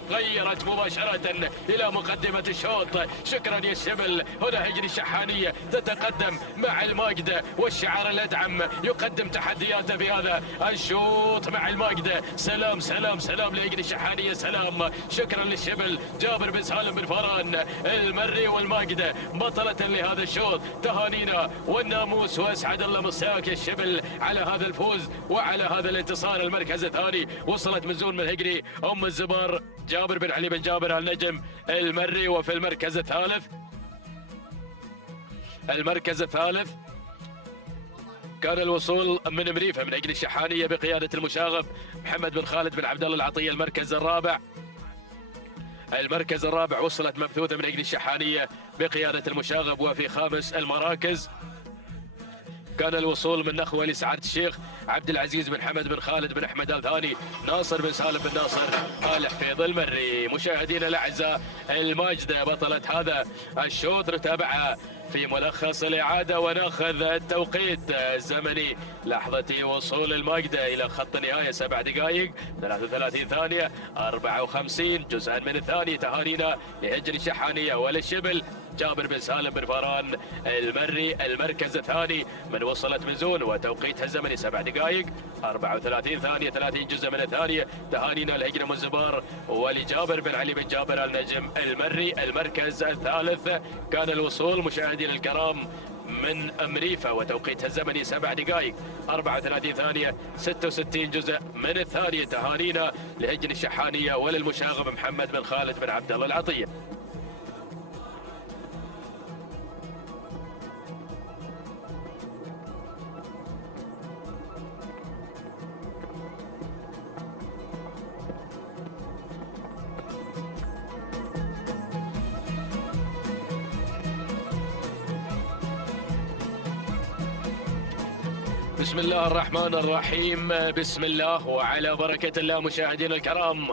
غيرت مباشرة إلى مقدمة الشوط. شكرا يا الشبل. هنا هجن الشحانية تتقدم مع الماقدة والشعار الأدعم يقدم تحدياته في هذا الشوط مع الماقدة. سلام سلام سلام لهجن الشحانية سلام. شكرا للشبل جابر بن سالم بن فاران المري والماقدة بطلة لهذا الشوط. تهانينا والناموس واسعد الله مساك يا الشبل على هذا الفوز وعلى هذا الانتصار. المركز الثاني وصلت مزون من هجري ام الزبار جابر بن علي بن جابر النجم المري. وفي المركز الثالث كان الوصول من مريفة من هجن الشحانية بقيادة المشاغب محمد بن خالد بن عبد الله العطية. المركز الرابع وصلت مبثوثة من هجن الشحانية بقيادة المشاغب. وفي خامس المراكز كان الوصول من نخوة لسعادة الشيخ عبد العزيز بن حمد بن خالد بن احمد الثاني ناصر بن سالم بن ناصر آل حفيظ المري. مشاهدينا الاعزاء الماجدة بطلة هذا الشوط نتابعها في ملخص الإعادة وناخذ التوقيت الزمني. لحظة وصول الماقدة إلى خط النهاية 7 دقائق 33 ثانية 54 جزءا من الثانية. تهانينا لهجن الشحانية وللشبل جابر بن سالم بن فاران المري. المركز الثاني من وصلت مزون وتوقيتها الزمني 7 دقائق 34 ثانية 30 جزء من الثانية. تهانينا لهجن ام الزبار ولجابر بن علي بن جابر النجم المري. المركز الثالث كان الوصول مشاهدينا الكرام من مريفة وتوقيتها الزمني 7 دقائق 34 ثانية 66 جزء من الثانية. تهانينا لهجن الشحانية وللمشاغب محمد بن خالد بن عبد الله العطية. بسم الله الرحمن الرحيم. بسم الله وعلى بركة الله. مشاهدينا الكرام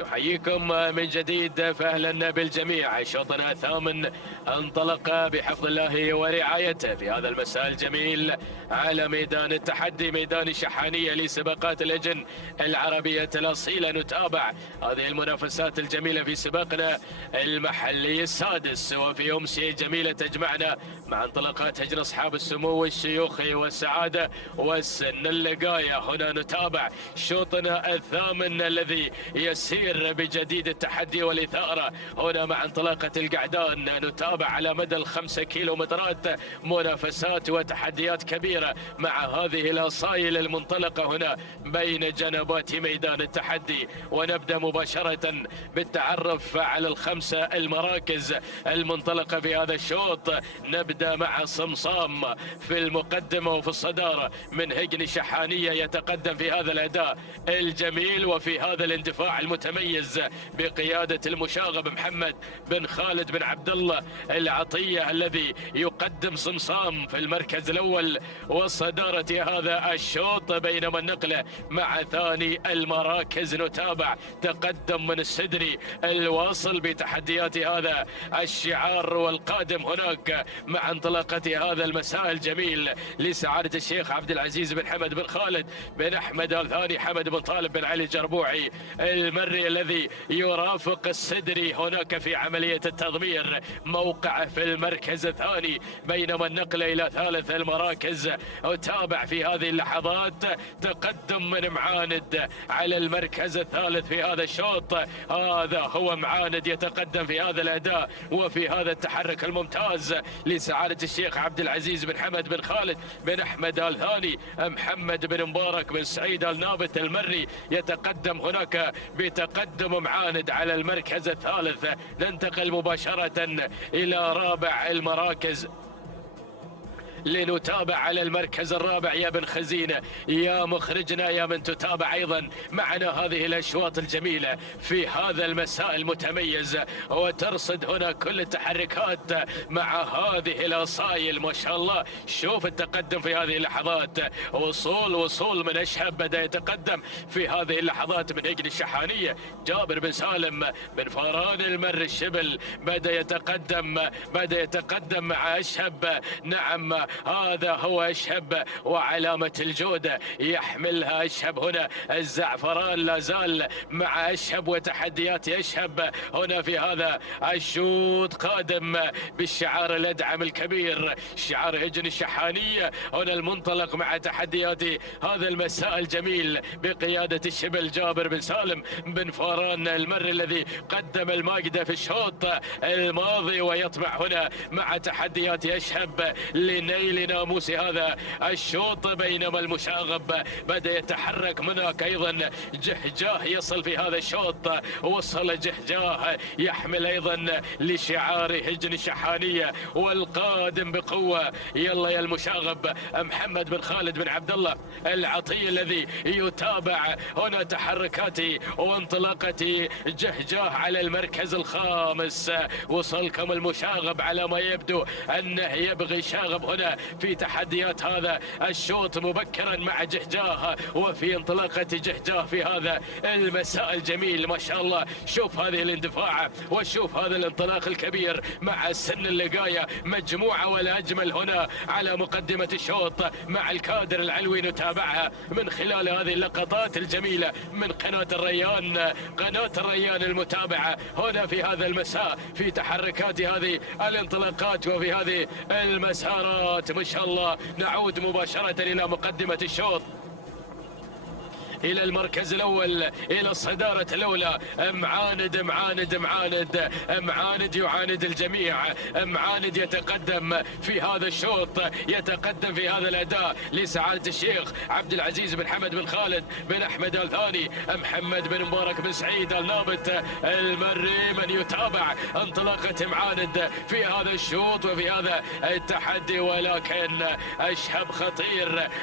نحييكم من جديد، فأهلا بالجميع. شوطنا الثامن انطلق بحفظ الله ورعايته في هذا المساء الجميل على ميدان التحدي، ميدان الشحانية لسباقات اللجن العربية الأصيلة. نتابع هذه المنافسات الجميلة في سباقنا المحلي السادس، وفي أمسية جميلة تجمعنا مع انطلاقات هجن أصحاب السمو الشيوخي والسعادة والسن اللقاية. هنا نتابع شوطنا الثامن الذي يسير بجديد التحدي والإثارة هنا مع انطلاقة القعدان. نتابع على مدى ال5 كيلومترات منافسات وتحديات كبيرة مع هذه الأصايل المنطلقة هنا بين جنبات ميدان التحدي. ونبدأ مباشرة بالتعرف على ال5 المراكز المنطلقة في هذا الشوط. نبدأ مع صمصام في المقدمة وفي الصدارة من هجن شحانية، يتقدم في هذا الأداء الجميل وفي هذا الاندفاع المتميز بقيادة المشاغب محمد بن خالد بن عبد الله العطية الذي يقدم صمصام في المركز الأول وصدارة هذا الشوط، بينما النقلة مع ثاني المراكز. نتابع تقدم من السدري الواصل بتحديات هذا الشعار والقادم هناك مع انطلاقة هذا المساء الجميل لسعادة الشيخ عبد العزيز بن حمد بن خالد بن أحمد الثاني حمد بن طالب بن علي الجربوعي المري الذي يرافق السدري هناك في عملية التضمير، موقع في المركز الثاني، بينما النقلة إلى ثالث المراكز. أتابع في هذه اللحظات تقدم من معاند على المركز الثالث في هذا الشوط. هذا هو معاند يتقدم في هذا الأداء وفي هذا التحرك الممتاز لسعادة الشيخ عبد العزيز بن حمد بن خالد بن أحمد الثاني محمد بن مبارك بن سعيد النابت المري يتقدم هناك بتقدم معاند على المركز الثالث. ننتقل مباشرة إلى رابع المراكز لنتابع على المركز الرابع. يا بن خزينة يا مخرجنا يا من تتابع أيضا معنا هذه الأشواط الجميلة في هذا المساء المتميز وترصد هنا كل التحركات مع هذه الأصايل. ما شاء الله شوف التقدم في هذه اللحظات، وصول من أشهب بدأ يتقدم في هذه اللحظات من هجن الشحانية. جابر بن سالم بن فاران المر الشبل بدأ يتقدم مع أشهب. نعم هذا هو أشهب وعلامة الجودة يحملها أشهب هنا. الزعفران لا زال مع أشهب وتحديات أشهب هنا في هذا الشوط، قادم بالشعار الأدعم الكبير شعار هجن الشحانية هنا المنطلق مع تحديات هذا المساء الجميل بقيادة الشبل جابر بن سالم بن فاران المر الذي قدم الماقدة في الشوط الماضي، ويطمع هنا مع تحديات أشهب لنيل ناموس هذا الشوط. بينما المشاغب بدأ يتحرك هناك أيضا جهجاه يصل في هذا الشوط، وصل جهجاه يحمل أيضا لشعار هجن الشحانية والقادم بقوة. يلا يا المشاغب محمد بن خالد بن عبد الله العطية الذي يتابع هنا تحركاتي وانطلاقتي جهجاه على المركز الخامس. وصلكم المشاغب على ما يبدو أنه يبغي شاغب هنا في تحديات هذا الشوط مبكرا مع جهجاه وفي انطلاقة جهجاه في هذا المساء الجميل. ما شاء الله شوف هذه الاندفاع وشوف هذا الانطلاق الكبير مع السن اللقاية، مجموعة ولا أجمل هنا على مقدمة الشوط مع الكادر العلوي. نتابعها من خلال هذه اللقطات الجميلة من قناة الريان المتابعة هنا في هذا المساء في تحركات هذه الانطلاقات وفي هذه المسارات. ما شاء الله نعود مباشرة إلى مقدمة الشوط، إلى المركز الأول، إلى الصدارة الأولى. معاند يعاند الجميع. معاند يتقدم في هذا الشوط، يتقدم في هذا الأداء لسعادة الشيخ عبد العزيز بن حمد بن خالد بن أحمد الثاني محمد بن مبارك بن سعيد النابت المري، من يتابع انطلاقة معاند في هذا الشوط وفي هذا التحدي. ولكن أشهب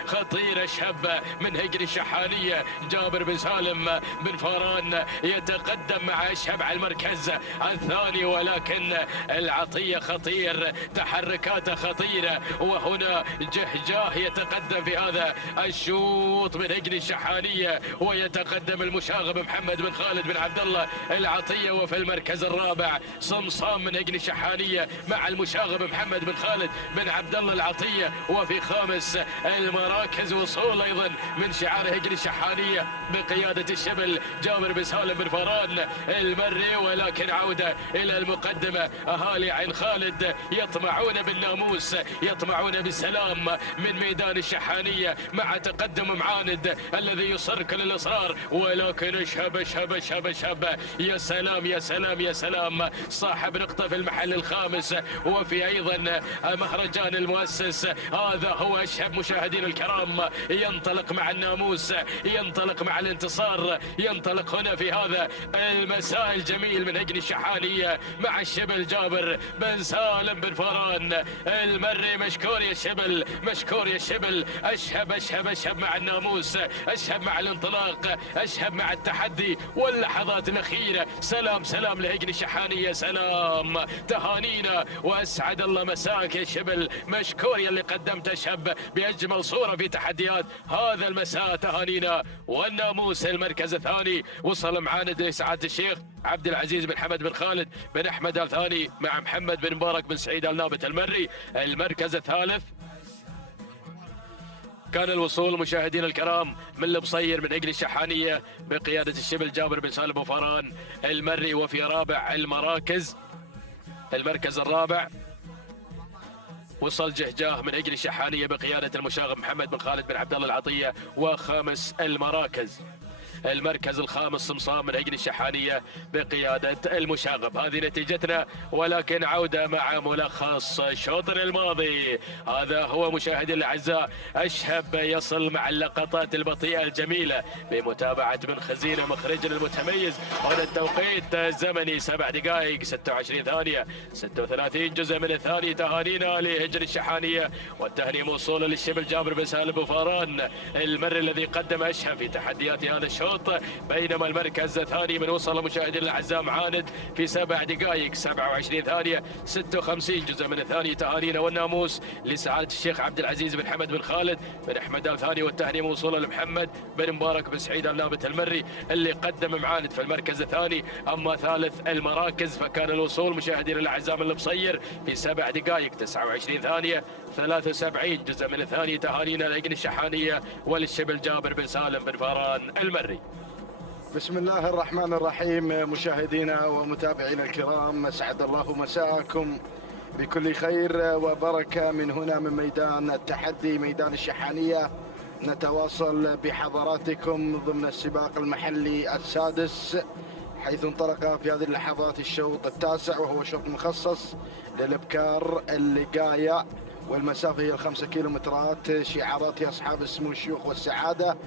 خطير أشهب من هجن الشحانية جابر بن سالم بن فاران يتقدم مع أشهب على المركز الثاني، ولكن العطية خطير، تحركاته خطيرة. وهنا جهجاه يتقدم في هذا الشوط من هجن الشحانية، ويتقدم المشاغب محمد بن خالد بن عبد الله العطية. وفي المركز الرابع صمصام من هجن الشحانية مع المشاغب محمد بن خالد بن عبد الله العطية. وفي خامس المراكز وصول أيضا من شعار هجن الشحانية بقيادة الشبل جابر بن سالم بن فاران المري. ولكن عودة إلى المقدمة أهالي عين خالد يطمعون بالناموس، يطمعون بالسلام من ميدان الشحانية مع تقدم معاند الذي يصر كل الإصرار. ولكن اشهب اشهب اشهب اشهب، يا سلام يا سلام يا سلام، صاحب نقطة في المحل الخامس. وفي أيضا مهرجان المؤسس هذا هو اشهب. مشاهدين الكرام، ينطلق مع الناموس، ينطلق مع الانتصار، ينطلق هنا في هذا المساء الجميل من هجن الشحانية مع الشبل جابر بن سالم بن فاران المري. مشكور يا شبل، مشكور يا شبل. اشهب اشهب اشهب مع الناموس، اشهب مع الانطلاق، اشهب مع التحدي واللحظات الأخيرة. سلام سلام لهجن الشحانية، سلام، تهانينا وأسعد الله مساك يا شبل. مشكور يا اللي قدمت اشهب بأجمل صورة في تحديات هذا المساء، تهانينا. والناموس المركز الثاني وصل معاند لسعادة الشيخ عبد العزيز بن حمد بن خالد بن أحمد الثاني مع محمد بن مبارك بن سعيد النابت المري. المركز الثالث كان الوصول مشاهدين الكرام من البصير من هجن الشحانية بقيادة الشبل جابر بن سالم وفاران المري. وفي رابع المراكز، المركز الرابع وصل جهجاه من هجن الشحانية بقيادة المشاغب محمد بن خالد بن عبد الله العطية. وخامس المراكز، المركز الخامس صمصام من هجن الشحانية بقيادة المشاغب. هذه نتيجتنا، ولكن عودة مع ملخص الشوط الماضي. هذا هو مشاهدي الأعزاء، أشهب يصل مع اللقطات البطيئة الجميلة بمتابعة من خزينة مخرجنا المتميز. هنا التوقيت الزمني 7 دقائق 26 ثانية 36 جزء من الثاني. تهانينا لهجن الشحانية والتهنئة موصولة للشبل جابر بن سالم وفاران المري الذي قدم أشهب في تحديات هذا الشوط. بينما المركز الثاني من وصل مشاهدينا الاعزاء معاند في 7 دقائق 27 ثانية 56 جزء من الثاني. تهانينا والناموس لسعادة الشيخ عبد العزيز بن حمد بن خالد بن احمد الثاني، والتهنئة موصولة لمحمد بن مبارك بن سعيد النابت المري اللي قدم معاند في المركز الثاني. اما ثالث المراكز فكان الوصول مشاهدينا الاعزاء من البصير في 7 دقائق 29 ثانية 73 جزء من الثاني. تهانينا لهجن الشحانية وللشبل جابر بن سالم بن فاران المري. بسم الله الرحمن الرحيم. مشاهدينا ومتابعينا الكرام، اسعد الله مساءكم بكل خير وبركة من هنا من ميدان التحدي، ميدان الشحانية. نتواصل بحضراتكم ضمن السباق المحلي السادس، حيث انطلق في هذه اللحظات الشوط التاسع، وهو شوط مخصص للابكار اللقاية، والمسافة هي 5 كيلومترات. شعارات أصحاب السمو الشيوخ والسعادة.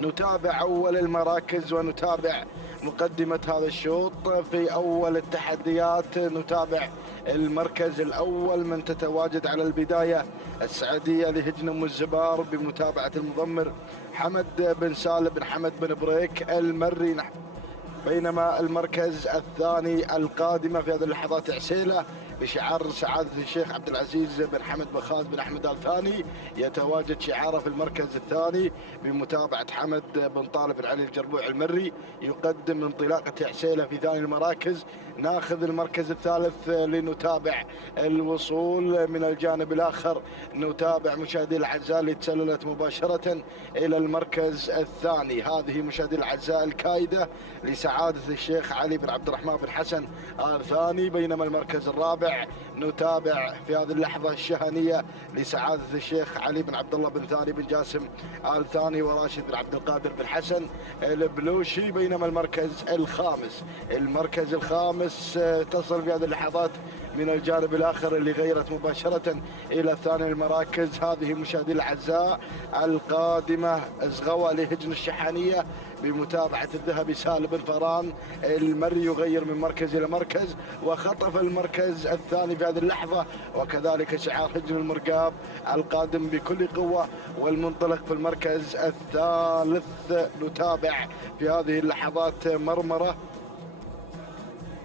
نتابع أول المراكز ونتابع مقدمة هذا الشوط. في أول التحديات نتابع المركز الأول من تتواجد على البداية السعدية لهجن أم الزبار بمتابعة المضمر حمد بن سالم بن حمد بن بريك المري. بينما المركز الثاني القادمة في هذه اللحظات عسيلة بشعار سعادة الشيخ عبد العزيز بن حمد بن خالد بن أحمد الثاني. يتواجد شعاره في المركز الثاني بمتابعة حمد بن طالب بن علي الجربوع المري. يقدم انطلاقة عسيلة في ثاني المراكز. ناخذ المركز الثالث لنتابع الوصول من الجانب الآخر. نتابع مشاهدي الأعزاء اللي تسللت مباشرة إلى المركز الثاني. هذه مشاهدي الأعزاء الكايدة لسعادة الشيخ علي بن عبد الرحمن بن حسن الثاني. بينما المركز الرابع نتابع في هذه اللحظة الشهنية لسعادة الشيخ علي بن عبد الله بن ثاني بن جاسم الثاني وراشد بن عبد القادر بن حسن البلوشي. بينما المركز الخامس تصل في هذه اللحظات من الجانب الآخر اللي غيرت مباشرة إلى ثاني المراكز. هذه مشاهدي الأعزاء القادمة أزغوة لهجن الشحانية بمتابعة الذهبي سالم بن فاران المري. يغير من مركز إلى مركز وخطف المركز الثاني في هذه اللحظة، وكذلك شعار هجن المرقاب القادم بكل قوة والمنطلق في المركز الثالث. نتابع في هذه اللحظات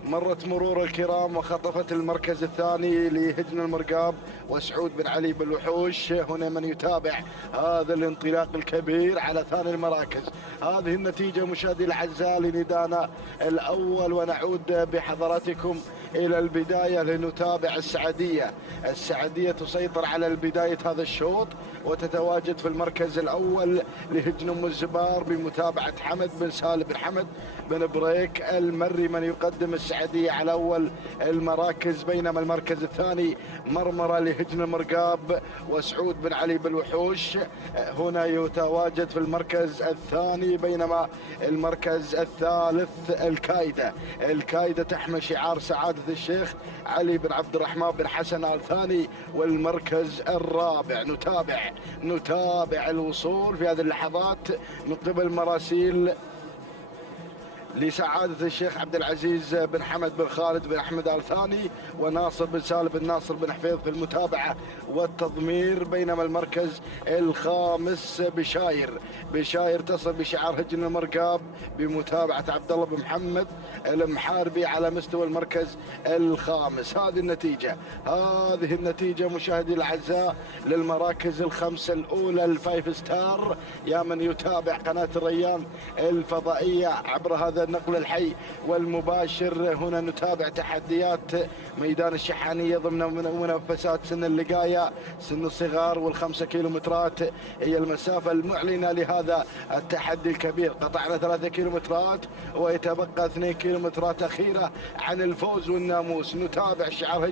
مرت مرور الكرام وخطفت المركز الثاني لهجن المرقاب وسعود بن علي بالوحوش. هنا من يتابع هذا الانطلاق الكبير على ثاني المراكز. هذه النتيجة مشاهدي الأعزاء لندانا الأول، ونعود بحضراتكم إلى البداية لنتابع السعدية تسيطر على بداية هذا الشوط وتتواجد في المركز الأول لهجن أم الزبار بمتابعة حمد بن سالم بن حمد بن بريك المري من يقدم السعدية على أول المراكز، بينما المركز الثاني مرمرة لهجن المرقاب وسعود بن علي بالوحوش هنا يتواجد في المركز الثاني، بينما المركز الثالث الكايدة تحمل شعار سعادة الشيخ علي بن عبد الرحمن بن حسن آل ثاني. والمركز الرابع نتابع الوصول في هذه اللحظات من قبل مراسيل لسعادة الشيخ عبد العزيز بن حمد بن خالد بن أحمد آل ثاني وناصر بن سالم بن ناصر بن حفيظ في المتابعة والتضمير، بينما المركز الخامس بشاير تصل بشعار هجن المرقاب بمتابعة عبد الله بن محمد المحاربي على مستوى المركز الخامس. هذه النتيجة مشاهدي الأعزاء للمراكز الخمسة الأولى الفايف ستار. يا من يتابع قناة الريان الفضائية عبر هذا النقل الحي والمباشر، هنا نتابع تحديات ميدان الشحانية ضمن منافسات سن اللقاية، سن الصغار والخمسة كيلومترات هي المسافة المعلنة لهذا التحدي الكبير. قطعنا 3 كيلومترات ويتبقى 2 كيلومترات أخيرة عن الفوز والناموس. نتابع شعار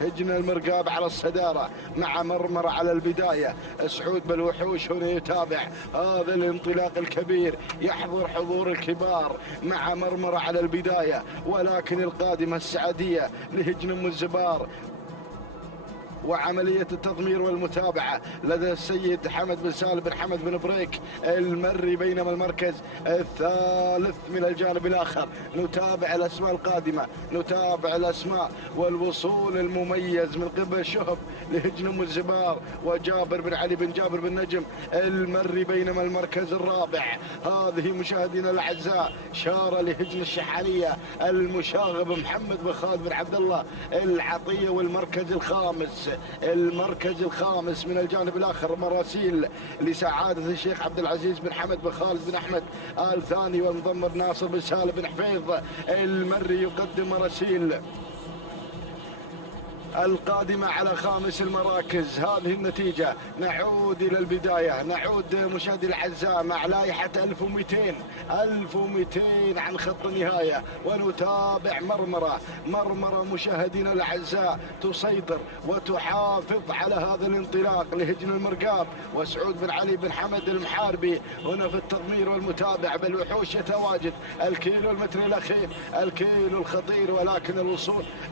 هجن المرقاب على الصدارة مع مرمرة على البداية. سعود بالوحوش هنا يتابع هذا الانطلاق الكبير، يحضر حضور الكبار مع مرمرة على البداية، ولكن القادمة السعدية لهجن أم الزبار وعملية التضمير والمتابعة لدى السيد حمد بن سالم بن حمد بن بريك المري، بينما المركز الثالث من الجانب الآخر. نتابع الأسماء القادمة، نتابع الأسماء والوصول المميز من قبل شهب لهجن أم الزبار وجابر بن علي بن جابر بن نجم المري، بينما المركز الرابع هذه مشاهدينا الأعزاء شارة لهجن الشحانية المشاغب محمد بن خالد بن عبد الله العطية. والمركز الخامس من الجانب الآخر مراسيل لسعادة الشيخ عبد العزيز بن حمد بن خالد بن أحمد آل ثاني والمضمر ناصر بن سالم بن حفيظ المري يقدم مراسيل القادمة على خامس المراكز. هذه النتيجة نعود إلى البداية، نعود مشاهدي الأعزاء مع لائحة 1200 عن خط النهاية، ونتابع مرمرة مشاهدينا الأعزاء تسيطر وتحافظ على هذا الانطلاق لهجن المرقاب وسعود بن علي بن حمد المحاربي هنا في التضمير والمتابعة بالوحوش يتواجد الكيلو المتر الأخير، الكيلو الخطير، ولكن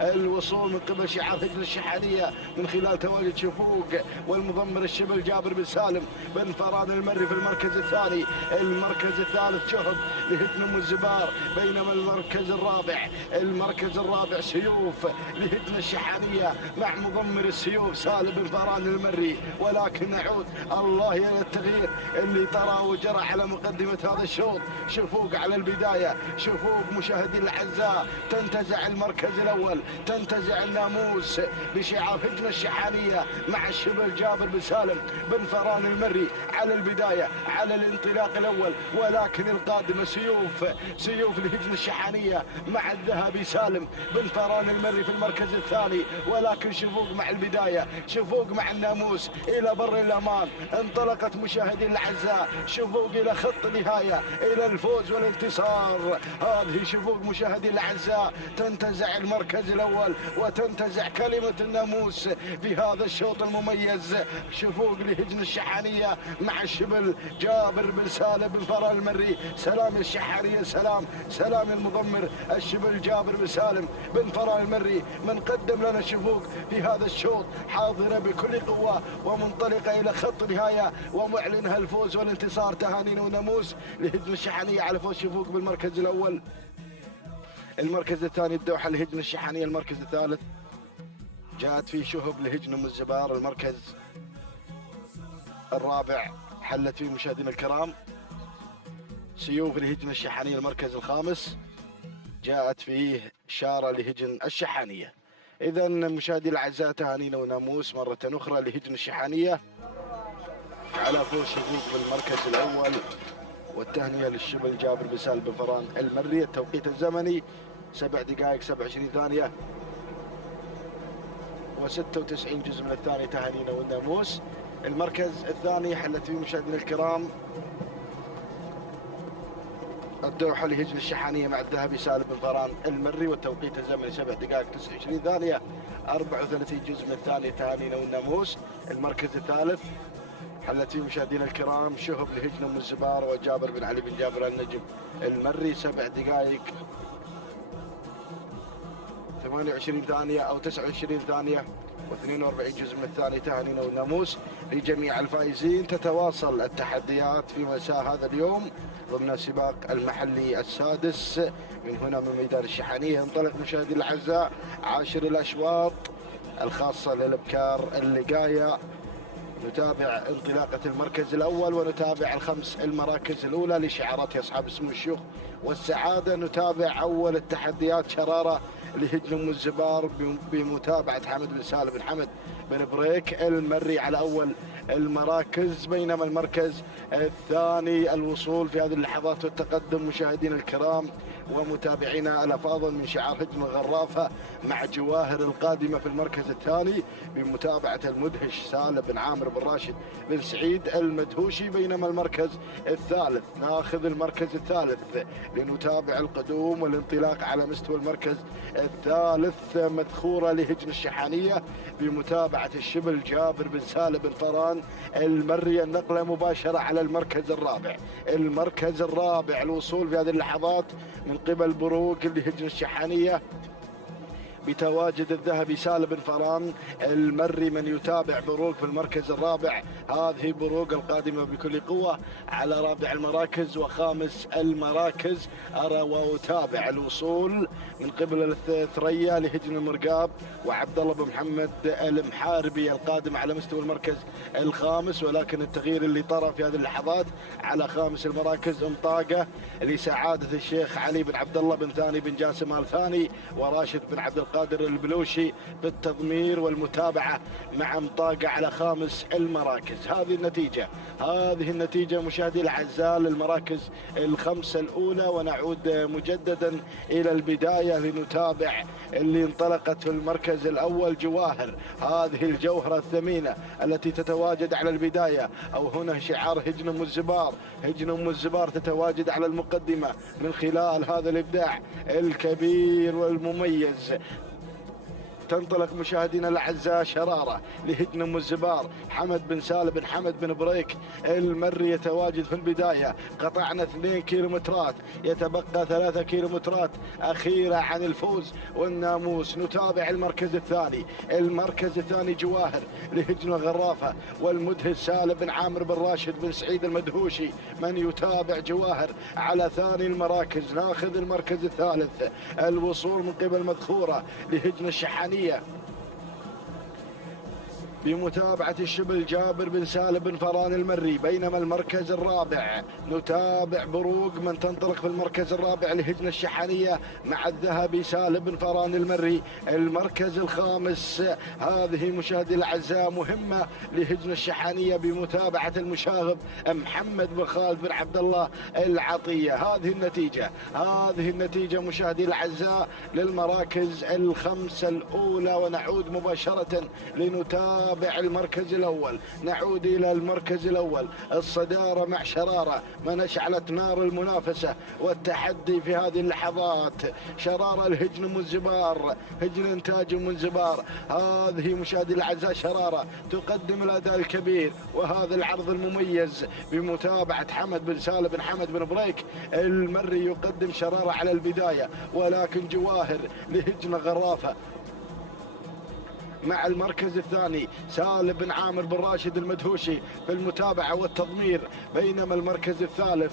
الوصول من قبل شعار الشحانية من خلال تواجد شفوق والمضمر الشبل جابر بن سالم بن فران المري في المركز الثاني. المركز الثالث شهب لهجن أم الزبار، بينما المركز الرابع سيوف لهجن الشحانية مع مضمر السيوف سالم بن فران المري. ولكن نعود الله إلى التغيير اللي طرى وجرى على مقدمة هذا الشوط. شفوق على البداية، شفوق مشاهدي الأعزاء تنتزع المركز الأول، تنتزع الناموس بشعار هجن الشحانية مع الشبل جابر بن سالم بن فران المري على البداية على الانطلاق الأول، ولكن القادمة سيوف لهجن الشحانية مع الذهبي سالم بن فران المري في المركز الثاني. ولكن شفوق مع البداية، شفوق مع الناموس إلى بر الأمان. انطلقت مشاهدي الأعزاء شفوق إلى خط النهاية، إلى الفوز والانتصار. هذه شفوق مشاهدي الأعزاء تنتزع المركز الأول وتنتزع كلمة الناموس في هذا الشوط المميز. شفوق لهجن الشحانية مع الشبل جابر بن سالم بن فران المري. سلام الشحانية، سلام المضمر الشبل جابر بن سالم بن فران المري من قدم لنا شفوق في هذا الشوط، حاضرة بكل قوة ومنطلقة إلى خط نهاية ومعلنها الفوز والانتصار. تهانينا وناموس لهجن الشحانية على فوز شفوق بالمركز الأول. المركز الثاني الدوحة لهجن الشحانية. المركز الثالث جاءت فيه شهب لهجن أم الزبار. المركز الرابع حلت فيه مشاهدينا الكرام سيوف لهجن الشحانية. المركز الخامس جاءت فيه شارة لهجن الشحانية. إذا مشاهدي الأعزاء تهانينا وناموس مرة أخرى لهجن الشحانية على فوز شقوق بالمركز الأول، والتهنئة للشبل جابر بن سالم بن فران المري. التوقيت الزمني 7 دقائق 27 ثانية و96 جزء من الثانية. تهانينا والناموس. المركز الثاني حلت فيه مشاهدينا الكرام الدوحة لهجن الشحانية مع الذهبي سالم بن فران المري، والتوقيت الزمني 7 دقائق 29 ثانية 34 جزء من الثانية. تهانينا والناموس. المركز الثالث حلت فيه مشاهدينا الكرام شهب لهجن ام الزبار وجابر بن علي بن جابر النجم المري، 7 دقائق 28 ثانية أو 29 ثانية و42 جزء من الثانية. تهانينا والناموس لجميع الفائزين. تتواصل التحديات في مساء هذا اليوم ضمن السباق المحلي السادس من هنا من ميدان الشحانية. ينطلق مشاهدي الأعزاء 10 الأشواط الخاصة للأبكار اللقاية. نتابع انطلاقة المركز الأول ونتابع الخمس المراكز الأولى لشعارات أصحاب السمو الشيوخ والسعادة. نتابع أول التحديات شرارة لهجن أم الزبار بمتابعة حمد بن سالم بن حمد بن بريك المري على أول المراكز، بينما المركز الثاني الوصول في هذه اللحظات والتقدم مشاهدينا الكرام ومتابعينا الأفاضل من شعار هجن الغرافة مع جواهر القادمة في المركز الثاني بمتابعة المدهش سالم بن عامر بن راشد بن سعيد المدهوشي. بينما المركز الثالث ناخذ المركز الثالث لنتابع القدوم والانطلاق على مستوى المركز الثالث مذخورة لهجن الشحانية بمتابعة الشبل جابر بن سالم بن فران المري. النقلة مباشرة على المركز الرابع. المركز الرابع الوصول في هذه اللحظات من قبل بروق لهجن الشحانية بتواجد الذهبي سالم بن فران المري. من يتابع بروق في المركز الرابع هذه بروق القادمة بكل قوة على رابع المراكز وخامس المراكز. أرى وأتابع الوصول من قبل الثريا لهجن المرقاب وعبد الله بن محمد المحاربي القادم على مستوى المركز الخامس، ولكن التغيير اللي طرى في هذه اللحظات على خامس المراكز انطاقة لسعادة الشيخ علي بن عبد الله بن ثاني بن جاسم آل ثاني وراشد بن عبد القادر البلوشي بالتضمير والمتابعة مع انطاقة على خامس المراكز. هذه النتيجة مشاهدي الأعزاء للمراكز الخمسة الأولى، ونعود مجددا إلى البداية لنتابع اللي انطلقت في المركز الأول جواهر، هذه الجوهرة الثمينة التي تتواجد على البداية، أو هنا شعار هجن أم الزبار. هجن أم الزبار تتواجد على المقدمة من خلال هذا الإبداع الكبير والمميز. تنطلق مشاهدينا الاعزاء شراره لهجن ام الزبار حمد بن سالم بن حمد بن بريك المري يتواجد في البدايه. قطعنا 2 كيلومترات، يتبقى 3 كيلومترات اخيره عن الفوز والناموس. نتابع المركز الثاني. المركز الثاني جواهر لهجن الغرافه والمدهش سالم بن عامر بن راشد بن سعيد المدهوشي. من يتابع جواهر على ثاني المراكز. ناخذ المركز الثالث الوصول من قبل مذخوره لهجن الشحانيه بمتابعة الشبل جابر بن سالم بن فران المري. بينما المركز الرابع نتابع بروق من تنطلق في المركز الرابع لهجن الشحانية مع الذهبي سالم بن فران المري. المركز الخامس هذه مشاهدي الأعزاء مهمة لهجن الشحانية بمتابعة المشاغب محمد بن خالد بن عبد الله العطية. هذه النتيجة مشاهدي الأعزاء للمراكز الخمسة الأولى، ونعود مباشرة لنتابع المركز الأول. نعود إلى المركز الأول. الصدارة مع شرارة من أشعلت نار المنافسة والتحدي في هذه اللحظات. شرارة الهجن أم الزبار، هجن إنتاج أم الزبار. هذه مشاهدي الأعزاء شرارة تقدم الأداء الكبير وهذا العرض المميز بمتابعة حمد بن سالم بن حمد بن بريك المري. يقدم شرارة على البداية، ولكن جواهر لهجن غرافة مع المركز الثاني سالم بن عامر بن راشد المدهوشي في المتابعة والتضمير، بينما المركز الثالث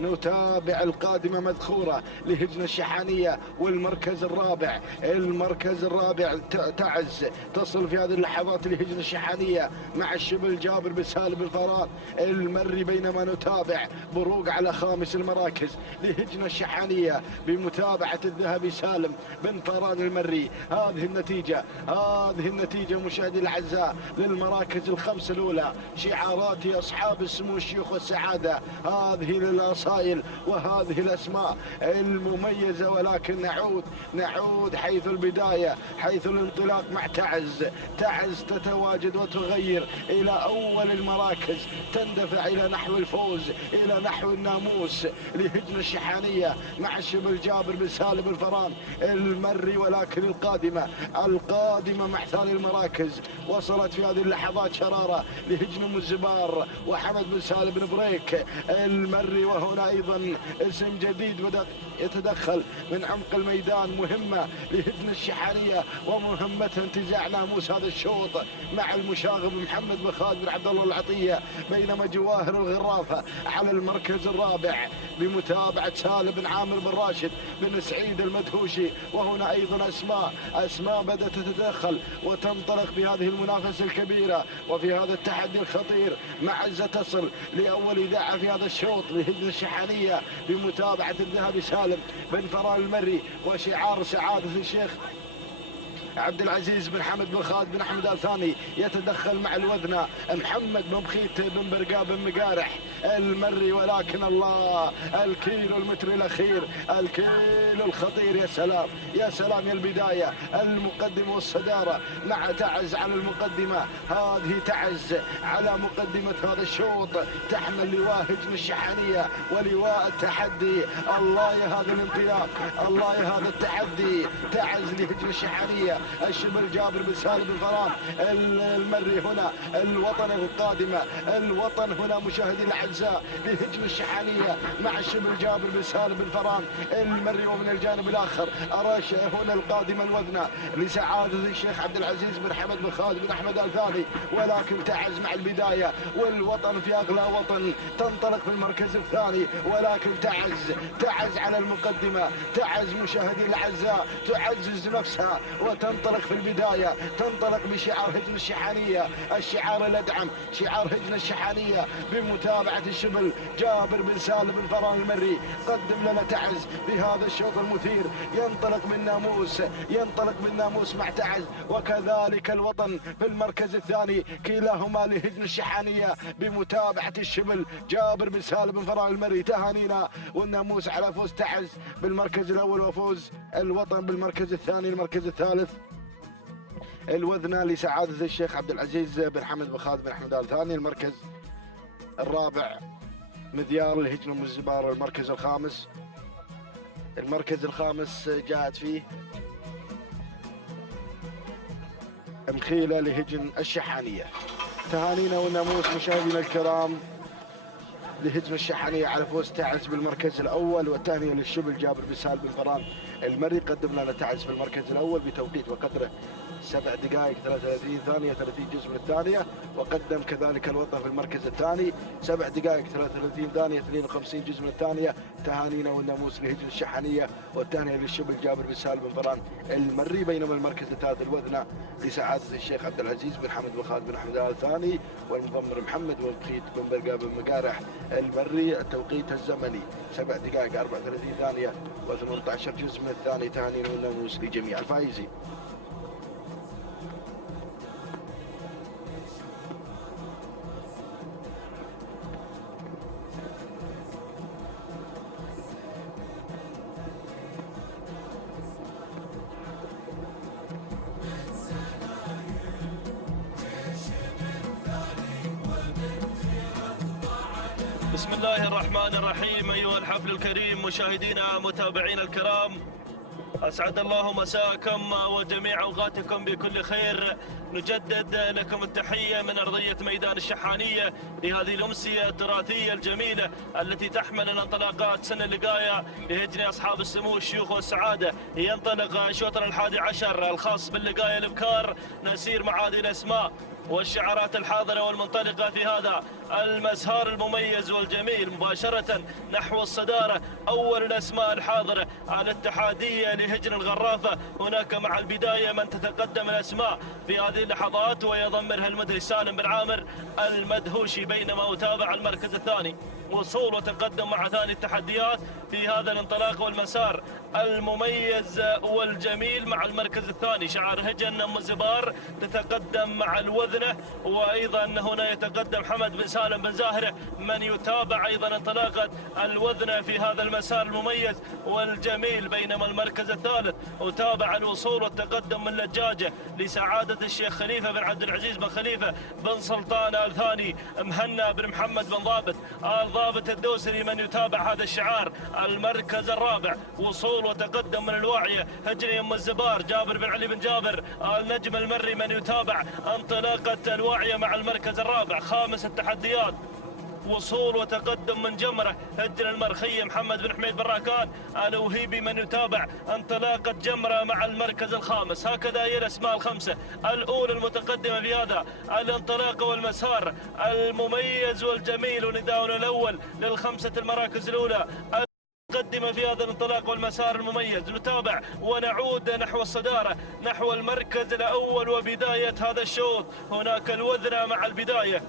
نتابع القادمة مذخورة لهجن الشحانية. والمركز الرابع تعز تصل في هذه اللحظات لهجن الشحانية مع الشبل جابر بن سالم بن فران المري، بينما نتابع بروق على خامس المراكز لهجن الشحانية بمتابعة الذهبي سالم بن فران المري. هذه النتيجة مشاهدي الأعزاء للمراكز الخمس الأولى. شعارات أصحاب السمو الشيوخ والسعادة، هذه للأصائل وهذه الأسماء المميزة. ولكن نعود حيث البداية، حيث الانطلاق مع تعز تتواجد وتغير إلى أول المراكز، تندفع إلى نحو الفوز، إلى نحو الناموس لهجن الشحانية مع الشبل جابر بن سالم بن فران المري. ولكن القادمة مع ثاني المراكز وصلت في هذه اللحظات شرارة لهجن ام الزبار وحمد بن سالم بن بريك المري. وهنا أيضا اسم جديد بدأ يتدخل من عمق الميدان، مهمة لهجن الشحانية ومهمتها انتزاع ناموس هذا الشوط مع المشاغب محمد بن خالد بن عبد الله العطية. بينما جواهر الغرافة على المركز الرابع بمتابعة سالم بن عامر بن راشد بن سعيد المدهوشي. وهنا أيضا أسماء بدأت تتدخل وتنطلق بهذه المنافسة الكبيرة وفي هذا التحدي الخطير. معزة تصل لأول إذاعة في هذا الشوط لهجن الشحانية بمتابعة الذهبي سالم بن فران المري وشعار سعادة الشيخ عبد العزيز بن حمد بن خالد بن احمد ال ثاني. يتدخل مع الوذنة محمد بن بخيت بن برقاب بن مقارح المري. ولكن الله، الكيلو المتر الاخير، الكيلو الخطير. يا سلام يا البداية، المقدمة والصدارة مع تعز على المقدمة. هذه تعز على مقدمة هذا الشوط، تحمل لواء هجن الشحانية ولواء التحدي. الله يا هذا الانطلاق، الله يا هذا التحدي. تعز لهجن الشحانية، الشبل جابر بن سالم بن فران المري. هنا الوطن القادمة، الوطن هنا مشاهدي الأعزاء لهجن الشحانية مع الشبل جابر بن سالم بن فران المري. ومن الجانب الآخر أراش هنا القادمة الوذنة لسعادة الشيخ عبد العزيز بن حمد بن خالد بن أحمد ال ثاني. ولكن تعز مع البداية، والوطن في أغلى وطن تنطلق في المركز الثاني. ولكن تعز على المقدمة. تعز مشاهدي الأعزاء تعزز نفسها وتنطلق في البداية، تنطلق بشعار هجن الشحانية، الشعار الأدعم، شعار هجن الشحانية بمتابعة الشبل جابر بن سالم بن فران المري. قدم لنا تعز بهذا الشوط المثير، ينطلق بالناموس مع تعز، وكذلك الوطن في المركز الثاني، كلاهما لهجن الشحانية بمتابعة الشبل جابر بن سالم بن فران المري. تهانينا والناموس على فوز تعز بالمركز الأول وفوز الوطن بالمركز الثاني. المركز الثالث الوذنة لسعادة الشيخ عبد العزيز بن حمد بن خالد بن أحمد ال ثاني. المركز الرابع مذيار الهجن ام الزبار. المركز الخامس جاءت فيه مخيلة لهجن الشحانية. تهانينا والناموس مشاهدينا الكرام لهجن الشحانية على فوز تعز بالمركز الأول، والتهنئة للشبل جابر بن سالم بن فران المري. قدم لنا تعز في المركز الأول بتوقيت وقدره 7 دقائق 33 ثانية 30 جزء من الثانية. وقدم كذلك الوطن في المركز الثاني 7 دقائق 33 ثانية 52 جزء من الثانية. تهانينا والناموس لهجن الشحانية والتهنئة للشبل جابر بن سالم بن فران المري. بينما المركز الثالث الوذنة لسعادة الشيخ عبد العزيز بن حمد بن خالد بن أحمد ال ثاني والمضمر محمد بن بخيت بن برقاب بن مقارح المري. التوقيت الزمني 7 دقائق 34 ثانية و18 جزء من الثاني. تهانينا والناموس لجميع الفائزين. بسم الله الرحمن الرحيم. أيها الحفل الكريم، مشاهدينا متابعينا الكرام، أسعد الله مساءكم وجميع أوقاتكم بكل خير. نجدد لكم التحية من أرضية ميدان الشحانية لهذه الأمسية التراثية الجميلة التي تحمل الانطلاقات سن اللقاية لهجن أصحاب السمو الشيوخ والسعادة. ينطلق شوطنا 11 الخاص باللقاية الأبكار. نسير مع هذه الأسماء والشعارات الحاضرة والمنطلقة في هذا المسار المميز والجميل مباشرة نحو الصدارة. أول الأسماء الحاضرة الاتحادية لهجن الغرافة. هناك مع البداية من تتقدم الأسماء في هذه اللحظات ويضمرها المدهش سالم بن عامر المدهوشي، بينما أتابع المركز الثاني وصول وتقدم مع ثاني التحديات في هذا الانطلاق والمسار المميز والجميل. مع المركز الثاني شعار هجن أم الزبار تتقدم مع الوذنة، وأيضا هنا يتقدم حمد بن سالم بن زاهرة من يتابع أيضا انطلاقة الوذنة في هذا المسار المميز والجميل. بينما المركز الثالث أتابع الوصول والتقدم من لجاجة لسعادة الشيخ خليفة بن عبد العزيز بن خليفة بن سلطان آل ثاني مهنا بن محمد بن ضابط آل ضابط الدوسري من يتابع هذا الشعار. المركز الرابع وصول وتقدم من الواعية هجن أم الزبار جابر بن علي بن جابر النجم المري من يتابع انطلاقة الواعية مع المركز الرابع. خامس التحديات وصول وتقدم من جمرة هجن المرخية محمد بن حميد بن راكان الوهيبي من يتابع انطلاقة جمرة مع المركز الخامس. هكذا هي الأسماء الخمسة الأولى المتقدمة في هذا الانطلاق والمسار المميز والجميل. ونداؤنا الأول للخمسة المراكز الأولى مقدمة في هذا الانطلاق والمسار المميز. نتابع ونعود نحو الصدارة نحو المركز الأول وبداية هذا الشوط. هناك الوذنة مع البداية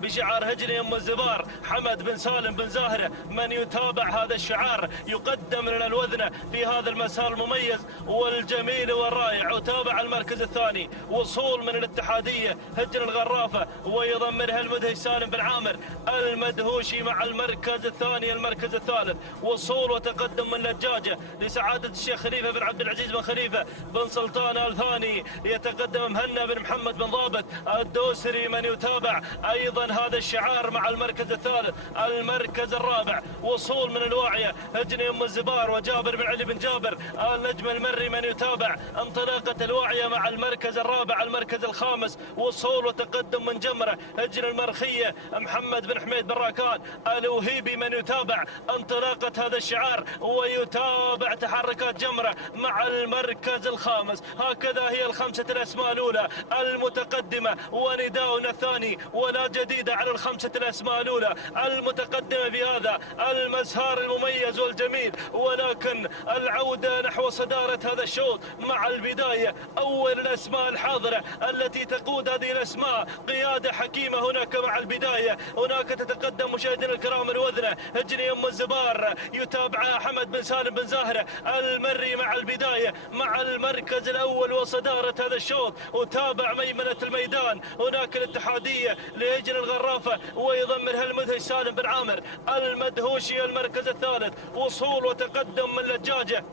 بشعار هجن أم الزبار حمد بن سالم بن زاهرة من يتابع هذا الشعار. يقدم لنا الوذنة في هذا المسار المميز والجميل والرائع. وتابع المركز الثاني وصول من الاتحادية هجن الغرافة ويضمنها المدهش سالم بن عامر المدهوشي مع المركز الثاني. المركز الثالث وصول وتقدم من لجاجة لسعادة الشيخ خليفة بن عبد العزيز بن خليفة بن سلطان آل ثاني. يتقدم مهنا بن محمد بن ضابط الدوسري من يتابع أيضا هذا الشعار مع المركز الثالث. المركز الرابع وصول من الواعية هجن أم الزبار وجابر بن علي بن جابر النجم المري من يتابع انطلاقة الواعية مع المركز الرابع. المركز الخامس وصول وتقدم من جمرة هجن المرخية محمد بن حميد بن راكان الوهيبي من يتابع انطلاقة هذا الشعار ويتابع تحركات جمرة مع المركز الخامس. هكذا هي الخمسة الأسماء الأولى المتقدمة ونداؤنا الثاني ولا جديد على الخمسة الأسماء الأولى المتقدمة في هذا المسار المميز والجميل. ولكن العودة نحو صدارة هذا الشوط مع البداية أول الأسماء الحاضرة التي تقود هذه الأسماء قيادة حكيمة. هناك مع البداية هناك تتقدم مشاهدينا الكرام الوذنة هجن أم الزبار يتابعها حمد بن سالم بن زاهرة المري مع البداية مع المركز الأول وصدارة هذا الشوط. وتابع ميمنة الميدان هناك الاتحادية لهجن الغرافة ويضمنها المدهش سالم بن عامر المدهوشي. المركز الثالث وصول وتقدم من لجاجة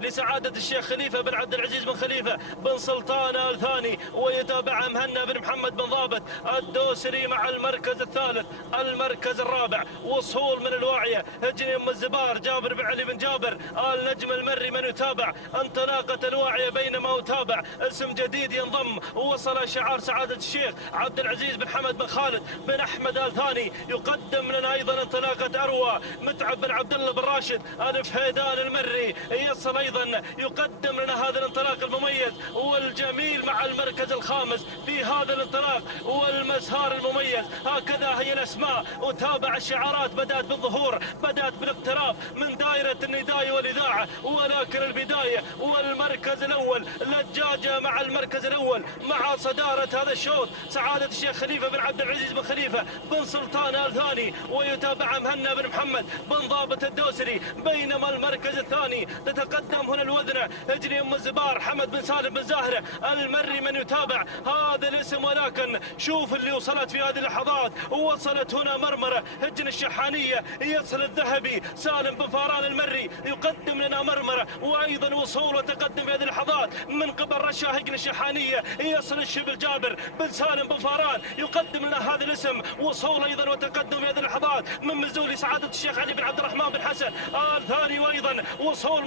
لسعادة الشيخ خليفة بن عبد العزيز بن خليفة بن سلطان آل ثاني ويتابع مهنا بن محمد بن ضابط الدوسري مع المركز الثالث. المركز الرابع وصول من الواعية هجن أم الزبار جابر بن علي بن جابر النجم المري من يتابع انطلاقة الواعية. بينما يتابع اسم جديد ينضم ووصل شعار سعادة الشيخ عبد العزيز بن حمد بن خالد بن أحمد آل ثاني. يقدم لنا أيضا انطلاقة أروى متعب بن عبد الله بن راشد الفهيدان المري يصل أيضا يقدم لنا هذا الانطلاق المميز والجميل مع المركز الخامس في هذا الانطلاق والمسار المميز. هكذا هي الأسماء. وتابع الشعارات بدأت بالظهور بدأت بالاقتراب من دائرة النداء والإذاعة. ولكن البداية والمركز الأول لجاجة مع المركز الأول مع صدارة هذا الشوط سعادة الشيخ خليفة بن عبد العزيز بن خليفة بن سلطان آل ثاني ويتابع مهنا بن محمد بن ضابط الدوسري. بينما المركز الثاني تتقدم تتقدم هنا الوذنة هجري ام الزبار حمد بن سالم بن زاهرة المري من يتابع هذا الاسم، ولكن شوف اللي وصلت في هذه اللحظات، ووصلت هنا مرمرة هجن الشحانية، يصل الذهبي سالم بن فاران المري يقدم لنا مرمرة، وايضا وصول وتقدم في هذه اللحظات من قبل رشا هجن الشحانية، يصل الشبل جابر بن سالم بن فاران يقدم لنا هذا الاسم، وصول ايضا وتقدم في هذه اللحظات من مزولي سعادة الشيخ علي بن عبد الرحمن بن حسن آل ثاني، وايضا وصول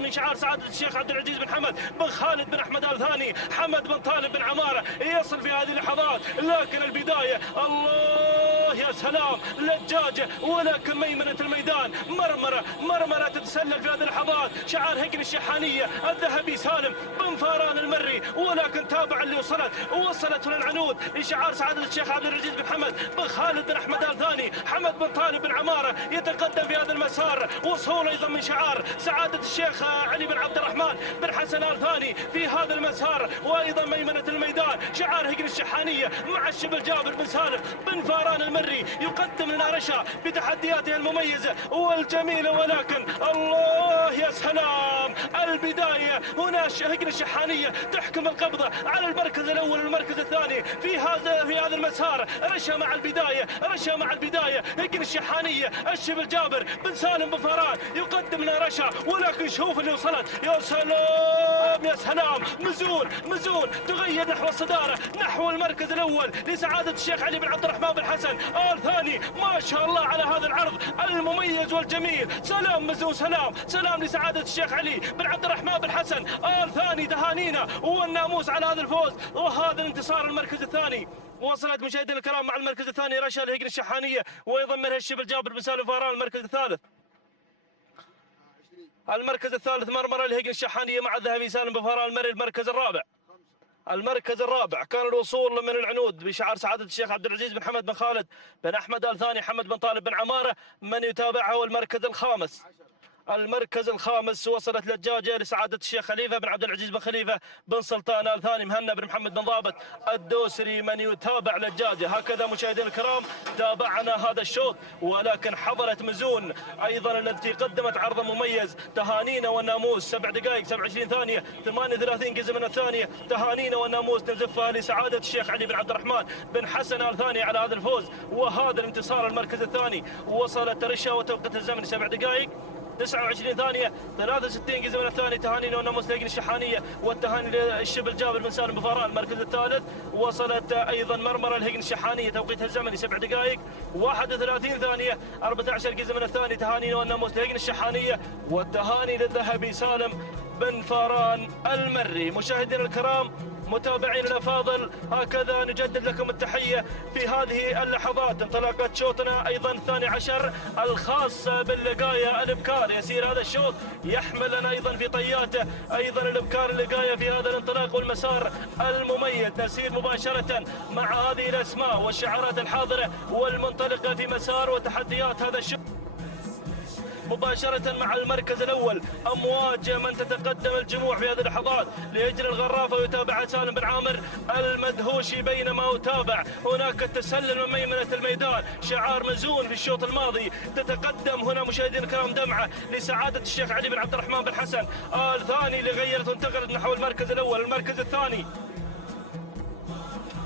من شعار سعادة الشيخ عبد العزيز بن حمد بن خالد بن احمد آل ثاني، حمد بن طالب بن عمارة يصل في هذه اللحظات، لكن البداية الله يا سلام لجاجة، ولكن ميمنة الميدان مرمرة تتسلل في هذه اللحظات، شعار هجن الشحانية الذهبي سالم بن فاران المري، ولكن تابع اللي وصلت هنا العنود لشعار سعادة الشيخ عبد العزيز بن حمد بن خالد بن احمد آل ثاني، حمد بن طالب بن عمارة يتقدم في هذا المسار، وصول ايضا من شعار سعادة الشيخ علي بن عبد الرحمن بن حسن آل ثاني في هذا المسار، وايضا ميمنة الميدان شعار هجن الشحانية مع الشبل جابر بن سالم بن فاران المري يقدم لنا رشا بتحدياته المميزة والجميلة، ولكن الله يا سلام البداية هنا هجن الشحانية تحكم القبضة على المركز الأول والمركز الثاني في هذا المسار، رشا مع البداية هجن الشحانية الشبل جابر بن سالم بن فاران يقدم لنا رشا، ولكن شوف اللي وصلت، يا سلام مزون تغير نحو الصدارة نحو المركز الأول لسعادة الشيخ علي بن عبد الرحمن بن حسن آل ثاني، ما شاء الله على هذا العرض المميز والجميل، سلام مزون سلام لسعادة الشيخ علي بن عبد الرحمن بن حسن آل ثاني، تهانينا والناموس على هذا الفوز وهذا الانتصار المركز الثاني. وصلت مشاهدينا الكرام مع المركز الثاني رشا الهجن الشحانية ويضمنها الشبل جابر بن سالم فاران المركز الثالث مرمرة الهجن الشحانية مع الذهبي سالم بن فاران المري المركز الرابع كان الوصول من العنود بشعار سعادة الشيخ عبد العزيز بن حمد بن خالد بن أحمد آل ثاني، حمد بن طالب بن عمارة من يتابعه المركز الخامس وصلت لجاجة لسعادة الشيخ خليفة بن عبد العزيز بن خليفة بن سلطان آل ثاني، مهنا بن محمد بن ضابط الدوسري من يتابع لجاجة. هكذا مشاهدينا الكرام تابعنا هذا الشوط، ولكن حضرت مزون أيضا التي قدمت عرض مميز، تهانينا والناموس 7 دقائق 27 ثانية 38 جزء من الثانية، تهانينا والناموس نزفها لسعادة الشيخ علي بن عبد الرحمن بن حسن آل ثاني على هذا الفوز وهذا الانتصار المركز الثاني. وصلت رشا وتوقيت الزمن 7 دقائق 29 ثانية 63 جزء من الثاني، تهانينا والناموس لهجن الشحانية والتهاني للشبل جابر بن سالم بن فاران المركز الثالث. وصلت أيضا مرمرة الهجن الشحانية توقيتها الزمني 7 دقائق 31 ثانية 14 جزء من الثاني، تهانينا والناموس لهجن الشحانية والتهاني للذهبي سالم بن فاران المري. مشاهدينا الكرام متابعين الافاضل، هكذا نجدد لكم التحيه في هذه اللحظات، انطلاقه شوطنا ايضا 12 الخاص باللقايه الابكار. يسير هذا الشوط يحمل لنا ايضا في طياته ايضا الابكار اللقايه في هذا الانطلاق والمسار المميز. نسير مباشره مع هذه الاسماء والشعارات الحاضره والمنطلقه في مسار وتحديات هذا الشوط مباشرة مع المركز الأول، أمواج من تتقدم الجموع في هذه اللحظات ليجري الغرافة ويتابع سالم بن عامر المدهوشي، بينما يتابع هناك التسلل من ميمنة الميدان شعار مزون في الشوط الماضي. تتقدم هنا مشاهدينا الكرام دمعة لسعادة الشيخ علي بن عبد الرحمن بن حسن آل ثاني لغيرت وانتقلت نحو المركز الأول. المركز الثاني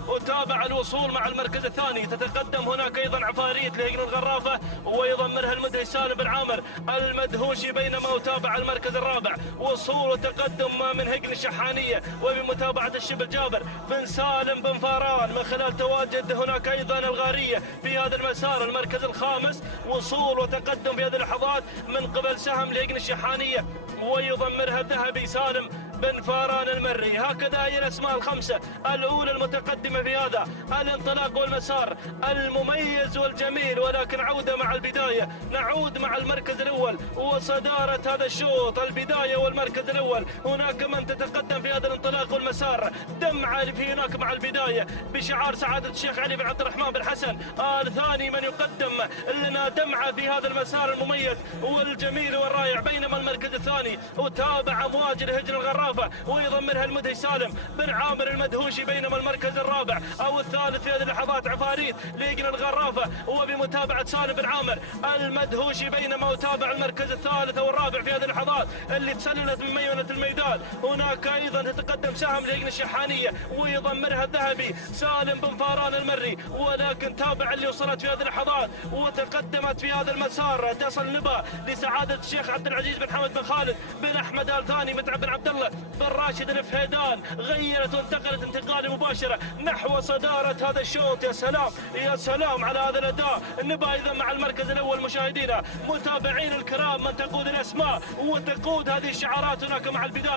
وتابع الوصول مع المركز الثاني، تتقدم هناك ايضا عفاريت لهجن الغرافه ويضمرها المدهش سالم بن عامر المدهوشي، بينما يتابع المركز الرابع وصول وتقدم من هجن الشحانيه وبمتابعه الشبل جابر بن سالم بن فاران من خلال تواجد هناك ايضا الغاريه في هذا المسار. المركز الخامس وصول وتقدم في هذه اللحظات من قبل سهم لهجن الشحانيه ويضمرها الذهبي سالم بن فاران المري. هكذا هي الاسماء الخمسه الاولى المتقدمه في هذا الانطلاق والمسار المميز والجميل، ولكن عوده مع البدايه، نعود مع المركز الاول وصداره هذا الشوط. البدايه والمركز الاول، هناك من تتقدم في هذا الانطلاق والمسار، دمعه في هناك مع البدايه بشعار سعاده الشيخ علي بن عبد الرحمن بن حسن آل ثاني من يقدم لنا دمعه في هذا المسار المميز والجميل والرائع. بينما المركز الثاني وتابع امواج الهجن الغرافه الغرافة ويضمنها المدهش سالم بن عامر المدهوشي، بينما المركز الرابع أو الثالث في هذه اللحظات عفاريت ليجن الغرافة وبمتابعة سالم بن عامر المدهوشي، بينما يتابع المركز الثالث أو الرابع في هذه اللحظات اللي تسللت من ميونة الميدان. هناك أيضا تتقدم سهم ليجن الشحانية ويضمنها الذهبي سالم بن فاران المري، ولكن تابع اللي وصلت في هذه اللحظات وتقدمت في هذا المسار. تصل نبا لسعادة الشيخ عبد العزيز بن حمد بن خالد بن أحمد آل ثاني، متعب بن عبد الله بن راشد الفهيدان، غيرت وانتقلت انتقال مباشرة نحو صدارة هذا الشوط. يا سلام يا سلام على هذا الأداء. نبا إذا مع المركز الأول مشاهدينا متابعين الكرام، من تقود الأسماء وتقود هذه الشعارات هناك مع البداية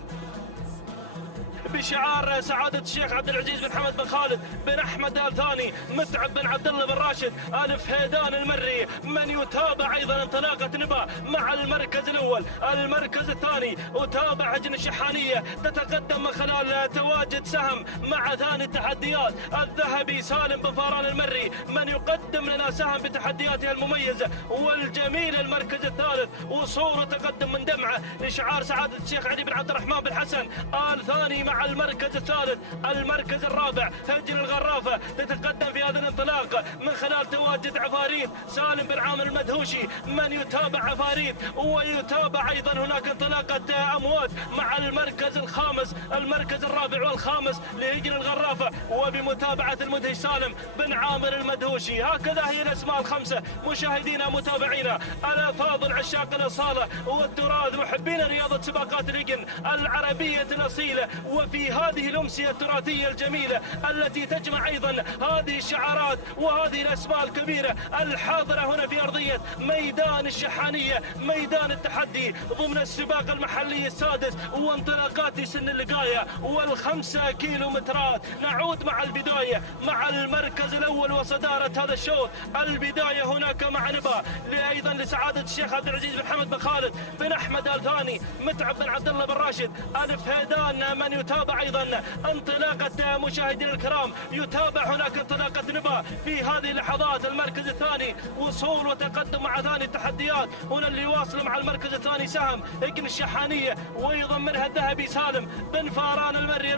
بشعار سعادة الشيخ عبد العزيز بن حمد بن خالد بن أحمد آل ثاني، متعب بن عبد الله بن راشد آل فهيدان المري. من يتابع أيضا انطلاقة نبا مع المركز الأول. المركز الثاني وتابع هجن الشحانية تتقدم من خلال تواجد سهم مع ثاني التحديات الذهبي سالم بن فاران المري، من يقدم لنا سهم بتحدياته المميزة والجميلة. المركز الثالث وصول وتقدم من دمعة لشعار سعادة الشيخ علي بن عبد الرحمن بن حسن آل ثاني مع المركز الثالث. المركز الرابع هجن الغرافة تتقدم في هذا الانطلاق من خلال تواجد عفاريت سالم بن عامر المدهوشي، من يتابع عفاريت ويتابع أيضا هناك انطلاقة أمواج مع المركز الخامس. المركز الرابع والخامس لهجن الغرافة وبمتابعة المدهش سالم بن عامر المدهوشي. هكذا هي الأسماء الخمسة مشاهدينا متابعينا الأفاضل عشاق الأصالة والتراث، محبين رياضة سباقات الهجن العربية الأصيلة، وفي هذه الأمسية التراثية الجميلة التي تجمع أيضا هذه الشعارات وهذه الأسماء الكبيرة الحاضرة هنا في أرضية ميدان الشحانية، ميدان التحدي ضمن السباق المحلي السادس وانطلاقات سن اللقاية والخمسة كيلومترات. نعود مع البداية مع المركز الأول وصدارة هذا الشوط. البداية هناك مع نبا أيضا لسعادة الشيخ عبد العزيز بن حمد بن خالد بن أحمد آل ثاني، متعب بن عبد الله بن راشد آل فهيدان. من يتابع أيضا انطلاقة مشاهدينا الكرام، يتابع هناك انطلاقة نبا في هذه اللحظات. المركز الثاني وصول وتقدم مع ثاني التحديات، هنا اللي واصل مع المركز الثاني سهم هجن الشحانية ويضمنها الذهبي سالم بن فاران المري.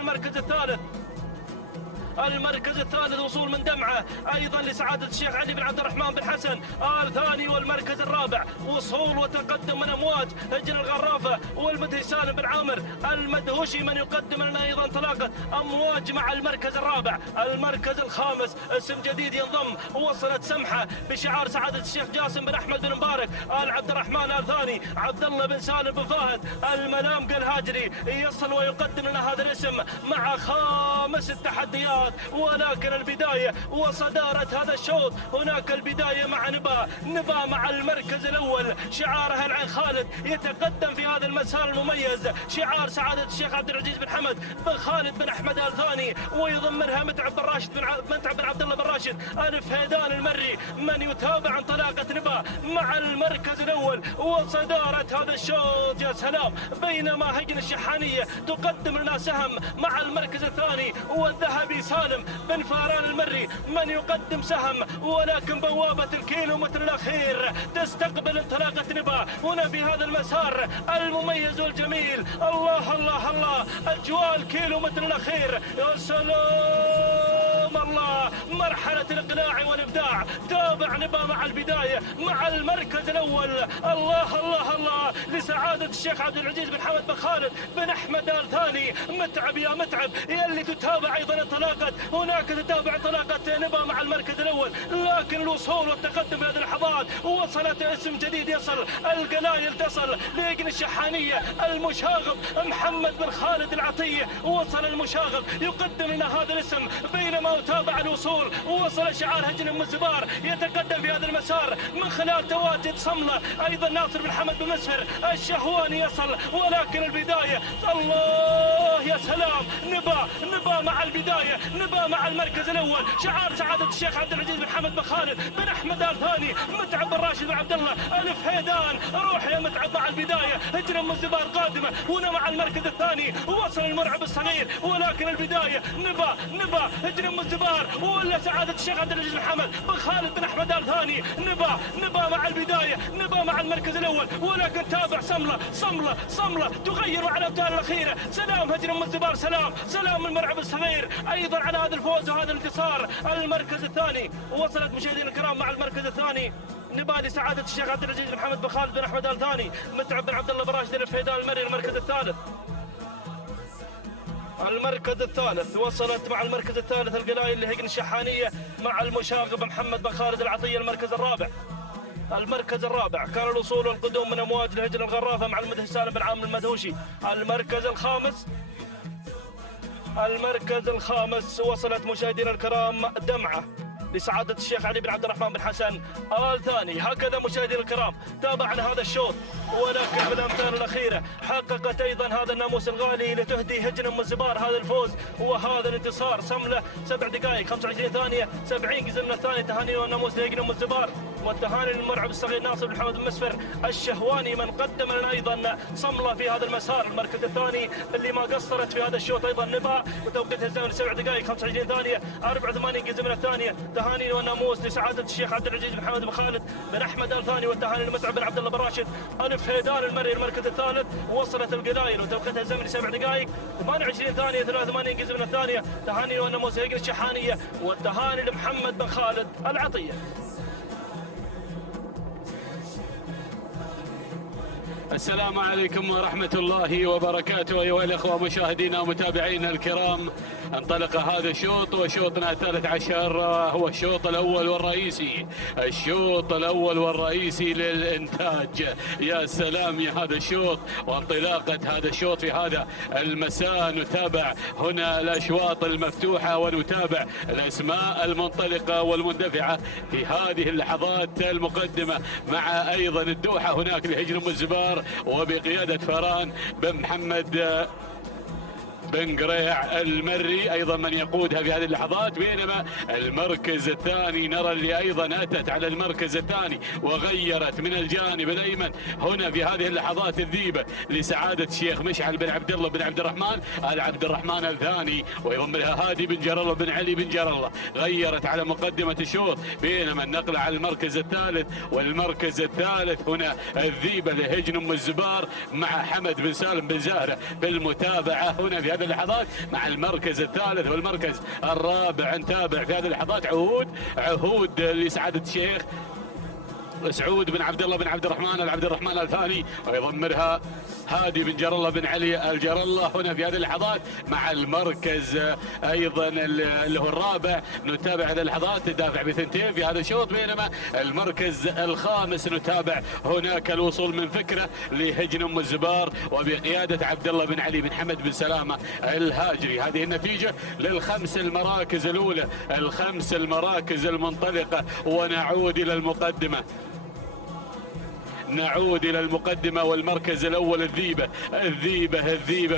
المركز الثالث وصول من دمعة أيضا لسعادة الشيخ علي بن عبد الرحمن بن حسن آل ثاني. والمركز الرابع وصول وتقدم من أمواج هجن الغرافة والمدهش سالم بن عامر المدهوشي، من يقدم لنا أيضا انطلاقة أمواج مع المركز الرابع. المركز الخامس اسم جديد ينضم، وصلت سمحة بشعار سعادة الشيخ جاسم بن أحمد بن مبارك آل عبد الرحمن آل ثاني، عبد الله بن سالم بن فهد الملامقة الهاجري يصل ويقدم لنا هذا الاسم مع خامس التحديات. ولكن البداية وصدارة هذا الشوط هناك البداية مع نبا مع المركز الأول، شعارها العين خالد يتقدم في هذا المسار المميز، شعار سعادة الشيخ عبد العزيز بن حمد بن خالد بن أحمد آل ثاني، ويضمنها متعب بن عبد الله بن راشد آل فهيدان المري. من يتابع انطلاقة نبا مع المركز الأول وصدارة هذا الشوط. يا سلام، بينما هجن الشحانية تقدم لنا سهم مع المركز الثاني والذهبي سالم بن فاران المري، من يقدم سهم. ولكن بوابة الكيلومتر الأخير تستقبل انطلاقة نبا هنا في هذا المسار المميز والجميل. الله الله الله، أجواء الكيلومتر الأخير. يا سلام الله، مرحلة الإقلاع والإبداع. تابع نبا مع البداية مع المركز الأول. الله الله الله لسعادة الشيخ عبد العزيز بن حمد بن خالد بن أحمد آل ثاني. متعب يا متعب يلي تتابع أيضا انطلاقة، هناك تتابع انطلاقة نبا مع المركز الأول، لكن الوصول والتقدم في هذه اللحظات. وصلت اسم جديد يصل، القلايل تصل ليجن الشحانية. المشاغب محمد بن خالد العطية وصل المشاغب يقدم لنا هذا الاسم، بينما يتابع الوصول. وصل شعار هجن ام الزبار يتقدم في هذا المسار من خلال تواجد صملة أيضا ناصر بن حمد بن مسهر الشهواني يصل. ولكن البداية الله يا سلام، نبا مع البداية، نبا مع المركز الأول، شعار سعادة الشيخ عبد العزيز بن حمد بن خالد بن أحمد آل ثاني، متعب بن راشد بن عبد الله ألف هيدان. روح يا متعب مع البداية، هجن ام الزبار قادمة هنا مع المركز الثاني. وصل المرعب الصغير، ولكن البداية نبا هجن ام الزبار ولا سعادة الشيخ عبد العزيز بن حمد بن خالد بن أحمد آل ثاني. نبا مع البداية، نبا مع المركز الأول، ولكن تابع صملة تغير على الأبدال الأخيرة. سلام هجرم الزبار، سلام الملعب الصغير أيضا على هذا الفوز وهذا الانتصار. المركز الثاني وصلت مشاهدينا الكرام مع المركز الثاني نبادي سعادة الشيخ عبد العزيز بن محمد بن خالد بن أحمد آل ثاني، متعب بن عبد الله بن راشد الفهيدان المري. المركز الثالث وصلت مع المركز الثالث القلايل لهجن الشحانية مع المشاغب محمد بن خالد العطية. المركز الرابع كان الوصول والقدوم من أمواج الهجن الغرافة مع المدهش سالم بن عامر المدهوشي. المركز الخامس وصلت مشاهدينا الكرام دمعة لسعادة الشيخ علي بن عبد الرحمن بن حسن آل ثاني. هكذا مشاهدينا الكرام تابعنا هذا الشوط، ولكن بالأمتار الأخيرة حققت أيضا هذا الناموس الغالي لتهدي هجن أم الزبار هذا الفوز وهذا الانتصار. صملة 7 دقائق 25 ثانية 70 جزء من الثانية. تهاني والناموس لهجن أم الزبار، والتهاني للملعب الصغير ناصر بن محمد بن مسفر الشهواني من قدم لنا أيضا صملة في هذا المسار. المركز الثاني اللي ما قصرت في هذا الشوط أيضا نبا، وتوقيتها الزمن 7 دقائق 25 ثانية 84 جزء من الثانية. تهاني والناموس لسعادة الشيخ عبد العزيز بن محمد بن خالد بن أحمد آل ثاني، والتهاني لمتعب بن عبد الله بن راشد الفهيدان المري. المركز الثالث وصلت القلايل وتوقيتها الزمن 7 دقائق 28 ثانية 83 جزء من الثانية. تهاني والناموس هيجن الشحانية، والتهاني لمحمد بن خالد العطية. السلام عليكم ورحمة الله وبركاته أيها الأخوة مشاهدينا ومتابعينا الكرام. انطلق هذا الشوط وشوطنا 13 هو الشوط الأول والرئيسي للإنتاج. يا سلام يا هذا الشوط وانطلاقة هذا الشوط في هذا المساء. نتابع هنا الأشواط المفتوحة ونتابع الأسماء المنطلقة والمندفعة في هذه اللحظات المقدمة، مع أيضا الدوحة هناك لهجن أم الزبار وبقيادة فران بن محمد بن قريع المري أيضا من يقودها في هذه اللحظات. بينما المركز الثاني نرى اللي أيضا أتت على المركز الثاني وغيرت من الجانب الأيمن هنا في هذه اللحظات الذيبة لسعادة الشيخ مشعل بن عبد الله بن عبد الرحمن الثاني، ويضم لها هادي بن جر الله بن علي بن جر الله. غيرت على مقدمة الشوط. بينما النقلة على المركز الثالث، والمركز الثالث هنا الذيبة لهجن أم الزبار مع حمد بن سالم بن زهرة بالمتابعة هنا في هذه اللحظات مع المركز الثالث والمركز الرابع. نتابع في هذه اللحظات عهود لسعادة الشيخ سعود بن عبد الله بن عبد الرحمن الثاني، ويضمرها هادي بن جر الله بن علي الجر الله هنا في هذه اللحظات مع المركز ايضا اللي هو الرابع. نتابع هذه اللحظات تدافع بثنتين في هذا الشوط. بينما المركز الخامس نتابع هناك الوصول من فكره لهجن ام الزبار وبقياده عبد الله بن علي بن حمد بن سلامه الهاجري. هذه النتيجه للخمس المراكز الاولى، الخمس المراكز المنطلقه. ونعود الى المقدمه، والمركز الأول الذيبة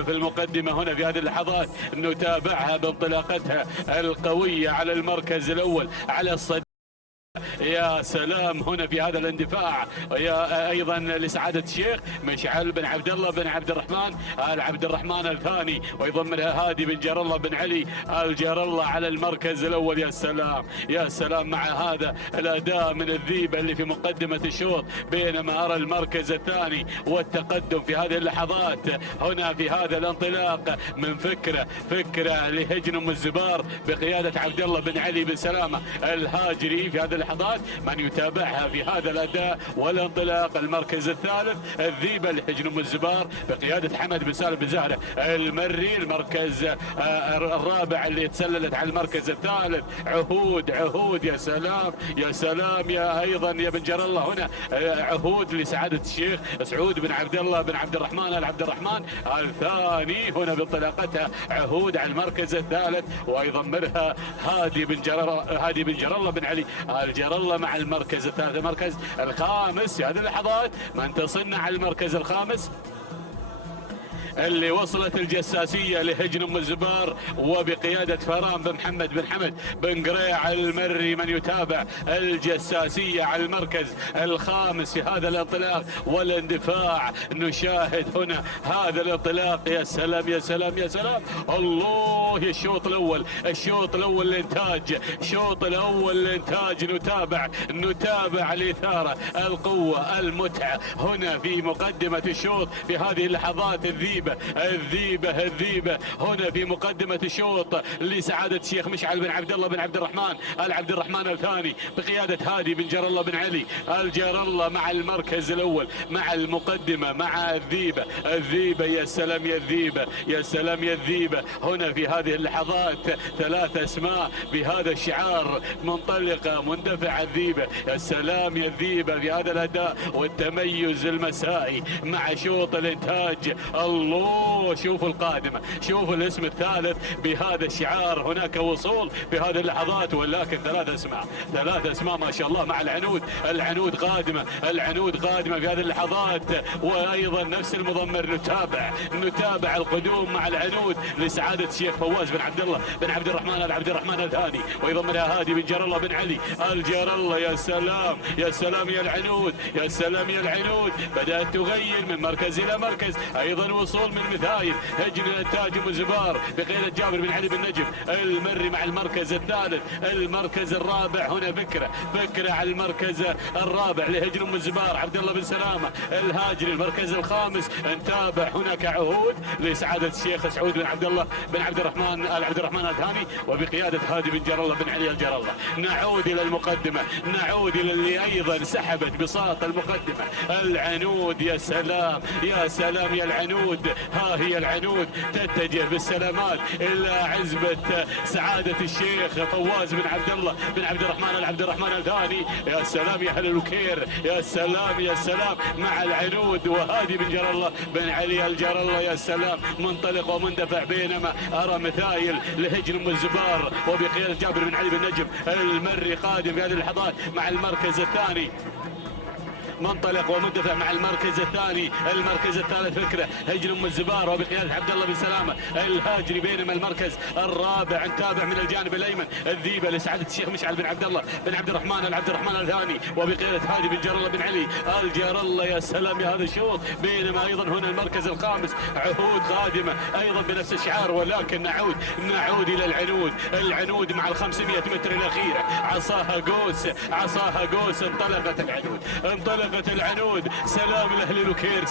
في المقدمة هنا في هذه اللحظات. نتابعها بانطلاقتها القوية على المركز الأول على الصدر. يا سلام هنا في هذا الاندفاع يا ايضا لسعاده الشيخ مشعل بن عبد الله بن عبد الرحمن الثاني، ويضم لها هادي بن جر الله بن علي الجر الله على المركز الاول. يا سلام مع هذا الاداء من الذيبه اللي في مقدمه الشوط. بينما ارى المركز الثاني والتقدم في هذه اللحظات هنا في هذا الانطلاق من فكره لهجن ام الزبار بقياده عبد الله بن علي بن سلامه الهاجري في هذه اللحظات. من يتابعها في هذا الاداء والانطلاق المركز الثالث الذيبه لهجن ام الزبار بقياده حمد بن سالم بن زهره المري. المركز الرابع اللي تسللت على المركز الثالث عهود. يا سلام يا ايضا يا بن جر الله هنا عهود لسعاده الشيخ سعود بن عبد الله بن عبد الرحمن الثاني هنا بانطلاقتها عهود على المركز الثالث، ويضمرها هادي بن جر الله بن علي الجر الله مع المركز الثالث. المركز الخامس في هذه اللحظات من تصلنا على المركز الخامس اللي وصلت الجساسية لهجن ام الزبار وبقيادة فرام بن محمد بن حمد بن قريع المري من يتابع الجساسية على المركز الخامس في هذا الانطلاق والاندفاع. نشاهد هنا هذا الانطلاق. يا سلام يا سلام يا سلام. الله، الشوط الاول، الشوط الاول الانتاج، الشوط الاول الانتاج. نتابع الاثاره، القوه، المتعه هنا في مقدمه الشوط في هذه اللحظات. الذيبه هنا في مقدمه الشوط لسعاده الشيخ مشعل بن عبد الله بن عبد الرحمن الثاني بقياده هادي بن جر الله بن علي الجر الله مع المركز الاول مع المقدمه مع الذيبه. يا سلام يا الذيبه، يا سلام يا الذيبه. هنا في هذه اللحظات 3 اسماء بهذا الشعار منطلقه مندفع الذيبه. يا سلام يا الذيبه في هذا الاداء والتميز المسائي مع شوط الانتاج. الله، شوفوا القادمه، شوفوا الاسم الثالث بهذا الشعار. هناك وصول في هذه اللحظات، ولكن 3 اسماء ما شاء الله مع العنود قادمه في هذه اللحظات. وايضا نفس المضمر. نتابع القدوم مع العنود لسعاده الشيخ فواز بن عبد الله بن عبد الرحمن الثاني، ويضمنها هادي بن جر الله بن علي الجر الله. يا سلام يا سلام يا العنود، يا سلام يا العنود. بدات تغير من مركز الى مركز. ايضا وصول من مثايل هجن الانتاج ام الزبار بقياده جابر بن علي بن نجم المري مع المركز الثالث. المركز الرابع هنا فكره على المركز الرابع لهجن ام الزبار عبد الله بن سلامه الهاجري. المركز الخامس نتابع هناك عهود لسعاده الشيخ سعود بن عبد الله بن عبد الرحمن الثاني وبقياده هادي بن جر الله بن علي الجر الله. نعود الى المقدمه، نعود الى اللي ايضا سحبت بساط المقدمه العنود. يا سلام يا سلام يا العنود. ها هي العنود تتجه بالسلامات الى عزبه سعاده الشيخ فواز بن عبد الله بن عبد الرحمن الثاني. يا سلام يا اهل الوكير، يا سلام يا سلام مع العنود وهادي بن جر الله بن علي الجر الله. يا سلام، منطلق ومندفع. بينما ارى مثايل لهجن ام الزبار وبقياده جابر بن علي بن نجم المري قادم في هذه اللحظات مع المركز الثاني. منطلق ومندفع مع المركز الثاني. المركز الثالث فكره هجن ام الزبار وبقياده عبد الله بن سلامه الهاجري. بينما المركز الرابع نتابع من الجانب الايمن الذيبه لسعاده الشيخ مشعل بن عبد الله بن عبد الرحمن الثاني وبقياده هادي بن جر الله بن علي الجر الله. يا سلام يا هذا الشوط. بينما ايضا هنا المركز الخامس عهود قادمه ايضا بنفس الشعار، ولكن نعود الى العنود مع ال 500 متر الاخيره. عصاها قوس. انطلقت العنود. سلام لاهل الوكير،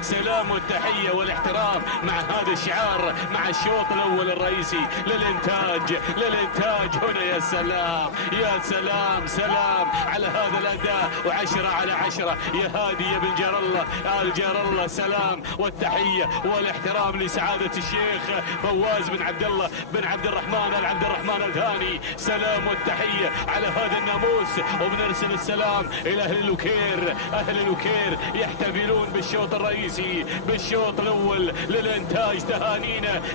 سلام والتحيه والاحترام مع هذا الشعار مع الشوط الاول الرئيسي للانتاج هنا. يا سلام على هذا الاداء. و10 على 10 يا هادي يا بن جر الله الجر الله. سلام والتحيه والاحترام لسعاده الشيخ فواز بن عبد الله بن عبد الرحمن الثاني. سلام والتحيه على هذا الناموس. وبنرسل السلام الى اهل الوكير يحتفلون بالشوط الرئيسي بالشوط الاول للانتاج.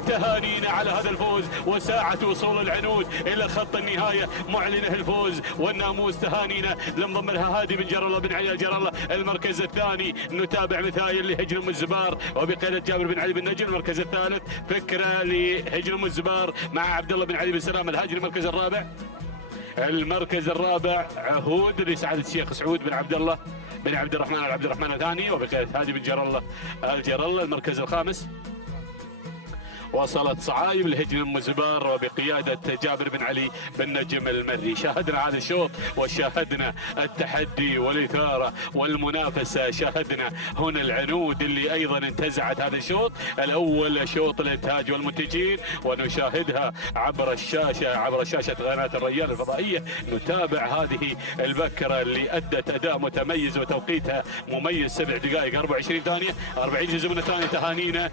تهانينا على هذا الفوز وساعة وصول العنود الى خط النهاية معلنه الفوز والناموس. تهانينا لمضمرها هادي بن جر الله بن علي الجر الله. المركز الثاني نتابع مثايل لهجن ام الزبار وبقيادة جابر بن علي بن نجم. المركز الثالث فكرة لهجن ام الزبار مع عبد الله بن علي بن سلام الهاجري. المركز الرابع عهود لسعاده الشيخ سعود بن عبد الله بن عبد الرحمن الثاني وبقياده هادي بن جر الله الجر الله. المركز الخامس وصلت صعايب لهجن ام الزبار وبقياده جابر بن علي بن نجم المري. شاهدنا هذا الشوط وشاهدنا التحدي والاثاره والمنافسه. شاهدنا هنا العنود اللي ايضا انتزعت هذا الشوط الاول شوط الانتاج والمنتجين، ونشاهدها عبر شاشه قناه الريان الفضائيه. نتابع هذه البكره اللي ادت اداء متميز وتوقيتها مميز. 7 دقائق 24 ثانيه 40 جزء من الثانيه. تهانينا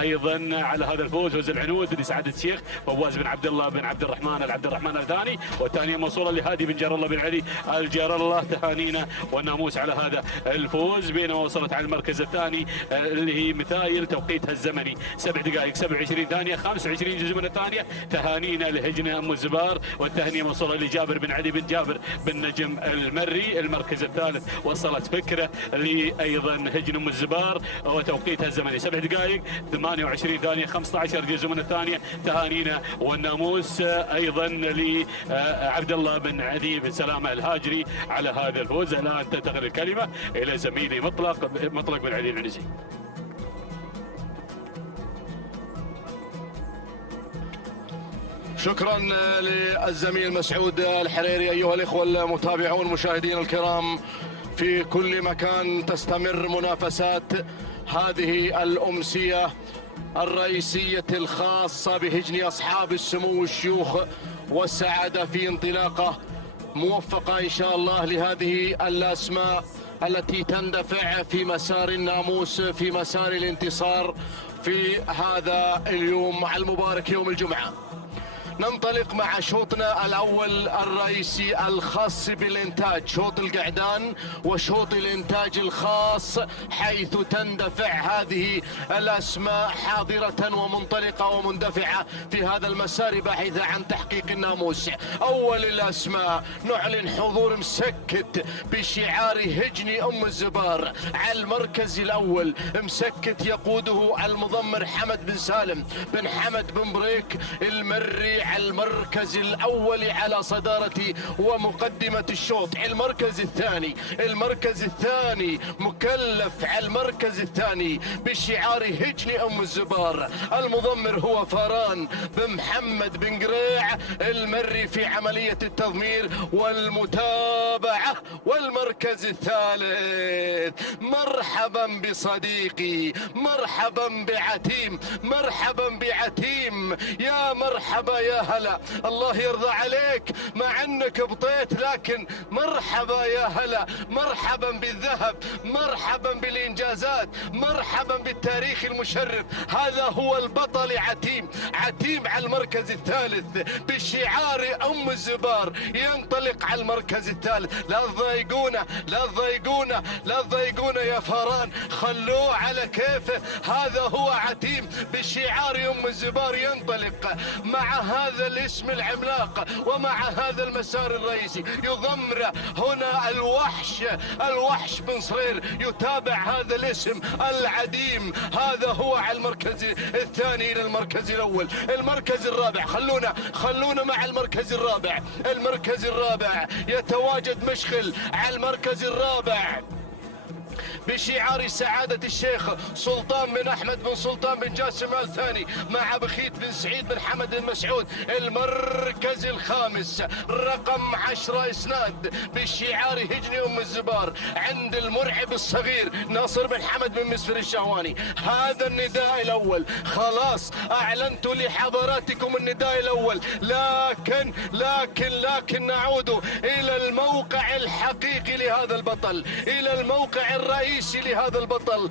ايضا على هذا الفوز الفوز، فوز العنود لسعادة الشيخ فواز بن عبد الله بن عبد الرحمن الثاني، والثانية موصولة لهادي بن جار الله بن علي الجار الله. تهانينا والناموس على هذا الفوز. بينما وصلت على المركز الثاني اللي هي مثايل توقيتها الزمني 7 دقائق 27 ثانية 25 جزء من الثانية. تهانينا لهجنة أم الزبار، والتهنئة موصولة لجابر بن علي بن جابر بن نجم المري. المركز الثالث وصلت فكرة لأيضا هجن أم الزبار، وتوقيتها الزمني 7 دقائق 28 ثانية 15 جزء من الثانية. تهانينا والناموس أيضا لعبد الله بن عدي بن سلامة الهاجري على هذا الفوز. الآن تنتقل الكلمة إلى زميلي مطلق بن علي العنزي. شكرا للزميل مسعود الحريري. أيها الإخوة المتابعون مشاهدين الكرام في كل مكان، تستمر منافسات هذه الأمسية الرئيسية الخاصة بهجن أصحاب السمو الشيوخ والسعادة في انطلاقة موفقة إن شاء الله لهذه الأسماء التي تندفع في مسار الناموس، في مسار الانتصار في هذا اليوم المبارك يوم الجمعة. ننطلق مع شوطنا الأول الرئيسي الخاص بالإنتاج، شوط القعدان وشوط الإنتاج الخاص، حيث تندفع هذه الأسماء حاضرة ومنطلقة ومندفعة في هذا المسار باحثة عن تحقيق الناموس. أول الأسماء نعلن حضور مسكت بشعار هجن أم الزبار على المركز الأول. مسكت يقوده المضمر حمد بن سالم بن حمد بن بريك المري على المركز الأول على صدارة ومقدمة الشوط. المركز الثاني مكلف على المركز الثاني بشعار هجن أم الزبار. المضمر هو فاران بن محمد بن قريع المري في عملية التضمير والمتابعة. والمركز الثالث مرحبا بصديقي، مرحبا بعتيم، مرحبا بعتيم، يا مرحبا يا هلا، الله يرضى عليك مع انك بطيت، لكن مرحبا يا هلا، مرحبا بالذهب، مرحبا بالانجازات، مرحبا بالتاريخ المشرف. هذا هو البطل عتيم على المركز الثالث بشعار ام الزبار، ينطلق على المركز الثالث. لا تضايقونا يا فاران، خلوه على كيفه. هذا هو عتيم بشعار ام الزبار، ينطلق مع هذا الاسم العملاق ومع هذا المسار الرئيسي. يضمر هنا الوحش بن صرير، يتابع هذا الاسم العديم. هذا هو على المركز الثاني الى المركز الاول. المركز الرابع، خلونا مع المركز الرابع. المركز الرابع يتواجد مشخل على المركز الرابع بشعار سعادة الشيخ سلطان بن أحمد بن سلطان بن جاسم الثاني مع بخيت بن سعيد بن حمد المسعود. المركز الخامس رقم 10 إسناد بشعار هجن أم الزبار عند المرعب الصغير ناصر بن حمد بن مسفر الشهواني. هذا النداء الأول، خلاص أعلنت لحضراتكم النداء الأول، لكن نعود إلى الموقع الحقيقي لهذا البطل، إلى الموقع الرئيسي لهذا البطل،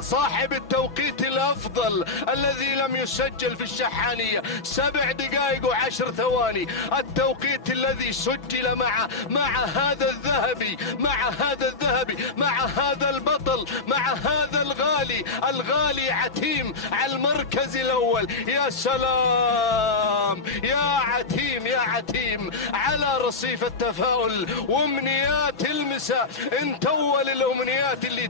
صاحب التوقيت الأفضل الذي لم يسجل في الشحانية، 7 دقائق و10 ثواني. التوقيت الذي سجل مع هذا الذهبي، مع هذا البطل، مع هذا الغالي عتيم على المركز الأول. يا سلام يا عتيم على رصيف التفاؤل وامنيات المساء. انت اول الامنيات اللي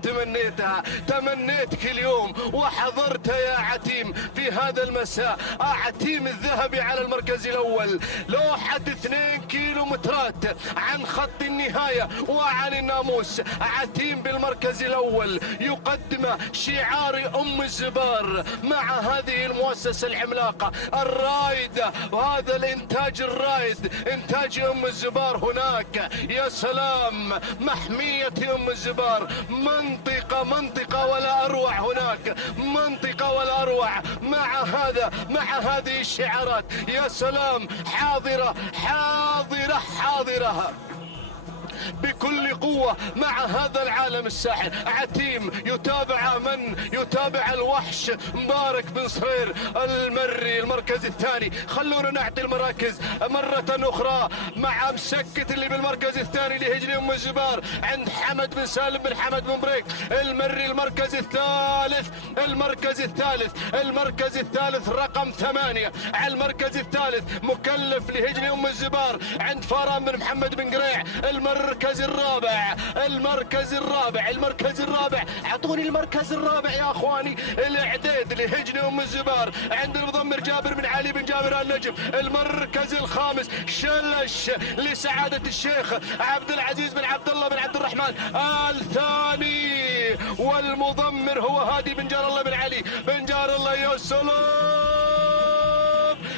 تمنيتك اليوم وحضرتها يا عتيم في هذا المساء. عتيم الذهبي على المركز الاول، لوحة 2 كيلومترات عن خط النهاية وعن الناموس. عتيم بالمركز الاول يقدم شعار ام الزبار مع هذه المؤسسة العملاقة الرائدة، وهذا الانتاج الرائد انتاج ام الزبار. هناك يا سلام محمية ام الزبار، منطقة ولا اروع، هناك منطقة ولا اروع مع هذه الشعارات. يا سلام، حاضرة بكل قوة مع هذا العالم الساحر. عتيم يتابع من يتابع الوحش مبارك بن صهير المري المركز الثاني. خلونا نعطي المراكز مرة أخرى مع مسكت اللي بالمركز الثاني لهجن أم الزبار عند حمد بن سالم بن حمد بن بريك المري المركز الثالث. المركز الثالث رقم 8 على المركز الثالث مكلف لهجن أم الزبار عند فاران بن محمد بن قريع. المركز الرابع اعطوني المركز الرابع يا اخواني. الاعداد لهجن ام الزبار عند المضمر جابر بن علي بن جابر النجم. المركز الخامس شلش لسعادة الشيخ عبد العزيز بن عبد الله بن عبد الرحمن الثاني. والمضمر هو هادي بن جار الله بن علي بن جار الله. يا سلام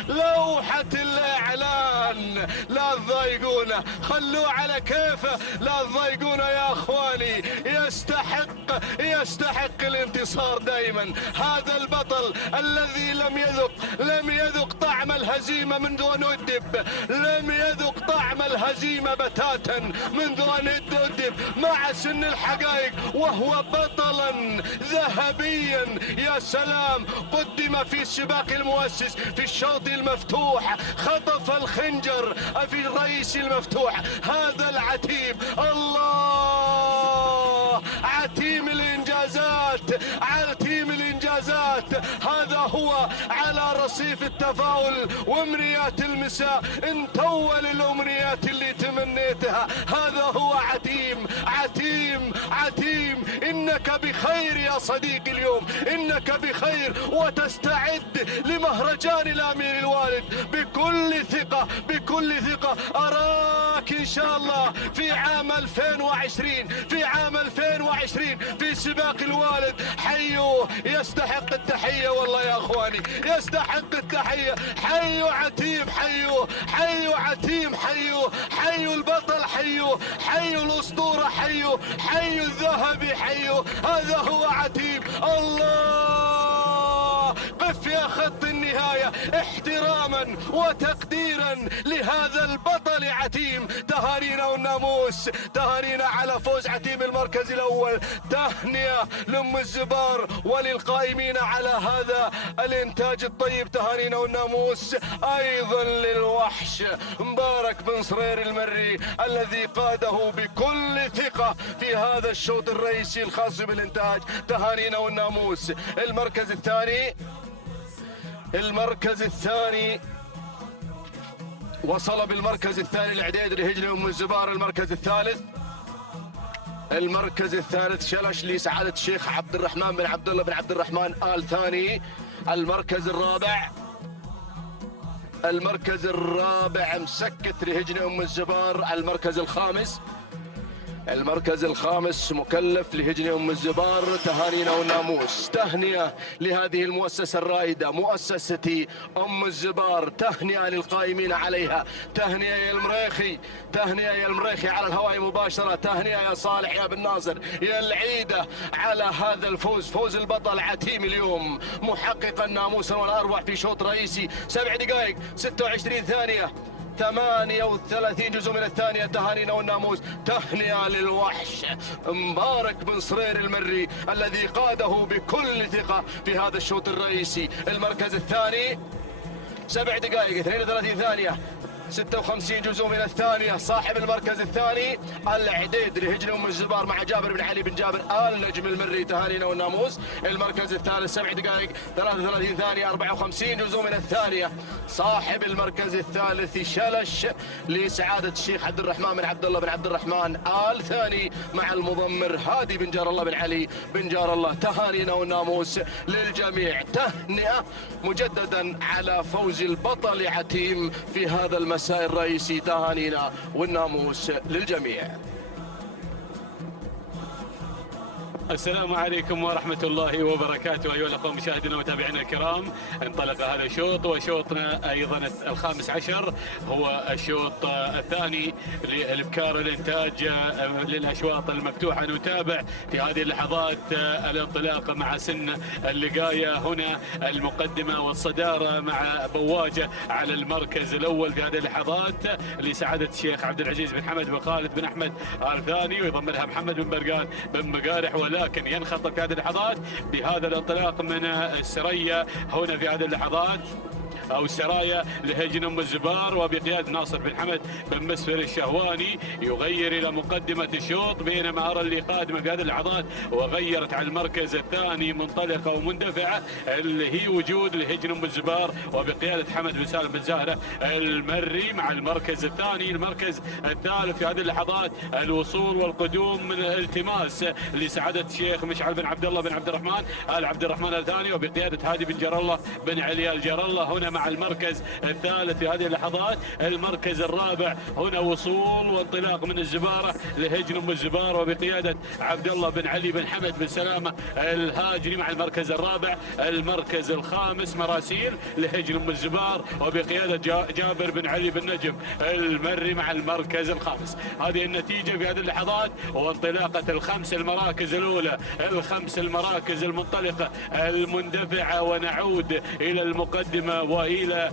لوحة الإعلان لا تضايقونا، خلوه على كيفه لا تضايقونا يا أخواني. يستحق الانتصار دائما هذا البطل الذي لم يذق طعم الهزيمة منذ أن أدب، لم يذق طعم الهزيمة بتاتا منذ أن أدب مع سن الحقائق، وهو بطلا ذهبيا. يا سلام قدم في السباق المؤسس في الشوط المفتوح، خطف الخنجر في الرئيس المفتوح. هذا العتيم الله عتيم الإنجازات. هذا هو على رصيف التفاؤل وامنيات المساء. انتول الامنيات اللي تمنيتها. هذا هو عتيم انك بخير يا صديقي. اليوم انك بخير وتستعد لمهرجان الامير الوالد بكل ثقة. اراك ان شاء الله في عام 2020 في سباق الوالد. حيو يستحق التحية والله يا اخواني، يستحق التحية. حيو عتيم، حيو عتيم، حيو البطل، حيو الاسطورة، حيو الذهبي، هذا هو عتيم. الله قف يا خط النهاية احتراما وتقديرا لهذا البطل عتيم. تهانينا والناموس، تهانينا على فوز عتيم المركز الأول. تهنئة لأم الزبار وللقائمين على هذا الإنتاج الطيب. تهانينا والناموس أيضا للوحش مبارك بن صهير المري الذي قاده بكل ثقة في هذا الشوط الرئيسي الخاص بالإنتاج. تهانينا والناموس. المركز الثاني وصل بالمركز الثاني الاعداد لهجن ام الزبار. المركز الثالث شلش لسعادة الشيخ عبد الرحمن بن عبد الله بن عبد الرحمن آل ثاني. المركز الرابع مسكت لهجن ام الزبار. المركز الخامس مكلف لهجن أم الزبار. تهانينا والناموس. تهنئة لهذه المؤسسة الرائدة مؤسسة أم الزبار. تهنئة للقائمين عليها. تهنئة يا المريخي على الهواء مباشرة. تهنئة يا صالح يا بن ناصر يا العيدة على هذا الفوز، فوز البطل عتيم اليوم محققا ناموسا والأروع في شوط رئيسي 7 دقائق 26 ثانية 38 جزء من الثانية. تهانينا والناموس. تهنئة للوحش مبارك بن صهير المري الذي قاده بكل ثقة في هذا الشوط الرئيسي. المركز الثاني 7 دقائق 32 ثانية 56 جزء من الثانية. صاحب المركز الثاني العديد لهجن أم الزبار مع جابر بن علي بن جابر آل نجم المري. تهانينا والناموس. المركز الثالث 7 دقائق 33 ثانية 54 جزء من الثانية. صاحب المركز الثالث شلش لسعادة الشيخ عبد الرحمن بن عبد الله بن عبد الرحمن آل ثاني مع المضمر هادي بن جار الله بن علي بن جار الله. تهانينا والناموس للجميع. تهنئة مجددا على فوز البطل عتيم في هذا المساء الرئيسي. تهانينا والناموس للجميع. السلام عليكم ورحمة الله وبركاته أيها الأخوة مشاهدينا ومتابعينا الكرام. انطلق هذا الشوط وشوطنا أيضا الخامس عشر هو الشوط الثاني للإبكار الإنتاج للأشواط المفتوحة. نتابع في هذه اللحظات الانطلاق مع سن اللقاية هنا المقدمة والصدارة مع بواجة على المركز الأول في هذه اللحظات لسعادة الشيخ عبد العزيز بن حمد بن خالد بن أحمد الثاني، ويضمنها محمد بن برقان بن مقارح، ولكن ينخطف في هذه اللحظات بهذا الانطلاق من السرية هنا في هذه اللحظات أو السرايا لهجن أم الزبار وبقيادة ناصر بن حمد بن مسفر الشهواني يغير إلى مقدمة الشوط، بينما أرى اللي قادمة في هذه اللحظات وغيرت على المركز الثاني منطلقة ومندفعة اللي هي وجود لهجن أم الزبار وبقيادة حمد بن سالم بن زهرة المري مع المركز الثاني. المركز الثالث في هذه اللحظات الوصول والقدوم من التماس لسعادة الشيخ مشعل بن عبد الله بن عبد الرحمن آل عبد الرحمن الثاني وبقيادة هادي بن جر الله بن علي الجر الله هنا مع المركز الثالث في هذه اللحظات. المركز الرابع هنا وصول وانطلاق من الزبارة لهجن أم الزبار وبقيادة عبد الله بن علي بن حمد بن سلامة الهاجري مع المركز الرابع. المركز الخامس مراسيل لهجن أم الزبار وبقيادة جابر بن علي بن نجم المري مع المركز الخامس. هذه النتيجة في هذه اللحظات وانطلاقة الخمس المراكز الأولى، الخمس المراكز المنطلقة المندفعة. ونعود إلى المقدمة وإلى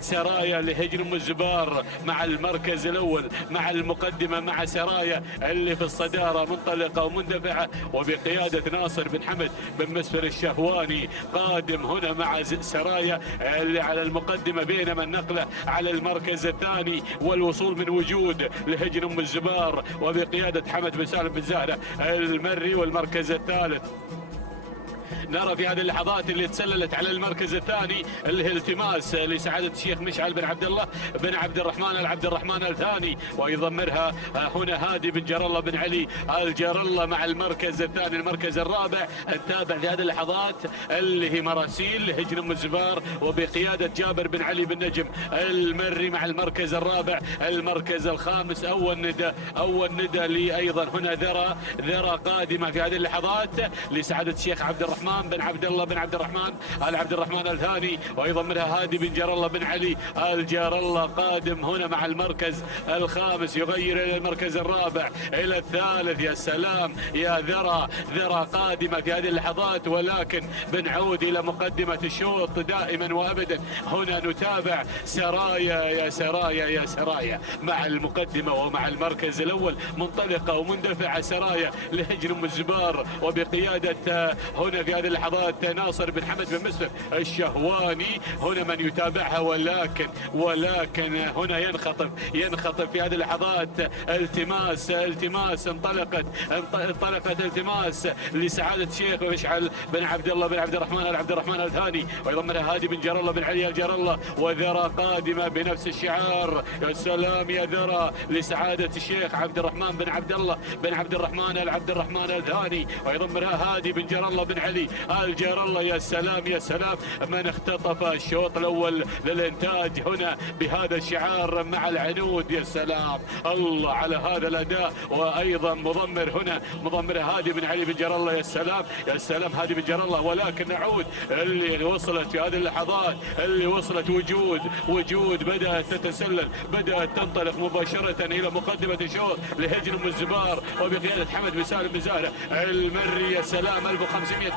سرايا لهجن أم الزبار مع المركز الأول مع المقدمة مع سرايا اللي في الصدارة منطلقة ومندفعة وبقيادة ناصر بن حمد بن مسفر الشهواني قادم هنا مع سرايا اللي على المقدمة، بينما النقلة على المركز الثاني والوصول من وجود لهجن أم الزبار وبقيادة حمد بن سالم بن زهرة المري. والمركز الثالث نرى في هذه اللحظات اللي تسللت على المركز الثاني اللي هي التماس لسعادة الشيخ مشعل بن عبد الله بن عبد الرحمن العبد الرحمن الثاني، ويضمرها هنا هادي بن جر الله بن علي الجر الله مع المركز الثاني. المركز الرابع التابع في هذه اللحظات اللي هي مراسيل لهجن أم الزبار وبقيادة جابر بن علي بن نجم المري مع المركز الرابع. المركز الخامس أول ندى لي أيضا هنا ذرى قادمة في هذه اللحظات لسعادة الشيخ عبد الرحمن بن عبد الله بن عبد الرحمن آل عبد الرحمن الثاني، ويضمنها هادي بن جر الله بن علي الجار الله قادم هنا مع المركز الخامس يغير إلى المركز الرابع إلى الثالث. يا سلام يا ذرى قادمة في هذه اللحظات، ولكن بنعود إلى مقدمة الشوط دائما وأبدا. هنا نتابع سرايا يا سرايا مع المقدمة ومع المركز الأول منطلقة ومندفعة سرايا لهجن أم الزبار وبقيادة هنا في هذه اللحظات ناصر بن حمد بن مسفر الشهواني هنا من يتابعها، ولكن هنا ينخطف في هذه اللحظات التماس انطلقت التماس لسعادة الشيخ مشعل بن عبد الله بن عبد الرحمن العبد الرحمن الثاني، ويضمنها هادي بن جر الله بن علي الجر الله وذرى قادمة بنفس الشعار. يا سلام يا ذرى لسعادة الشيخ عبد الرحمن بن عبد الله بن عبد الرحمن العبد الرحمن الثاني، ويضمنها هادي بن جر الله بن علي الجار الله. يا سلام من اختطف الشوط الاول للانتاج هنا بهذا الشعار مع العنود. يا سلام الله على هذا الاداء، وايضا مضمر هادي بن علي بن جار الله. يا سلام هادي بن جار الله. ولكن نعود اللي وصلت في هذه اللحظات اللي وصلت وجود بدأت تتسلل، بدأت تنطلق مباشرة الى مقدمة الشوط لهجن أم الزبار وبقيادة حمد بن سالم بن زهرة المري. يا سلام 1500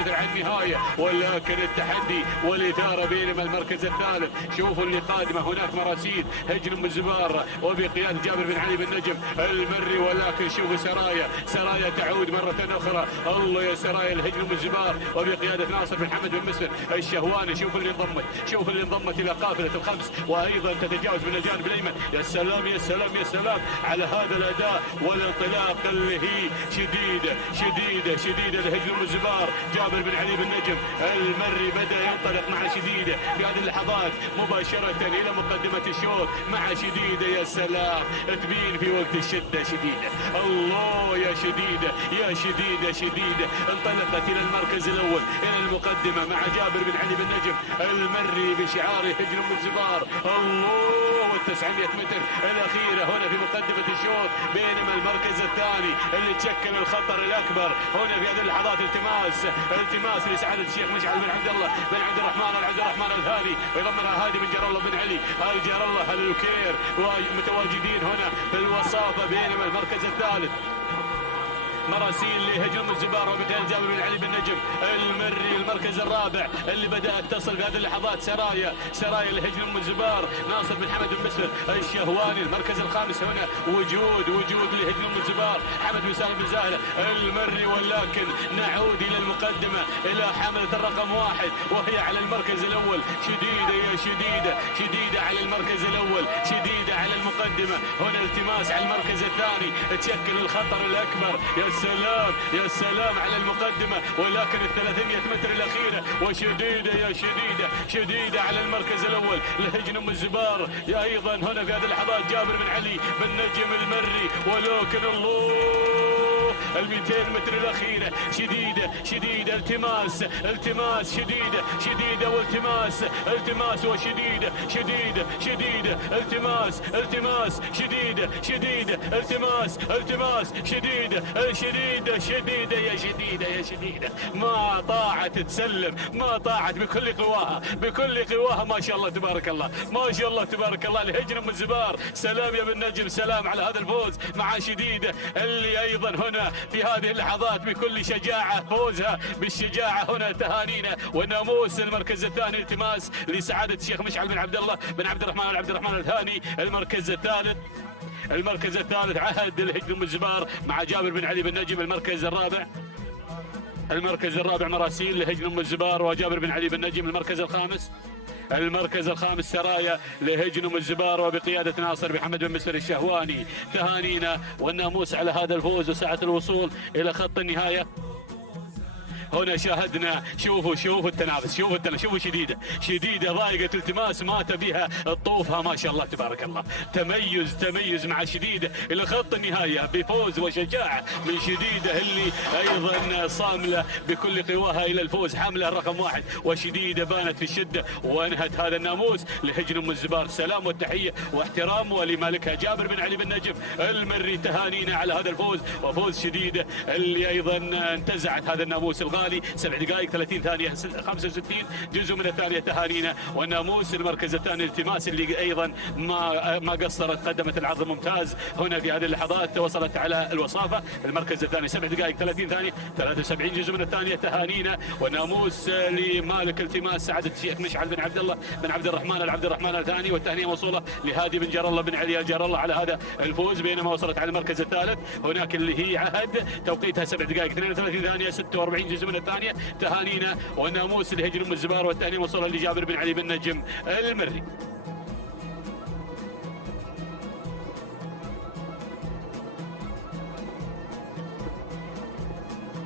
متر عن النهاية، ولكن التحدي والإثارة بينما المركز الثالث. شوفوا اللي قادمة هناك مراسيل هجن أم الزبار وبقيادة جابر بن علي بن نجم المري، ولكن شوفوا سرايا تعود مرة أخرى. الله يا سرايا الهجن أم الزبار وبقيادة ناصر بن حمد بن مسفر الشهواني. شوفوا اللي انضمت إلى قافلة الخمس وأيضا تتجاوز من الجانب الأيمن. يا سلام على هذا الأداء والانطلاق اللي هي شديدة لهجن أم الزبار. جابر بن علي بن نجم المري بدأ ينطلق مع شديدة في هذه اللحظات مباشرة إلى مقدمة الشوط مع شديدة. يا سلام تبين في وقت الشدة شديدة. الله يا شديدة انطلقت إلى المركز الأول إلى المقدمة مع جابر بن علي بن نجم المري بشعار هجن أم الزبار. الله وال900 متر الأخيرة هنا في مقدمة الشوط، بينما المركز الثاني اللي تشكل الخطر الأكبر هنا في هذه اللحظات التماس لسعادة الشيخ مشعل بن عبد الله بن عبد الرحمن الهادي، ويضمنها هادي بن جار الله بن علي الجار الله الوكير، ومتواجدين هنا في الوصافة. بينما المركز الثالث مراسيل لهجوم الزبار وبقيادة جابر بن علي بن نجم المري. المركز الرابع اللي بدأت تصل في هذه اللحظات سرايا لهجوم الزبار ناصر بن حمد بن مسفر الشهواني. المركز الخامس هنا وجود لهجوم الزبار حمد بن سالم بن زاهلة المري. ولكن نعود إلى المقدمة، إلى حاملة الرقم 1 وهي على المركز الأول، شديدة على المركز الأول، شديدة على المقدمة. هنا التماس على المركز الثاني تشكل الخطر الأكبر. يا سلام على المقدمة، ولكن 300 متر الأخيرة شديدة على المركز الأول لهجوم الزبار. أيضا هنا في هذه اللحظات جابر بن علي بن نجم المري، ولكن الله 200 متر الأخيرة شديدة التماس شديدة والتماس وشديدة التماس شديدة التماس شديدة يا شديدة. ما طاعت تسلم، ما طاعت بكل قواها. ما شاء الله تبارك الله لهجوم الزبار. سلام يا بن نجم، سلام على هذا الفوز مع شديدة اللي أيضا هنا في هذه اللحظات بكل شجاعة فوزها بالشجاعة. هنا تهانينا والناموس. المركز الثاني التماس لسعادة الشيخ مشعل بن عبد الله بن عبد الرحمن الثاني. المركز الثالث عهد لهجوم الزبار مع جابر بن علي بن نجم. المركز الرابع مراسيل لهجوم الزبار وجابر بن علي بن نجم. المركز الخامس سرايا لهجوم الزبار وبقيادة ناصر بن حمد بن مسفر الشهواني. تهانينا والناموس على هذا الفوز وساعة الوصول إلى خط النهاية. هنا شاهدنا شوفوا التنافس، شوفوا شديدة ضايقة التماس مات بها الطوفها. ما شاء الله تبارك الله، تميز مع شديدة إلى خط النهاية بفوز وشجاعة من شديدة اللي أيضا صاملة بكل قواها إلى الفوز، حاملة الرقم 1 وشديدة بانت في الشدة وأنهت هذا الناموس لهجوم الزبار. سلام والتحية واحترام ولمالكها جابر بن علي بن نجم المري. تهانينا على هذا الفوز وفوز شديدة اللي أيضا انتزعت هذا الناموس الغالي. 7 دقائق 30 ثانية 65 جزء من الثانية. تهانينا والناموس. المركز الثاني التماس اللي أيضا ما قصرت، قدمت العرض ممتاز هنا في هذه اللحظات، وصلت على الوصافة. المركز الثاني 7 دقائق 30 ثانية 73 جزء من الثانية. تهانينا والناموس لمالك التماس سعادة الشيخ مشعل بن عبد الله بن عبد الرحمن الثاني، والتهنئة موصولة لهادي بن جار الله بن علي الجار الله على هذا الفوز. بينما وصلت على المركز الثالث هناك اللي هي عهد توقيتها 7 دقائق 32 ثانية 46 جزء من الثانية. تهانينا والناموس لهجوم الزبار والتهنئة موصولة لجابر بن علي بن نجم المري.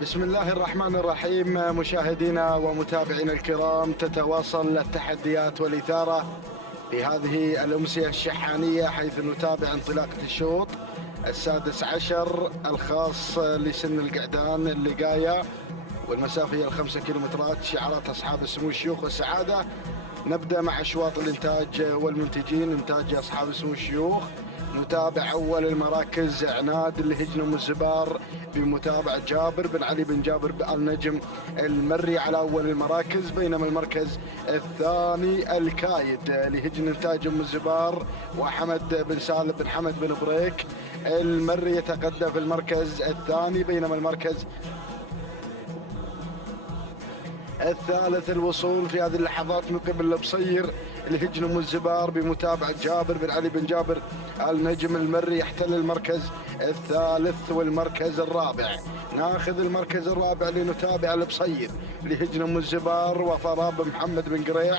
بسم الله الرحمن الرحيم. مشاهدينا ومتابعينا الكرام، تتواصل التحديات والإثارة في هذه الأمسية الشحانية، حيث نتابع انطلاقة الشوط 16 الخاص لسن القعدان اللقاية، والمسافة هي 5 كيلومترات. شعارات أصحاب السمو الشيوخ والسعادة. نبدأ مع أشواط الإنتاج والمنتجين. إنتاج أصحاب السمو الشيوخ. نتابع أول المراكز عناد لهجوم الزبار بمتابعة جابر بن علي بن جابر النجم المري على أول المراكز. بينما المركز الثاني الكايد لهجن إنتاج أم الزبار وحمد بن سالم بن حمد بن بريك المري يتقدم في المركز الثاني. بينما المركز الثالث الوصول في هذه اللحظات من قبل البصير لهجن أم الزبار بمتابعة جابر بن علي بن جابر النجم المري يحتل المركز الثالث والمركز الرابع. ناخذ المركز الرابع لنتابع البصير لهجن أم الزبار وفراب محمد بن قريع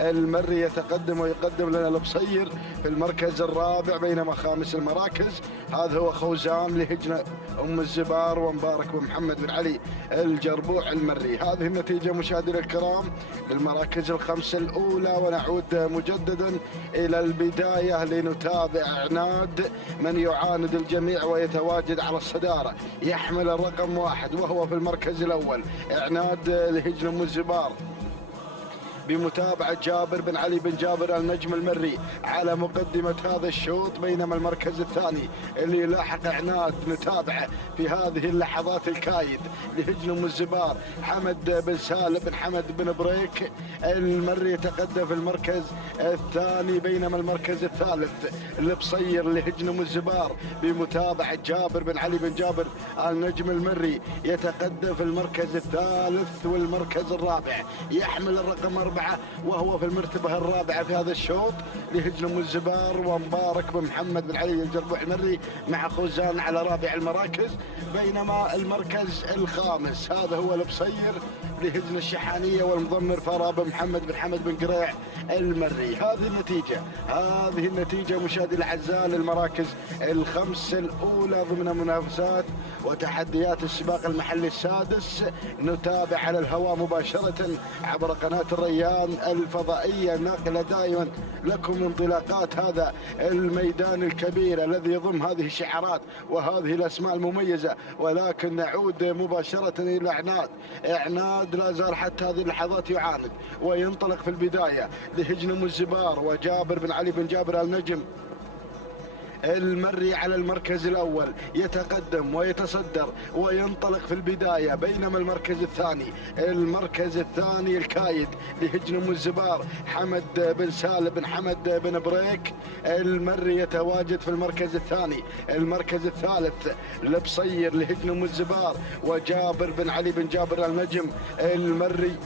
المري يتقدم ويقدم لنا البصير في المركز الرابع. بينما خامس المراكز هذا هو خوزان لهجن أم الزبار ومبارك بن محمد بن علي الجربوع المري. هذه النتيجة مشاهدينا الكرام للمراكز الخمسة الأولى، ونعود مجددا إلى البداية لنتابع عناد من يعاند الجميع ويتواجد على الصدارة، يحمل الرقم 1 وهو في المركز الأول. عناد لهجن أم الزبار بمتابعة جابر بن علي بن جابر النجم المري على مقدمة هذا الشوط، بينما المركز الثاني اللي لاحق عناد نتابعه في هذه اللحظات الكايد لهجن الزبار حمد بن سالم بن حمد بن بريك المري يتقدم في المركز الثاني، بينما المركز الثالث البصير لهجن الزبار بمتابعة جابر بن علي بن جابر النجم المري يتقدم في المركز الثالث، والمركز الرابع يحمل الرقم 4 وهو في المرتبة الرابعة في هذا الشوط لهجن الزبار ومبارك بن محمد بن علي الجربوع المري مع خوزان على رابع المراكز، بينما المركز الخامس هذا هو البصير لهجن الشحانية والمضمر فرا بن محمد بن حمد بن قريع المري. هذه النتيجة مشاهدي الأعزاء للمراكز الخمس الأولى ضمن منافسات وتحديات السباق المحلي السادس. نتابع على الهواء مباشرة عبر قناة الريان الفضائية، ناقلة دائما لكم انطلاقات هذا الميدان الكبير الذي يضم هذه الشعارات وهذه الأسماء المميزة، ولكن نعود مباشرة إلى عناد لا زال حتى هذه اللحظات يعاند وينطلق في البداية لهجن الزبار وجابر بن علي بن جابر النجم المري على المركز الأول يتقدم ويتصدر وينطلق في البداية، بينما المركز الثاني الكايد لهجن الزبار حمد بن سالم بن حمد بن بريك المري يتواجد في المركز الثاني. المركز الثالث البصير لهجن الزبار وجابر بن علي بن جابر النجم المري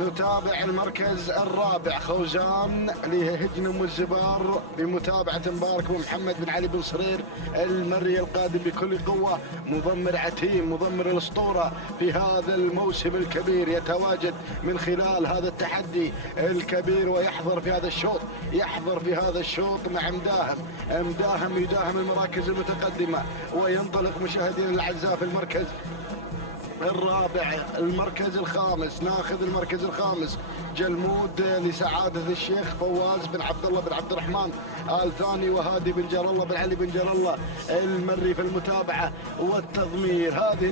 نتابع المركز الرابع خوزان لهجن الزبار بمتابعة مبارك بن محمد بن علي بن صرير المري القادم بكل قوة، مضمر عتيم مضمر الأسطورة في هذا الموسم الكبير، يتواجد من خلال هذا التحدي الكبير ويحضر في هذا الشوط مع مداهم يداهم المراكز المتقدمة وينطلق مشاهدينا الأعزاء في المركز الرابع. المركز الخامس ناخذ المركز الخامس جلمود لسعادة الشيخ فواز بن عبد الله بن عبد الرحمن آل ثاني وهادي بن جار الله بن علي بن جار الله المري في المتابعة والتضمير. هذه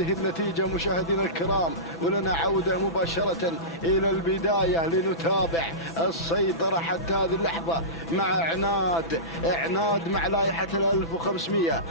النتيجة مشاهدينا الكرام، ولنا عودة مباشرة إلى البداية لنتابع السيطرة حتى هذه اللحظة مع عناد مع لائحة 1500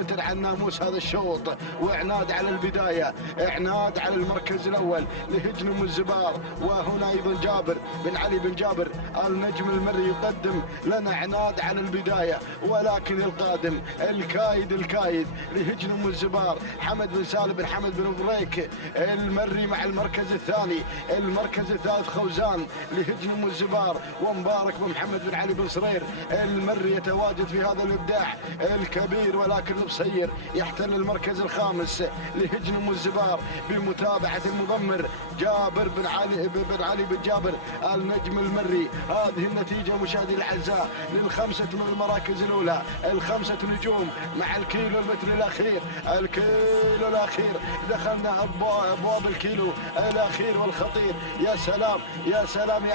متر عن ناموس هذا الشوط، وعناد على البداية، عناد على المركز الأول لهجن الزبار، وهنا أيضا جابر بن علي بن جابر النجم المري يقدم لنا عناد على البداية، ولكن القادم الكايد لهجن الزبار حمد بن سالم بن حمد بن بريك المري مع المركز الثاني. المركز الثالث خوزان لهجن الزبار ومبارك بن محمد بن علي بن صرير المري يتواجد في هذا الإبداع الكبير، ولكن البصير يحتل المركز الخامس لهجن الزبار بمتابعة المضمر جابر بن علي بن جابر النجم المري. هذه النتيجة مشاهدي الأعزاء للخمسة من المراكز الأولى، الخمسة نجوم مع الكيلو المتر الأخير دخلنا أبواب الكيلو الأخير والخطير. يا سلام يا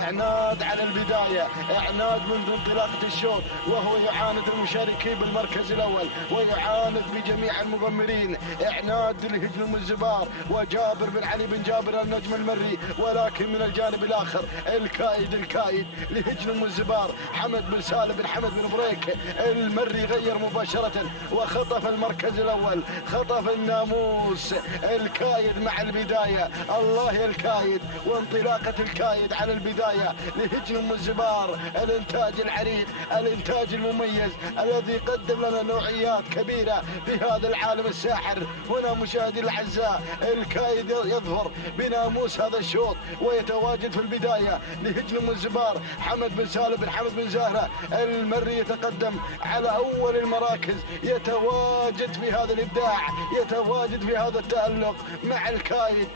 عناد على البداية، عناد منذ انطلاقة الشوط وهو يعاند المشاركين بالمركز الأول ويعاند بجميع المضمرين. عناد لهجن الزبار وجابر بن علي بن جابر النجم المري، ولكن من الجانب الآخر الكايد لهجن الزبار حمد بن سالم بن حمد بن بريك المري غير مباشرة وخطف المركز الأول، خطف الناموس الكايد مع البداية. الله يا الكايد وانطلاقة الكايد على البداية لهجن الزبار، الانتاج العريق، الانتاج المميز الذي قدم لنا نوعيات كبيرة في هذا العالم الساحر. هنا مشاهدي الأعزاء الكايد يظهر بناموس هذا الشوط ويتواجد في البداية لهجن الزبار حمد بن سالم بن حمد بن زهرة المري يتقدم على أول المراكز، يتواجد في هذا الإبداع، يتواجد في هذا التألق مع الكايد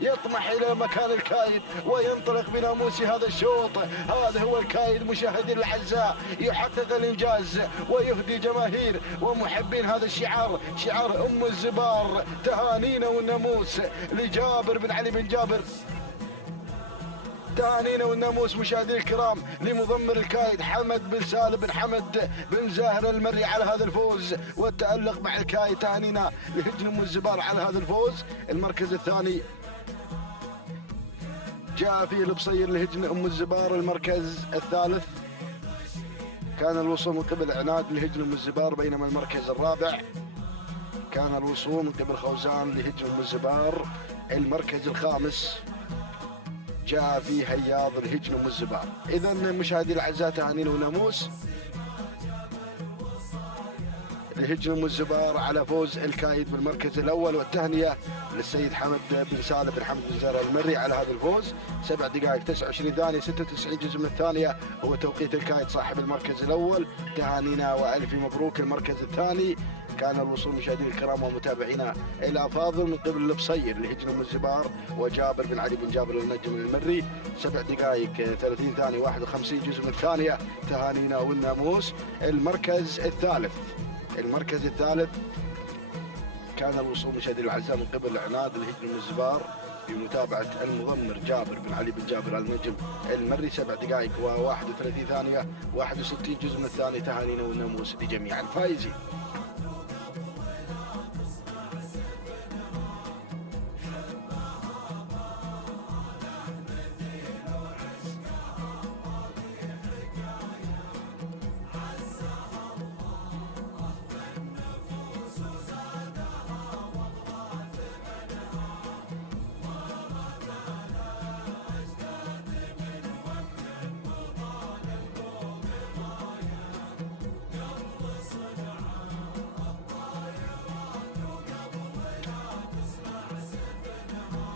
يطمح إلى مكان الكايد وينطلق بناموس هذا الشوط. هذا هو الكايد مشاهدي الأعزاء، يحقق الإنجاز ويهدي جماهير ومحبين هذا الشعار، شعار الزبار. تهانينا والناموس لجابر بن علي بن جابر تهانينا والناموس مشاهدينا الكرام لمضمر الكايد حمد بن سالم بن حمد بن زاهر المري على هذا الفوز والتألق مع الكايد. تهانينا لهجن ام الزبار على هذا الفوز. المركز الثاني جاء فيه البصير لهجن ام الزبار. المركز الثالث كان الوصول من قبل عناد لهجن ام الزبار، بينما المركز الرابع كان الوصول من قبل خوزان لهجن ام الزبار. المركز الخامس جاء فيه هياض لهجن ام الزبار. اذا مشاهدي الاعزاء تهانينا وناموس لهجن ام الزبار على فوز الكايد بالمركز الاول، والتهنئه للسيد حمد بن سالم بن حمد بن زاهر المري على هذا الفوز. 7 دقائق 29 ثانيه 96 جزء من الثانيه هو توقيت الكايد صاحب المركز الاول. تهانينا والف مبروك. المركز الثاني كان الوصول مشاهدينا الكرام ومتابعينا الى فاضل من قبل البصير لهجن ام الزبار وجابر بن علي بن جابر النجم المري. 7 دقائق 30 ثانيه 51 جزء من الثانيه. تهانينا والناموس. المركز الثالث كان الوصول مشاهدينا الاعزاء من قبل عناد لهجن ام الزبار بمتابعه المضمر جابر بن علي بن جابر النجم المري. 7 دقائق و31 ثانيه 61 جزء من الثانيه. تهانينا والناموس لجميع الفائزين.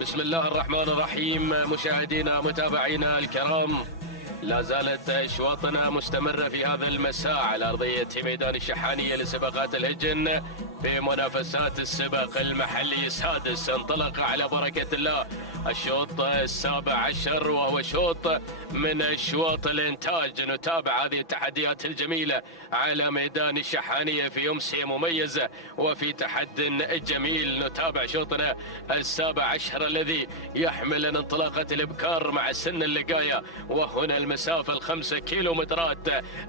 بسم الله الرحمن الرحيم. مشاهدينا متابعينا الكرام، لا زالت اشواطنا مستمرة في هذا المساء على أرضية ميدان الشحانية لسباقات الهجن في منافسات السباق المحلي السادس. انطلق على بركة الله الشوط 17 وهو شوط من اشواط الانتاج. نتابع هذه التحديات الجميلة على ميدان الشحانية في أمسية مميزة وفي تحد جميل. نتابع شوطنا 17 الذي يحمل انطلاقة الابكار مع سن اللقاية، وهنا المسافة 5 كيلومترات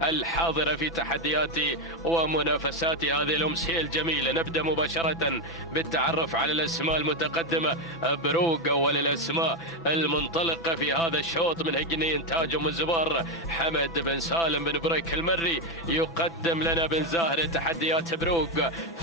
الحاضرة في تحديات ومنافسات هذه الأمسية الجميلة. نبدأ مباشرة بالتعرف على الأسماء المتقدمة. بروق أول الأسماء المنطلقة في هذا الشوط من هجن إنتاج أم الزبار حمد بن سالم بن بريك المري يقدم لنا بن زاهر تحديات بروق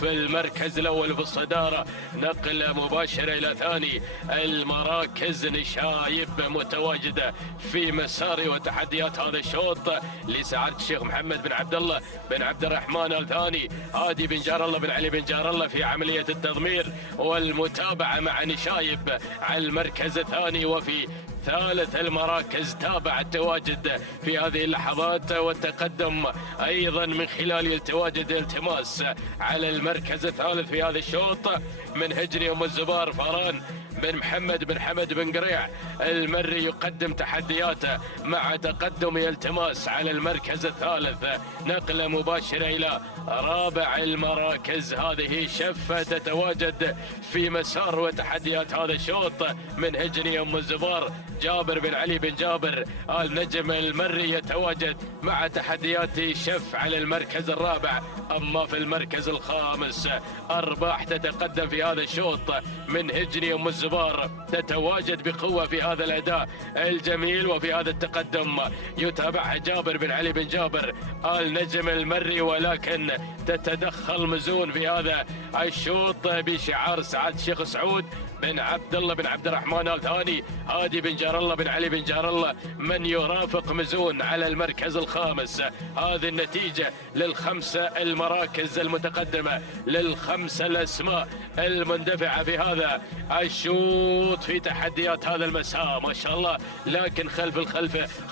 في المركز الأول في الصدارة. نقل مباشرة إلى ثاني المراكز نشايب متواجدة في مسار وتحديات هذا الشوط لسعادة الشيخ محمد بن عبد الله بن عبد الرحمن الثاني. هادي بن جار الله بن علي بن جار الله في عملية التضمير والمتابعة مع نشايب على المركز الثاني. وفي ثالث المراكز تابع التواجد في هذه اللحظات والتقدم أيضا من خلال التواجد التماس على المركز الثالث في هذا الشوط من هجن أم الزبار فران بن محمد بن حمد بن قريع المري يقدم تحدياته مع تقدم التماس على المركز الثالث. نقلة مباشرة إلى رابع المراكز. هذه شفة تتواجد في مسار وتحديات هذا الشوط من هجن أم الزبار جابر بن علي بن جابر النجم المري يتواجد مع تحديات شف على المركز الرابع. أما في المركز الخامس أرباح تتقدم في هذا الشوط من هجن أم الزبار تتواجد بقوة في هذا الأداء الجميل وفي هذا التقدم. يتابعها جابر بن علي بن جابر النجم المري، ولكن تتدخل مزون في هذا الشوط بشعار سعادة الشيخ سعود بن عبد الله بن عبد الرحمن الثاني. هادي بن جار الله بن علي بن جار الله من يرافق مزون على المركز الخامس. هذه النتيجة للخمسة المراكز المتقدمة، للخمسة الأسماء المندفعة في هذا الشوط في تحديات هذا المساء ما شاء الله. لكن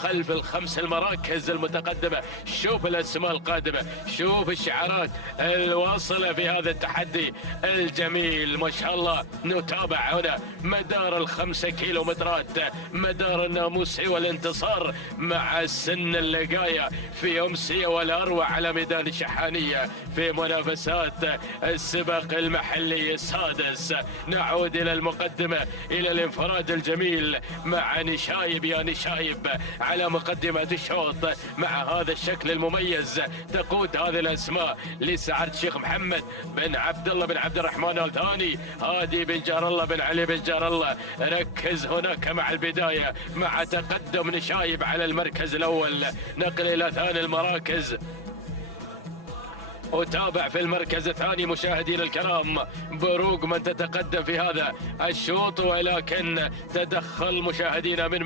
خلف الخمس المراكز المتقدمة شوف الأسماء القادمة، شوف الشعارات الواصلة في هذا التحدي الجميل ما شاء الله. نتابع هنا مدار ال5 كيلومترات، مدار الناموسي والانتصار مع السن اللقاية في أمسية والأروع على ميدان الشحانية في منافسات السباق المحلي السادس. نعود إلى المقدمة، إلى الانفراد الجميل مع نشايب يا نشايب على مقدمة الشوط مع هذا الشكل المميز. تقود هذه الأسماء لسعد الشيخ محمد بن عبد الله بن عبد الرحمن آل ثاني، هادي بن جار الله بن علي بن جار الله. ركز هناك مع البداية مع تقدم نشايب على المركز الأول. نقل إلى ثاني المراكز، وتابع في المركز الثاني مشاهدينا الكرام بروق من تتقدم في هذا الشوط، ولكن تدخل مشاهدينا من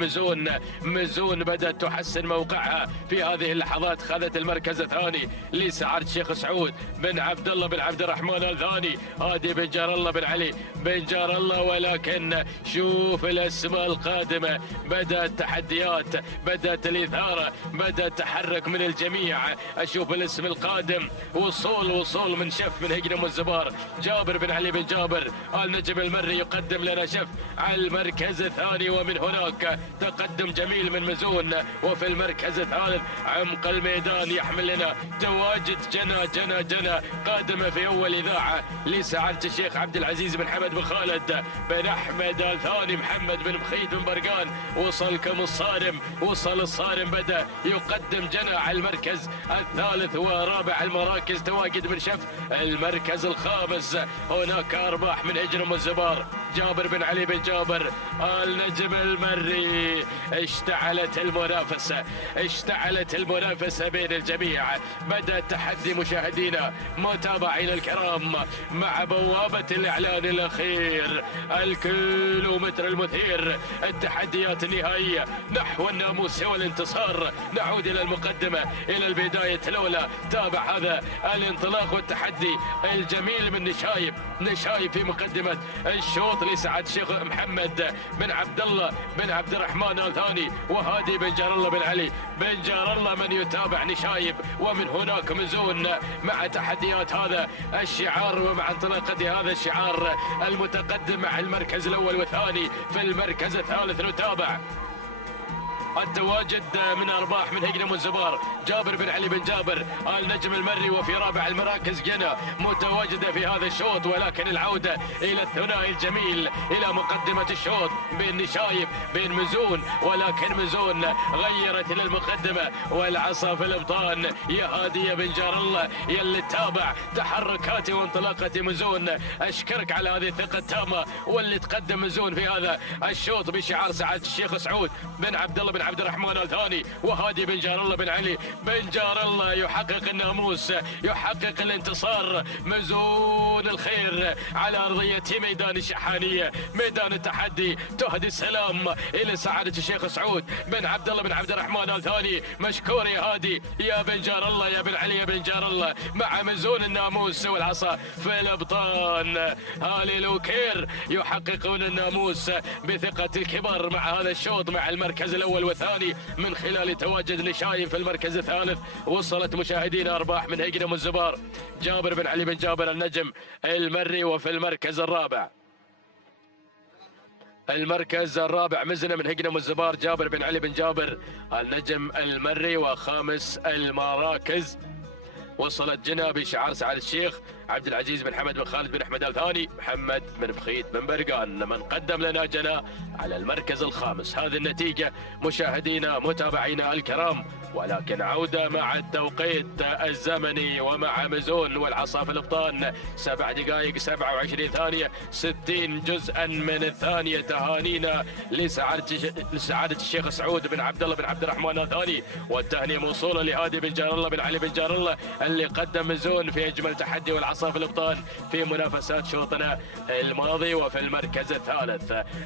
مزون بدأت تحسن موقعها في هذه اللحظات. خذت المركز الثاني لسعد الشيخ سعود بن عبد الله بن عبد الرحمن آل ثاني، هادي بن جار الله بن علي بن جار الله. ولكن شوف الاسماء القادمة، بدأت تحديات، بدأت الإثارة، بدأ التحرك من الجميع. أشوف الاسم القادم وصول من شف من هجنم والزبار، جابر بن علي بن جابر آل نجم المري يقدم لنا شف على المركز الثاني. ومن هناك تقدم جميل من مزون. وفي المركز الثالث عمق الميدان يحمل لنا تواجد جنى قادمة في أول إذاعة لسعادة الشيخ عبد العزيز بن حمد بن خالد بن أحمد آل ثاني. محمد بن مخيت بن برقان وصلكم الصارم، وصل الصارم، بدأ يقدم جنى على المركز الثالث ورابع المراكز. تواجد من شف المركز الخامس. هناك أرباح من هجنم والزبار، جابر بن علي بن جابر آل نجم المري. اشتعلت المنافسة بين الجميع. بدأ التحدي مشاهدينا متابعينا الكرام مع بوابة الإعلان الأخير، الكيلومتر المثير، التحديات النهائية نحو الناموس والانتصار. نعود إلى المقدمة، إلى البداية الأولى. تابع هذا الانطلاق والتحدي الجميل من نشايب في مقدمة الشوط لسعد الشيخ محمد بن عبد الله بن عبد الرحمن آل ثاني، وهادي بن جار الله بن علي بن جار الله من يتابع نشايب. ومن هناك مزون مع تحديات هذا الشعار ومع انطلاقة هذا الشعار المتقدم مع المركز الأول والثاني. في المركز الثالث نتابع التواجد من أرباح من هجنم والزبار، جابر بن علي بن جابر آل نجم المري. وفي رابع المراكز جنى متواجدة في هذا الشوط. ولكن العودة إلى الثنائي الجميل إلى مقدمة الشوط بين نشايب بين مزون، ولكن مزون غيرت إلى المقدمة والعصا في الأبطان. يا هادي يا بن جار الله يا اللي تتابع تحركاتي وانطلاقتي مزون، أشكرك على هذه الثقة التامة. واللي تقدم مزون في هذا الشوط بشعار سعادة الشيخ سعود بن عبد الله بن عبد الرحمن آل ثاني، وهادي بن جار الله بن علي بن جار الله. يحقق الناموس، يحقق الانتصار. مزون الخير على أرضية ميدان الشحانية، ميدان التحدي. تهدي السلام إلى سعادة الشيخ سعود بن عبد الله بن عبد الرحمن آل ثاني. مشكور يا هادي يا بن جار الله يا بن علي يا بن جار الله مع مزون الناموس والعصا في الأبطان. هالي لوكير يحققون الناموس بثقة الكبار مع هذا الشوط مع المركز الأول والثاني من خلال تواجد نشايب في المركز الثالث. وصلت مشاهدينا أرباح من هجنم والزبار، جابر بن علي بن جابر النجم المري. وفي المركز الرابع مزنة من هجنم والزبار، جابر بن علي بن جابر النجم المري. وخامس المراكز وصلت جنى بشعار سعادة الشيخ عبد العزيز بن حمد بن خالد بن احمد آل ثاني، محمد بن بخيت بن برقان من قدم لنا جنى على المركز الخامس. هذه النتيجة مشاهدينا متابعينا الكرام. ولكن عودة مع التوقيت الزمني ومع مزون والعصا في الابطان 7 دقائق 27 ثانية 60 جزءا من الثانية. تهانينا لسعادة الشيخ سعود بن عبد الله بن عبد الرحمن آل ثاني، والتهنئة موصولة لهادي بن جار الله بن علي بن جار الله اللي قدم مزون في اجمل تحدي والعصا في الابطان في منافسات شوطنا الماضي. وفي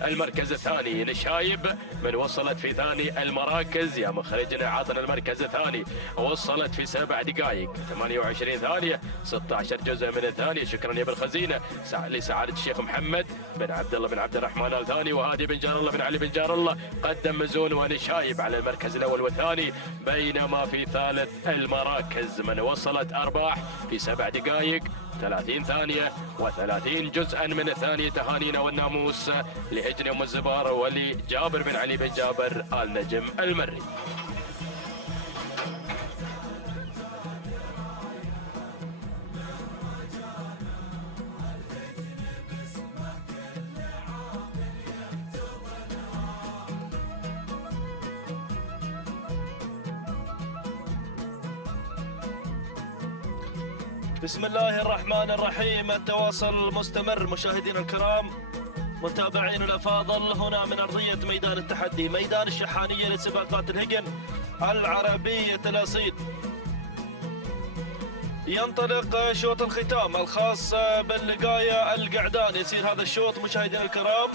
المركز الثاني نشايب من وصلت في ثاني المراكز. يا مخرجنا عطنا المركز المركز الثاني، وصلت في 7 دقائق 28 ثانية 16 جزء من الثانية. شكرا يا بالخزينة لسعادة الشيخ محمد بن عبد الله بن عبد الرحمن الثاني، وهادي بن جار الله بن علي بن جار الله قدم مزون ونشايب على المركز الأول والثاني. بينما في ثالث المراكز من وصلت أرباح في 7 دقائق 30 ثانية و30 جزءا من الثانية. تهانينا والناموس لهجن أم الزبار ولجابر بن علي بن جابر النجم المري. بسم الله الرحمن الرحيم. التواصل مستمر مشاهدينا الكرام، متابعين الأفاضل، هنا من أرضية ميدان التحدي، ميدان الشحانية لسباقات الهجن العربية الأصيل. ينطلق شوط الختام الخاص باللقاية القعدان. يصير هذا الشوط مشاهدينا الكرام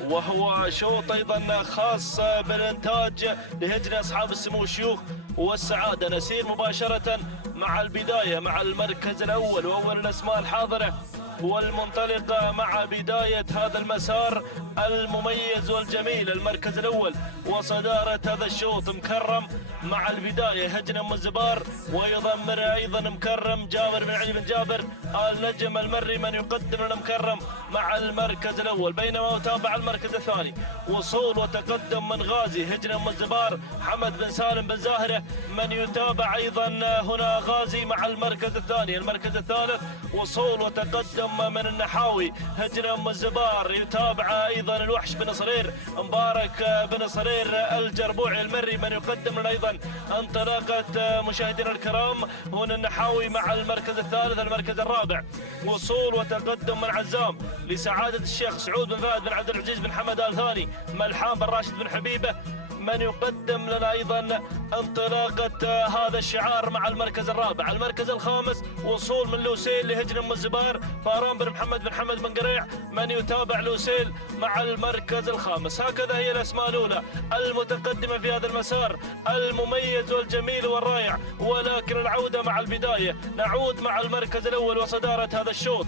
وهو شوط أيضا خاص بالإنتاج لهجن أصحاب السمو الشيوخ والسعادة. نسير مباشرة مع البداية مع المركز الأول وأول الأسماء الحاضرة والمنطلقة مع بداية هذا المسار المميز والجميل. المركز الأول وصدارة هذا الشوط مكرم مع البداية هجن أم الزبار، ويضمر أيضا مكرم جابر بن علي بن جابر النجم المري من يقدم لنا مكرم مع المركز الأول. بينما يتابع المركز الثاني وصول وتقدم من غازي هجن أم الزبار حمد بن سالم بن زاهرة من يتابع أيضا هنا غازي مع المركز الثاني. المركز الثالث وصول وتقدم من النحاوي هجن أم الزبار، يتابع أيضا الوحش بن صرير مبارك بن صرير الجربوعي المري من يقدم لنا أيضا انطلاقة مشاهدينا الكرام هنا النحاوي مع المركز الثالث. المركز الرابع وصول وتقدم من عزام لسعادة الشيخ سعود بن فهد بن عبد العزيز بن حمد آل ثاني ملحان بن راشد بن حبيبة من يقدم لنا أيضا انطلاقة هذا الشعار مع المركز الرابع. المركز الخامس وصول من لوسيل لهجن أم الزبار فاران بن محمد بن حمد بن قريع من يتابع لوسيل مع المركز الخامس. هكذا هي الأسماء الأولى المتقدمة في هذا المسار المميز والجميل والرائع. ولكن العودة مع البداية، نعود مع المركز الأول وصدارة هذا الشوط.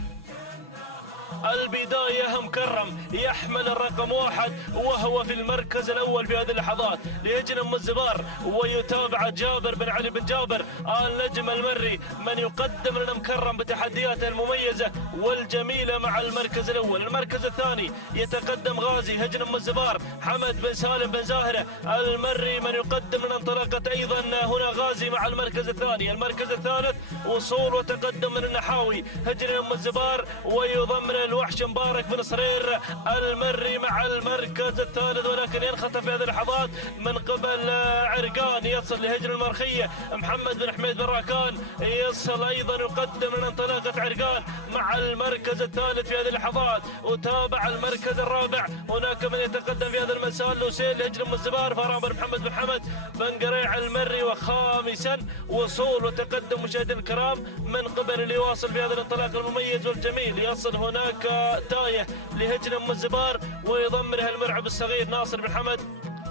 البداية مكرم يحمل الرقم 1 وهو في المركز الأول في هذه اللحظات لهجن أم الزبار، ويتابع جابر بن علي بن جابر النجم المري من يقدم لنا مكرم بتحدياته المميزة والجميلة مع المركز الأول. المركز الثاني يتقدم غازي هجن أم الزبار حمد بن سالم بن زاهرة المري من يقدم لنا انطلاقة أيضا هنا غازي مع المركز الثاني. المركز الثالث وصول وتقدم من النحاوي هجن أم الزبار ويضمن الوحش مبارك بن صرير المري مع المركز الثالث، ولكن ينخطف في هذه اللحظات من قبل عرقان يصل لهجن المرخية محمد بن حميد بن راكان، يصل أيضا يقدم لنا انطلاقة عرقان مع المركز الثالث في هذه اللحظات. وتابع المركز الرابع هناك من يتقدم في هذا المسار لوسيل لهجن أم الزبار فاران بن محمد بن حمد بن قريع المري. وخامسا وصول وتقدم مشاهدينا الكرام من قبل اللي واصل في هذا الانطلاق المميز والجميل، يصل هناك تايه لهجن أم الزبار ويضمرها المرعب الصغير ناصر بن حمد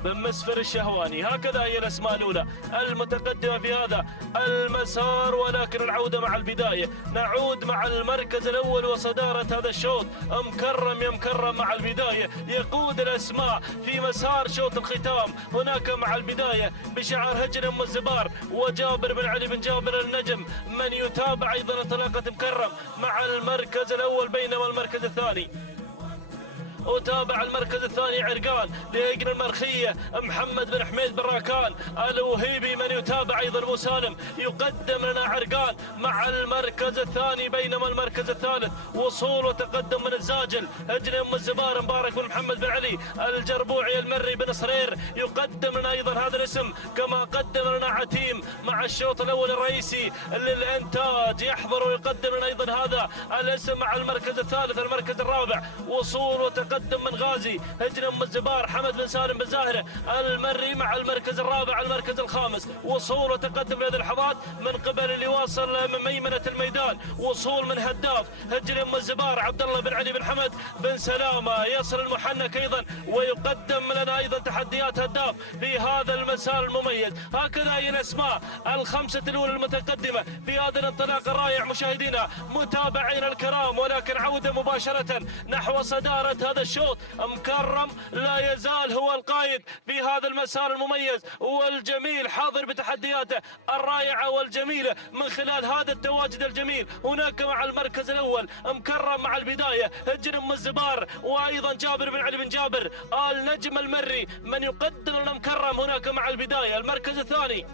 بن مسفر الشهواني. هكذا هي الأسماء الأولى المتقدمة في هذا المسار. ولكن العودة مع البداية، نعود مع المركز الأول وصدارة هذا الشوط. مكرم يا مكرم مع البداية يقود الأسماء في مسار شوط الختام. هناك مع البداية بشعار هجن أم الزبار وجابر بن علي بن جابر النجم من يتابع أيضا انطلاقة مكرم مع المركز الأول. بينما المركز الثاني وتابع المركز الثاني عرقان لهجن المرخية محمد بن حميد بن راكان الوهيبي من يتابع أيضا أبو سالم يقدم لنا عرقان مع المركز الثاني. بينما المركز الثالث وصول وتقدم من الزاجل هجن أم الزبار مبارك بن محمد بن علي الجربوعي المري بن صرير يقدم لنا أيضا هذا الاسم، كما قدم لنا عتيم مع الشوط الأول الرئيسي للإنتاج يحضر ويقدم لنا أيضا هذا الاسم مع المركز الثالث. المركز الرابع وصول وتقدم من غازي هجن أم الزبار حمد بن سالم بن زاهرة المري مع المركز الرابع. المركز الخامس وصول وتقدم في هذه اللحظات من قبل اللي واصل من ميمنة الميدان، وصول من هداف هجن أم الزبار عبد الله بن علي بن حمد بن سلامة، يصل المحنك أيضا ويقدم لنا أيضا تحديات هداف في هذا المسار المميز. هكذا هي الأسماء الخمسة الأولى المتقدمة في هذا الانطلاق الرائع مشاهدينا متابعينا الكرام. ولكن عودة مباشرة نحو صدارة هذا الشوط، مكرم لا يزال هو القائد في هذا المسار المميز والجميل، حاضر بتحدياته الرائعة والجميلة من خلال هذا التواجد الجميل. هناك مع المركز الأول مكرم مع البداية هجن أم الزبار، وأيضا جابر بن علي بن جابر النجم المري من يقدم لنا مكرم هناك مع البداية. المركز الثاني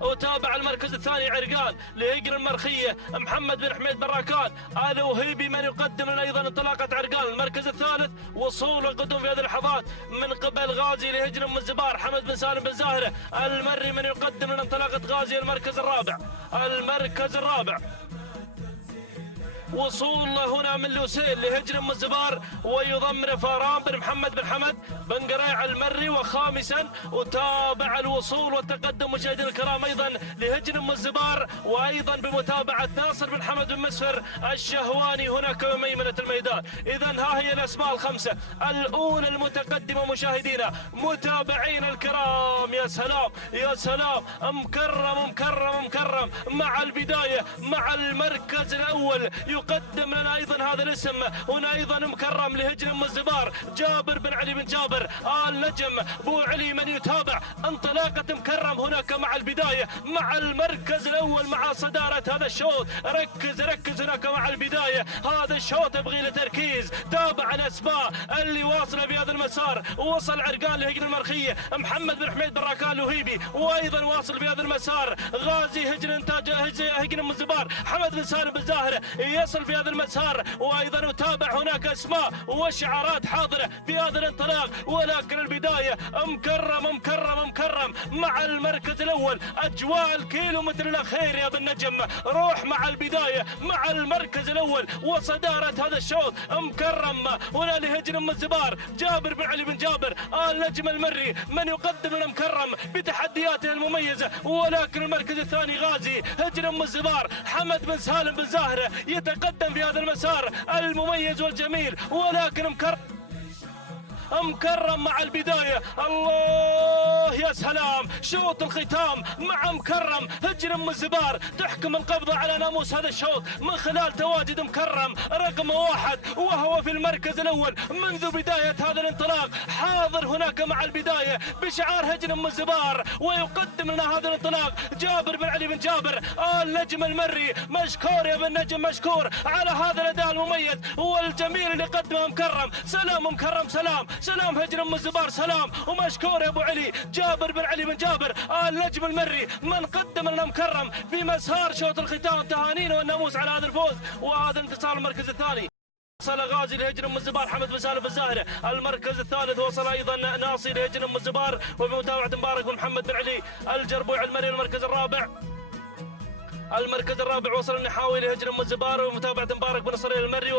وتابع المركز الثاني عرقال لهيجن المرخية محمد بن حميد براكان الوهيبي من يقدم لنا ايضا انطلاقة عرقال. المركز الثالث وصول القدم في هذه اللحظات من قبل غازي لهيجن ام الزبار حمد بن سالم بن زاهرة المري من يقدم لنا انطلاقة غازي. المركز الرابع وصول هنا من لوسيل لهجن ام الزبار ويضمن فاران بن محمد بن حمد بن قريع المري. وخامسا وتابع الوصول والتقدم مشاهدينا الكرام ايضا لهجن ام الزبار، وايضا بمتابعه ناصر بن حمد بن مسفر الشهواني هناك ميمنه الميدان. اذا ها هي الاسماء الخمسه الاولى المتقدمه مشاهدينا متابعينا الكرام. يا سلام يا سلام، مكرم مع البدايه مع المركز الاول يقدم لنا ايضا هذا الاسم. هنا ايضا مكرم لهجن ام الزبار جابر بن علي بن جابر النجم بو علي من يتابع انطلاقه مكرم هناك مع البدايه مع المركز الاول مع صداره هذا الشوط. ركز هناك مع البدايه، هذا الشوط يبغي له تركيز. تابع الاسماء اللي واصله بهذا المسار. وصل عرقان لهجن المرخيه محمد بن حميد براكان الوهيبي، وايضا واصل بهذا المسار غازي هجن انتاج هجن ام الزبار حمد بن سالم بن زاهره يصل في هذا المسار. وايضا نتابع هناك اسماء وشعارات حاضره في هذا الانطلاق. ولكن البدايه مكرم مع المركز الاول. اجواء الكيلومتر الاخير يا ابن نجم، روح مع البدايه مع المركز الاول وصداره هذا الشوط. مكرم هنا لهجن ام الزبار جابر بن علي بن جابر النجم المري من يقدم لنا مكرم بتحدياته المميزه. ولكن المركز الثاني غازي هجن ام الزبار حمد بن سالم بن زاهره يتقدم في هذا المسار المميز والجميل. ولكن مكرم مع البداية. الله يا سلام، شوط الختام مع مكرم هجن ام الزبار تحكم القبضة على ناموس هذا الشوط من خلال تواجد مكرم رقم 1 وهو في المركز الأول منذ بداية هذا الانطلاق، حاضر هناك مع البداية بشعار هجن ام الزبار. ويقدم لنا هذا الانطلاق جابر بن علي بن جابر النجم المري. مشكور يا ابن نجم، مشكور على هذا الأداء المميز والجميل اللي قدمه مكرم. سلام مكرم، سلام هجن ام الزبار، سلام ومشكور يا ابو علي جابر بن علي بن جابر النجم المري من قدم لنا مكرم في مسار شوط الختام. تهانينا والناموس على هذا الفوز وهذا انتصار المركز الثاني. وصل غازي لهجن ام الزبار حمد بن سالم بن زاهره. المركز الثالث وصل ايضا ناصي لهجن ام الزبار وبمتابعه مبارك ومحمد بن علي الجربوع المري. المركز الرابع وصل النحاوي لهجن ام الزبار ومتابعه مبارك بن نصرين المري.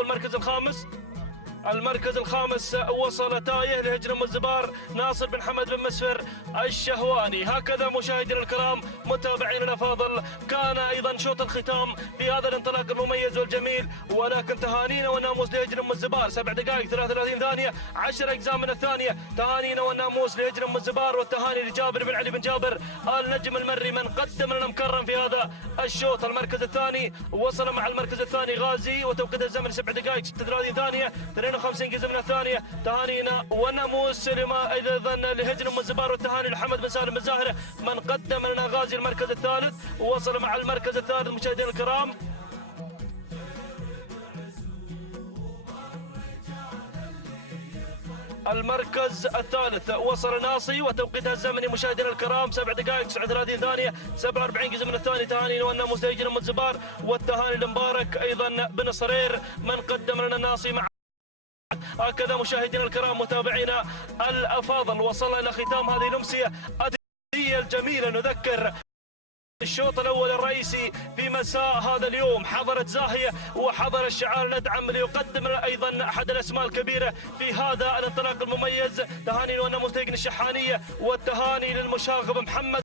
المركز الخامس وصل تايه لهجن ام الزبار ناصر بن حمد بن مسفر الشهواني. هكذا مشاهدينا الكرام متابعينا الافاضل كان ايضا شوط الختام في هذا الانطلاق المميز والجميل. ولكن تهانينا والناموس لهجن ام الزبار 7 دقائق 33 ثانيه 10 اجزاء من الثانيه. تهانينا والناموس لهجن ام الزبار والتهاني لجابر بن علي بن جابر النجم المري من قدم لنا مكرم في هذا الشوط. المركز الثاني وصل مع المركز الثاني غازي وتوقيت الزمن 7 دقائق 36 ثانيه 52 جزء من الثانيه. تهانينا وناموس ايضا لهجن ام الزبار والتهاني لحمد بن سالم بن زاهره من قدم لنا غازي المركز الثالث. وصل مع المركز الثالث مشاهدينا الكرام المركز الثالث وصل ناصي وتوقيتها الزمني مشاهدينا الكرام 7 دقائق 39 ثانيه 47 جزء من الثاني. تهانينا والناموس لهجن ام الزبار والتهاني لمبارك ايضا بن صرير من قدم لنا ناصي مع. هكذا مشاهدينا الكرام متابعينا الافاضل وصلنا الى ختام هذه الامسيه الجميله. نذكر الشوط الاول الرئيسي في مساء هذا اليوم حضرت زاهيه وحضر الشعار ندعم ليقدم ايضا احد الاسماء الكبيره في هذا الانطلاق المميز. تهاني والناموس الشحانيه والتهاني للمشاغب محمد